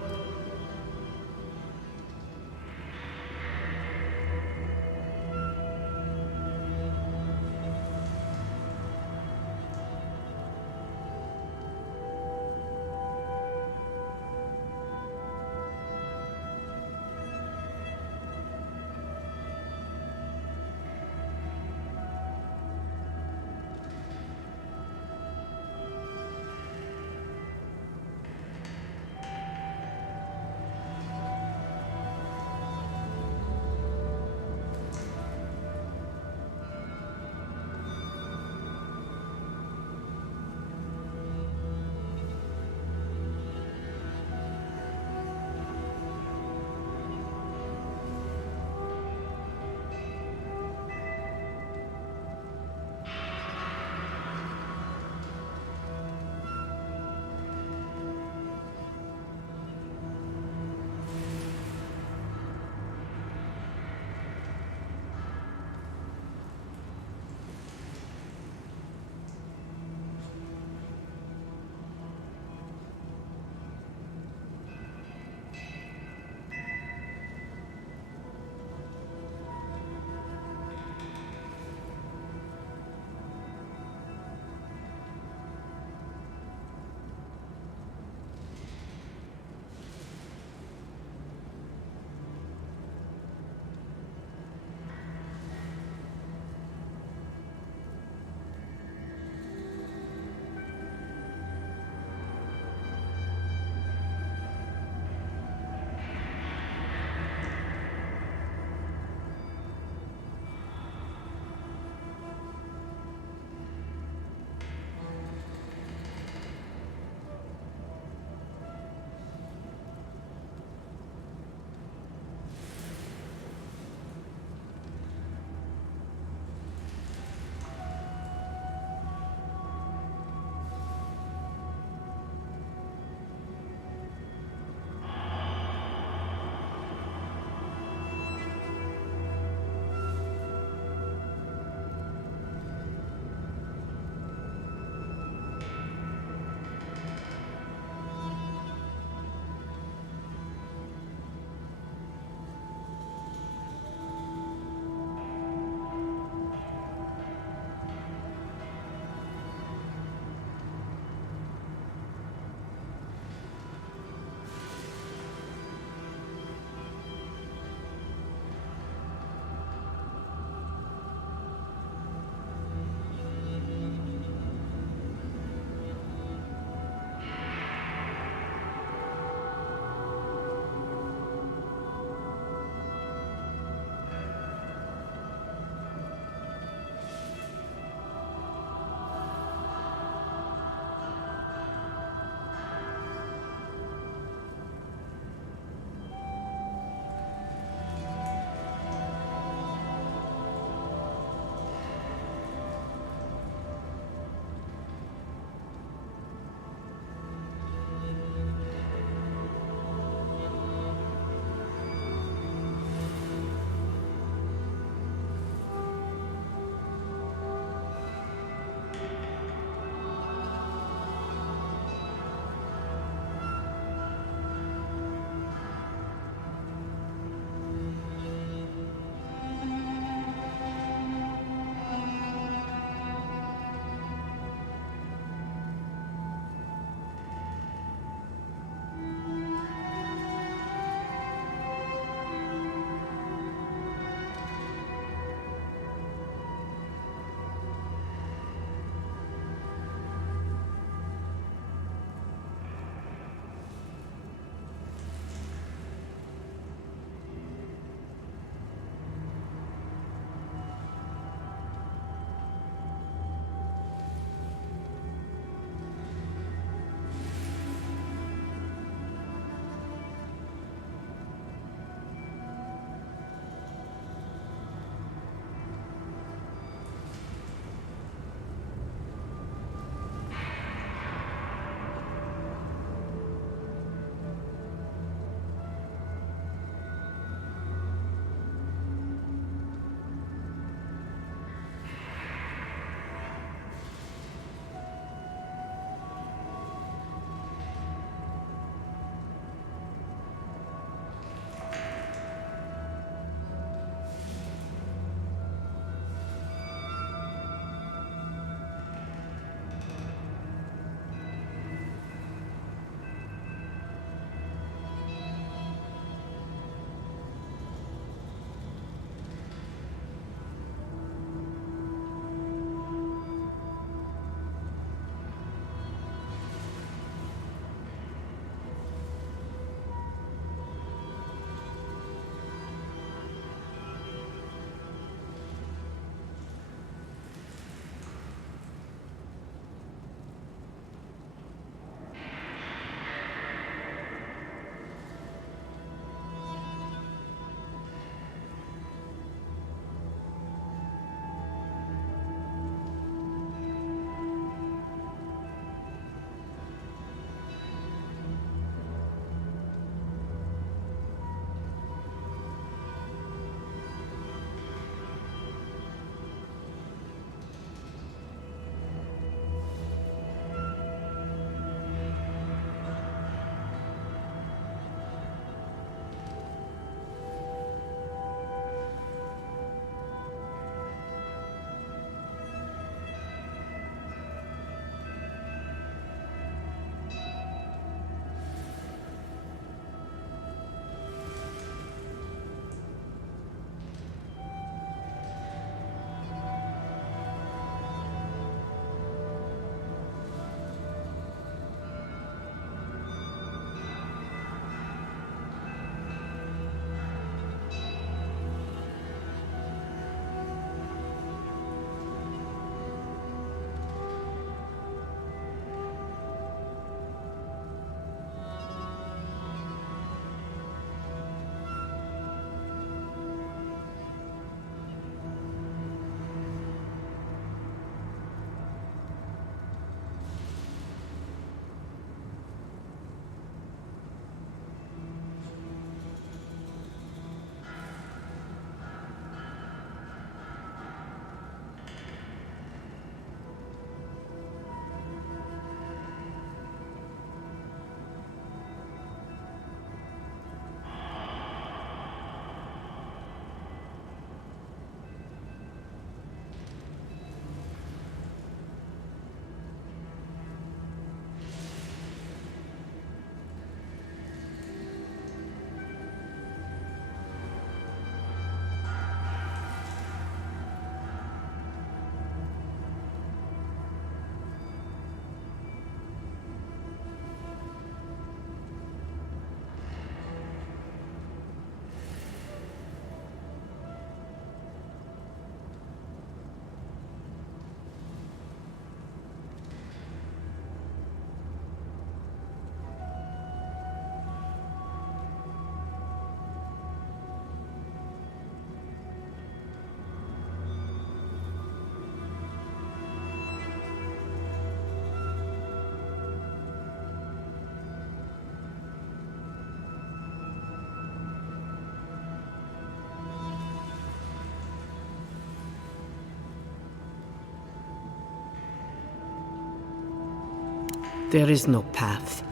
There is no path.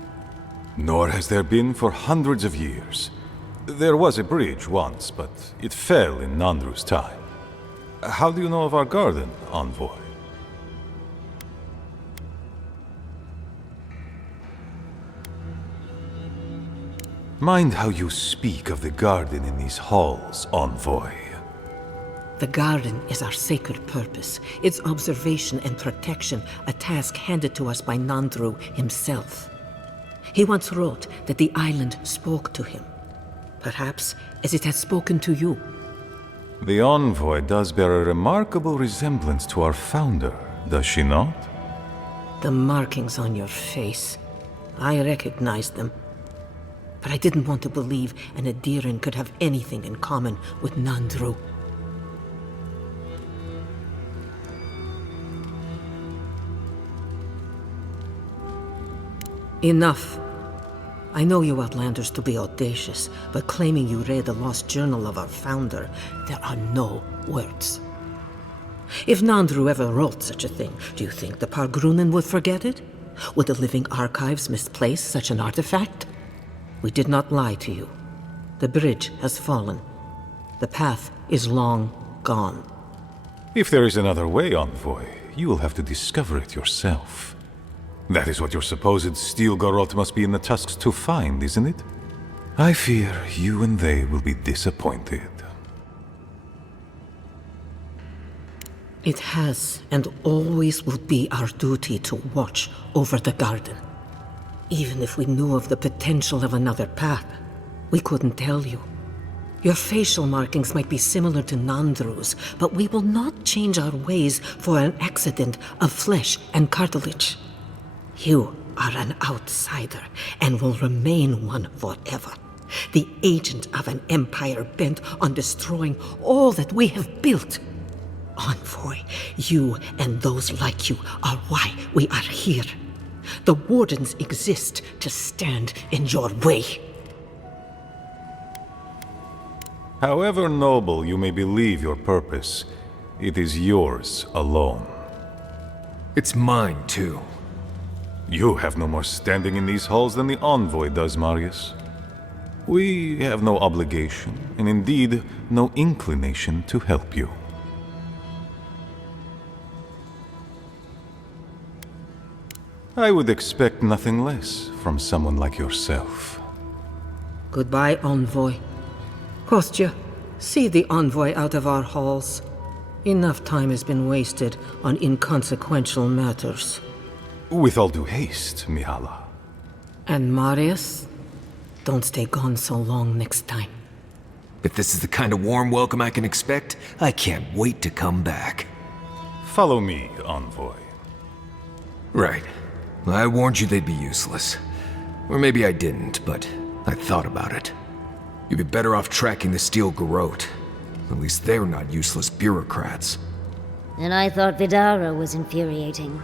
Nor has there been for hundreds of years. There was a bridge once, but it fell in Nandru's time. How do you know of our garden, envoy? Mind how you speak of the garden in these halls, envoy. The garden is our sacred purpose, its observation and protection, a task handed to us by Nandru himself. He once wrote that the island spoke to him, perhaps as it has spoken to you. The envoy does bear a remarkable resemblance to our founder, does she not? The markings on your face, I recognize them. But I didn't want to believe an Adiran could have anything in common with Nandru. Enough. I know you Outlanders to be audacious, but claiming you read the lost journal of our founder, there are no words. If Nandru ever wrote such a thing, do you think the Pargrunen would forget it? Would the living archives misplace such an artifact? We did not lie to you. The bridge has fallen. The path is long gone. If there is another way, envoy, you will have to discover it yourself. That is what your supposed steel garrote must be in the tusks to find, isn't it? I fear you and they will be disappointed. It has and always will be our duty to watch over the garden. Even if we knew of the potential of another path, we couldn't tell you. Your facial markings might be similar to Nandru's, but we will not change our ways for an accident of flesh and cartilage. You are an outsider and will remain one forever. The agent of an empire bent on destroying all that we have built. Envoy, you and those like you are why we are here. The Wardens exist to stand in your way. However noble you may believe your purpose, it is yours alone. It's mine, too. You have no more standing in these halls than the envoy does, Marius. We have no obligation, and indeed no inclination to help you. I would expect nothing less from someone like yourself. Goodbye, envoy. Kostya, see the envoy out of our halls. Enough time has been wasted on inconsequential matters. With all due haste, Mihala. And Marius, don't stay gone so long next time. If this is the kind of warm welcome I can expect, I can't wait to come back. Follow me, envoy. Right. I warned you they'd be useless. Or maybe I didn't, but I thought about it. You'd be better off tracking the steel garrote. At least they're not useless bureaucrats. And I thought Vidara was infuriating.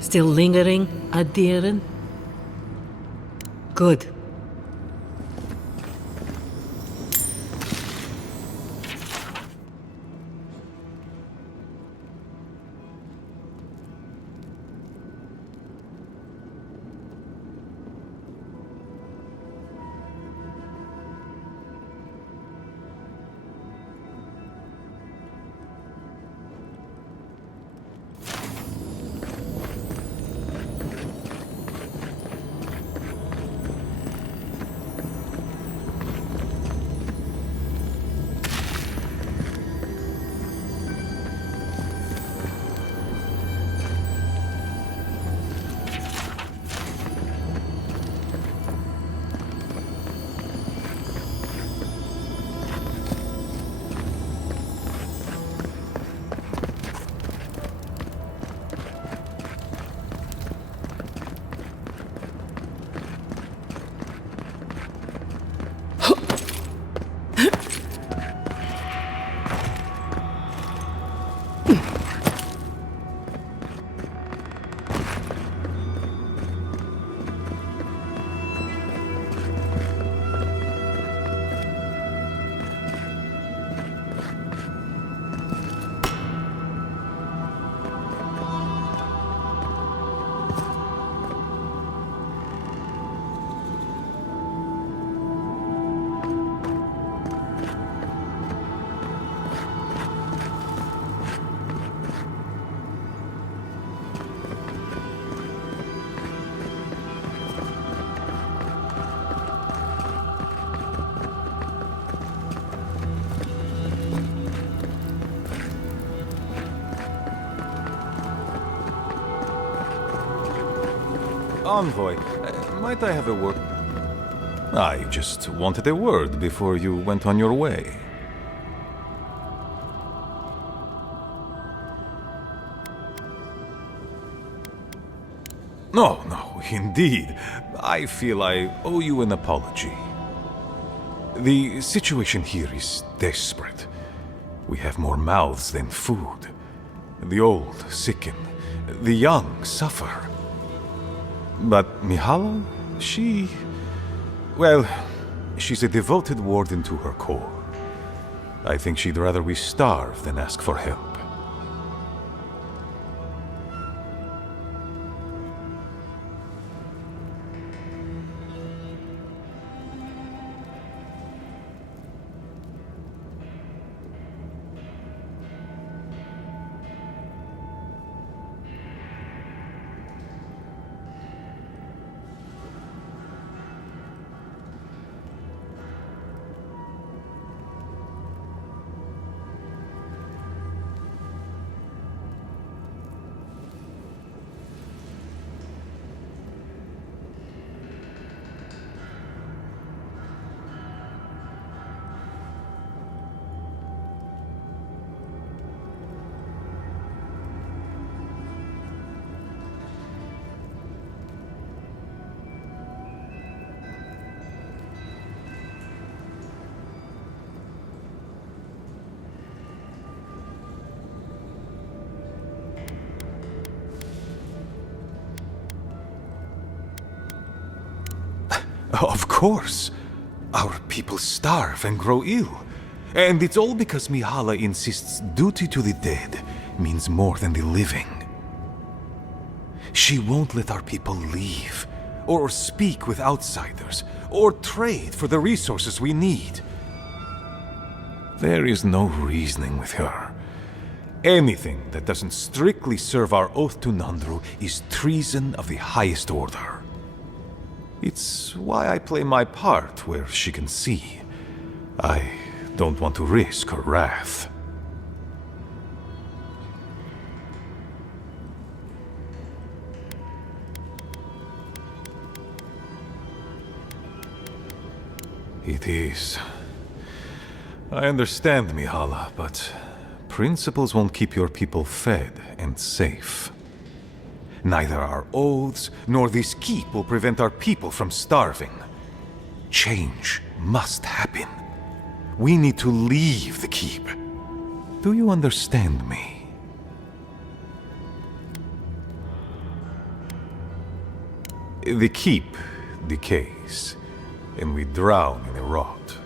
Still lingering, Adiran? Good. Envoy, might I have a word? I just wanted a word before you went on your way. No, indeed. I feel I owe you an apology. The situation here is desperate. We have more mouths than food. The old sicken, the young suffer. But Mihala, well, she's a devoted warden to her core. I think she'd rather we starve than ask for help. Of course. Our people starve and grow ill. And it's all because Mihala insists duty to the dead means more than the living. She won't let our people leave, or speak with outsiders, or trade for the resources we need. There is no reasoning with her. Anything that doesn't strictly serve our oath to Nandru is treason of the highest order. It's why I play my part where she can see. I don't want to risk her wrath. It is. I understand, Mihala, but principles won't keep your people fed and safe. Neither our oaths nor this keep will prevent our people from starving. Change must happen. We need to leave the keep. Do you understand me? The keep decays, and we drown in a rot.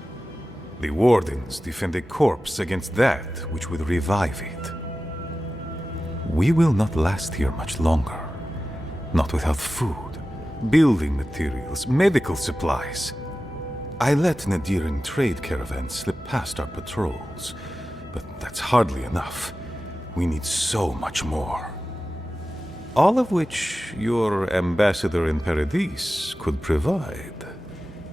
The wardens defend a corpse against that which would revive it. We will not last here much longer. Not without food, building materials, medical supplies. I let Nadiran trade caravans slip past our patrols, but that's hardly enough. We need so much more. All of which your ambassador in Paradis could provide.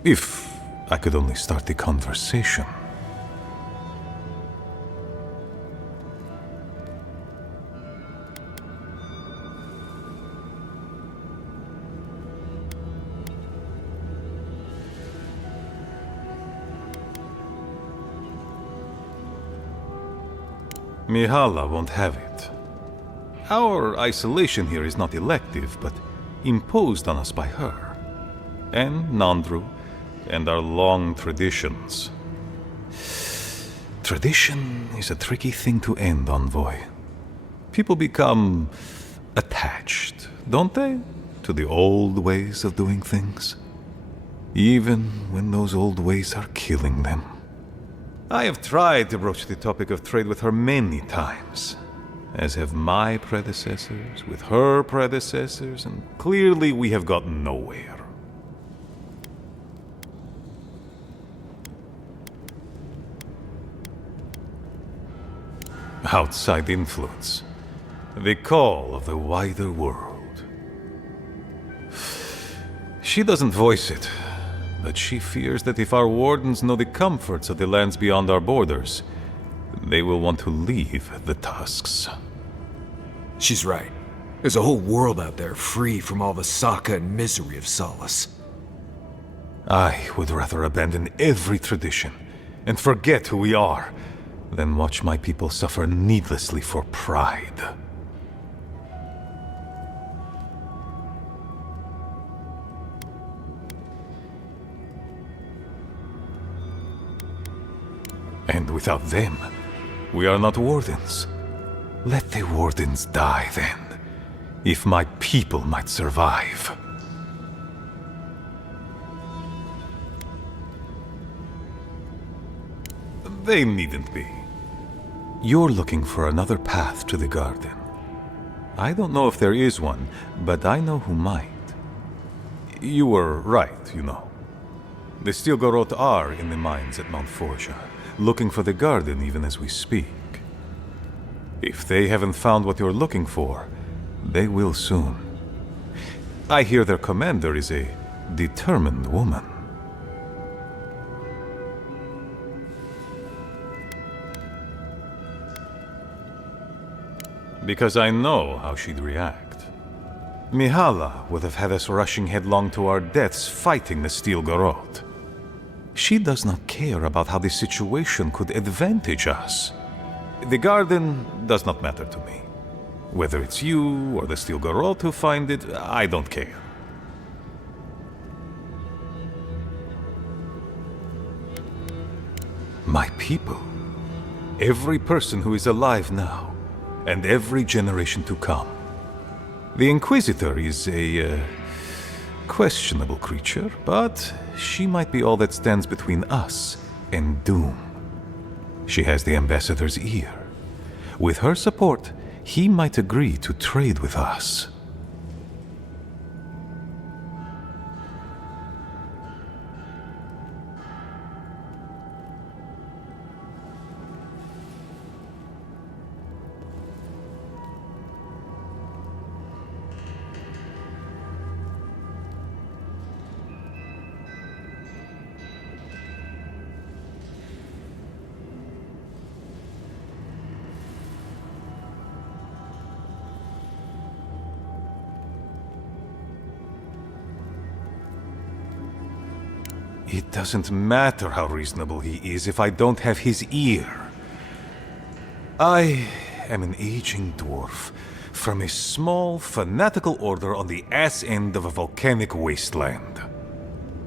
If I could only start the conversation. Mihala won't have it. Our isolation here is not elective, but imposed on us by her. And Nandru, and our long traditions. Tradition is a tricky thing to end, Envoy. People become attached, don't they, to the old ways of doing things? Even when those old ways are killing them. I have tried to broach the topic of trade with her many times, as have my predecessors with her predecessors, and clearly we have gotten nowhere. Outside influence. The call of the wider world. She doesn't voice it, but she fears that if our wardens know the comforts of the lands beyond our borders, they will want to leave the Tusks. She's right. There's a whole world out there free from all the Saka and misery of Solace. I would rather abandon every tradition and forget who we are than watch my people suffer needlessly for pride. And without them, we are not wardens. Let the wardens die then, if my people might survive. They needn't be. You're looking for another path to the garden. I don't know if there is one, but I know who might. You were right, you know. The Stilgarroth are in the mines at Mount Forja, looking for the garden even as we speak. If they haven't found what you're looking for, they will soon. I hear their commander is a determined woman. Because I know how she'd react. Mihala would have had us rushing headlong to our deaths fighting the Stilgarroth. She does not care about how the situation could advantage us. The garden does not matter to me. Whether it's you or the Stilgarroth who find it, I don't care. My people. Every person who is alive now, and every generation to come. The Inquisitor is a questionable creature, but she might be all that stands between us and doom. She has the Ambassador's ear. With her support, he might agree to trade with us. It doesn't matter how reasonable he is if I don't have his ear. I am an aging dwarf from a small, fanatical order on the ass end of a volcanic wasteland.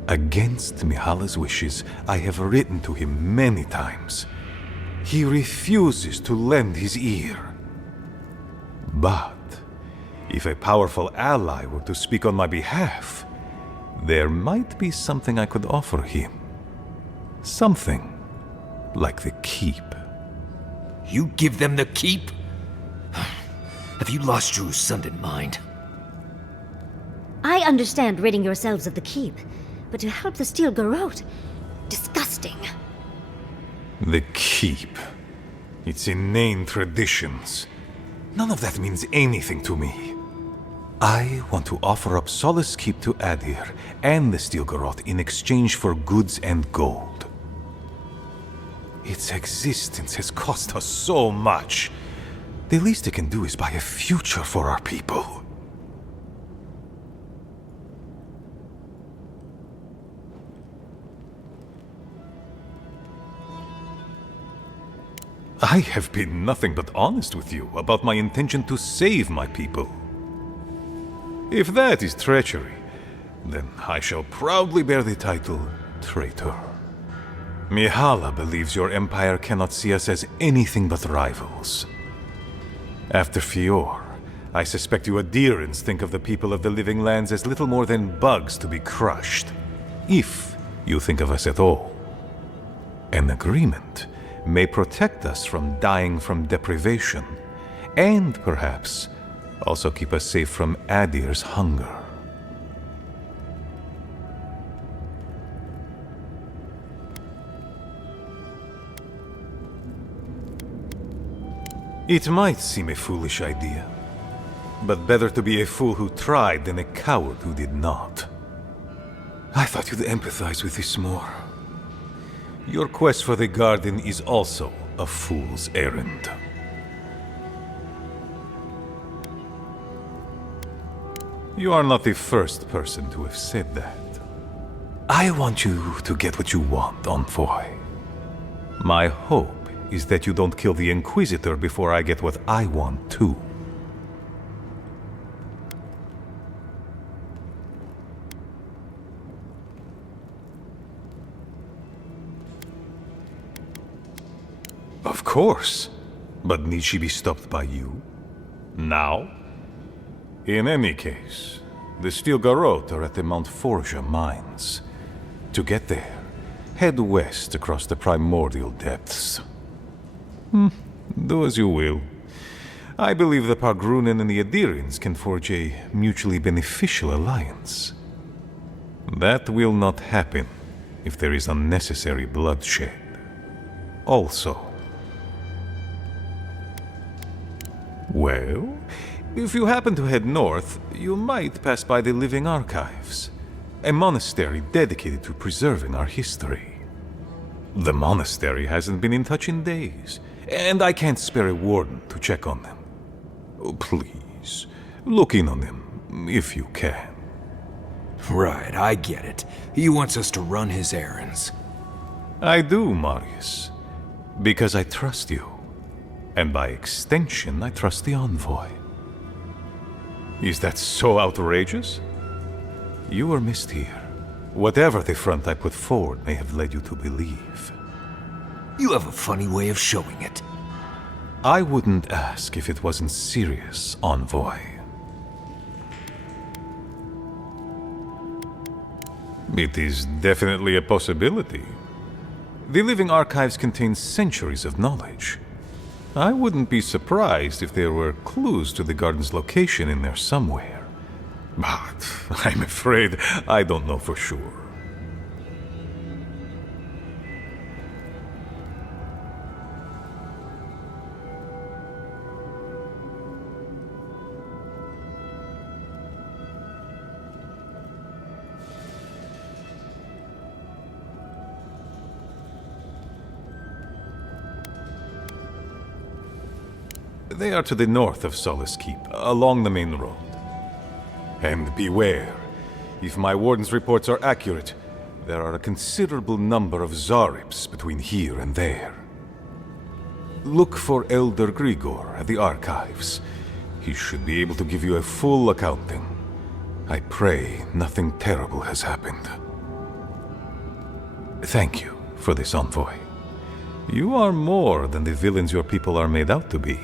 Against Mihala's wishes, I have written to him many times. He refuses to lend his ear. But if a powerful ally were to speak on my behalf, there might be something I could offer him. Something like the keep. You give them the keep? Have you lost your Sundan mind? I understand ridding yourselves of the keep, but to help the Stilgarroth? Disgusting. The keep. Its inane traditions. None of that means anything to me. I want to offer up Solace Keep to Adir and the Stilgarroth in exchange for goods and gold. Its existence has cost us so much. The least it can do is buy a future for our people. I have been nothing but honest with you about my intention to save my people. If that is treachery, then I shall proudly bear the title Traitor. Mihala believes your empire cannot see us as anything but rivals. After Fior, I suspect you Adirans think of the people of the Living Lands as little more than bugs to be crushed, if you think of us at all. An agreement may protect us from dying from deprivation, and perhaps also keep us safe from Adir's hunger. It might seem a foolish idea, but better to be a fool who tried than a coward who did not. I thought you'd empathize with this more. Your quest for the garden is also a fool's errand. You are not the first person to have said that. I want you to get what you want, Envoy. My hope is that you don't kill the Inquisitor before I get what I want too. Of course. But need she be stopped by you? Now? In any case, the Steel Garrote are at the Mount Forja mines. To get there, head west across the primordial depths. Do as you will. I believe the Pargrunen and the Adirians can forge a mutually beneficial alliance. That will not happen if there is unnecessary bloodshed. Also, well, if you happen to head north, you might pass by the Living Archives, a monastery dedicated to preserving our history. The monastery hasn't been in touch in days, and I can't spare a warden to check on them. Oh, please, look in on them, if you can. Right, I get it. He wants us to run his errands. I do, Marius, because I trust you. And by extension, I trust the Envoy. Is that so outrageous? You were missed here. Whatever the front I put forward may have led you to believe. You have a funny way of showing it. I wouldn't ask if it wasn't serious, Envoy. It is definitely a possibility. The Living Archives contain centuries of knowledge. I wouldn't be surprised if there were clues to the garden's location in there somewhere. But I'm afraid I don't know for sure. They are to the north of Solace Keep, along the main road. And beware, if my warden's reports are accurate, there are a considerable number of Zarips between here and there. Look for Elder Grigor at the archives. He should be able to give you a full accounting. I pray nothing terrible has happened. Thank you for this, Envoy. You are more than the villains your people are made out to be.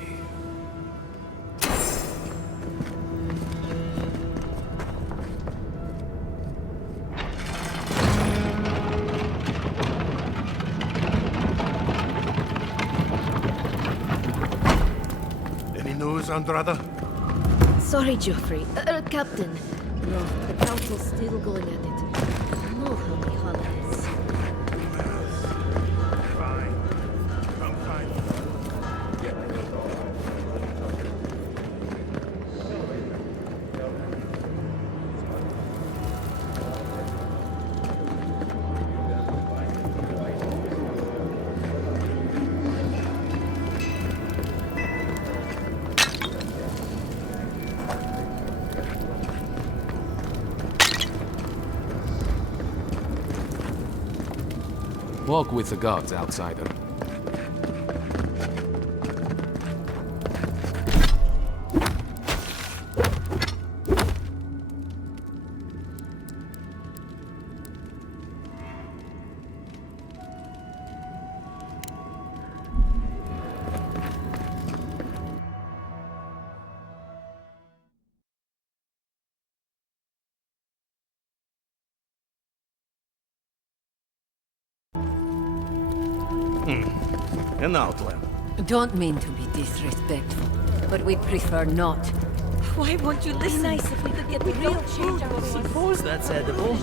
Andrada? Sorry, Geoffrey. Captain. No, the council's still going at it. No happy holidays. Walk with the gods, outsider. An outland. Don't mean to be disrespectful, but we'd prefer not. Why won't you listen? Be nice if we could get the real change our Suppose that's edible.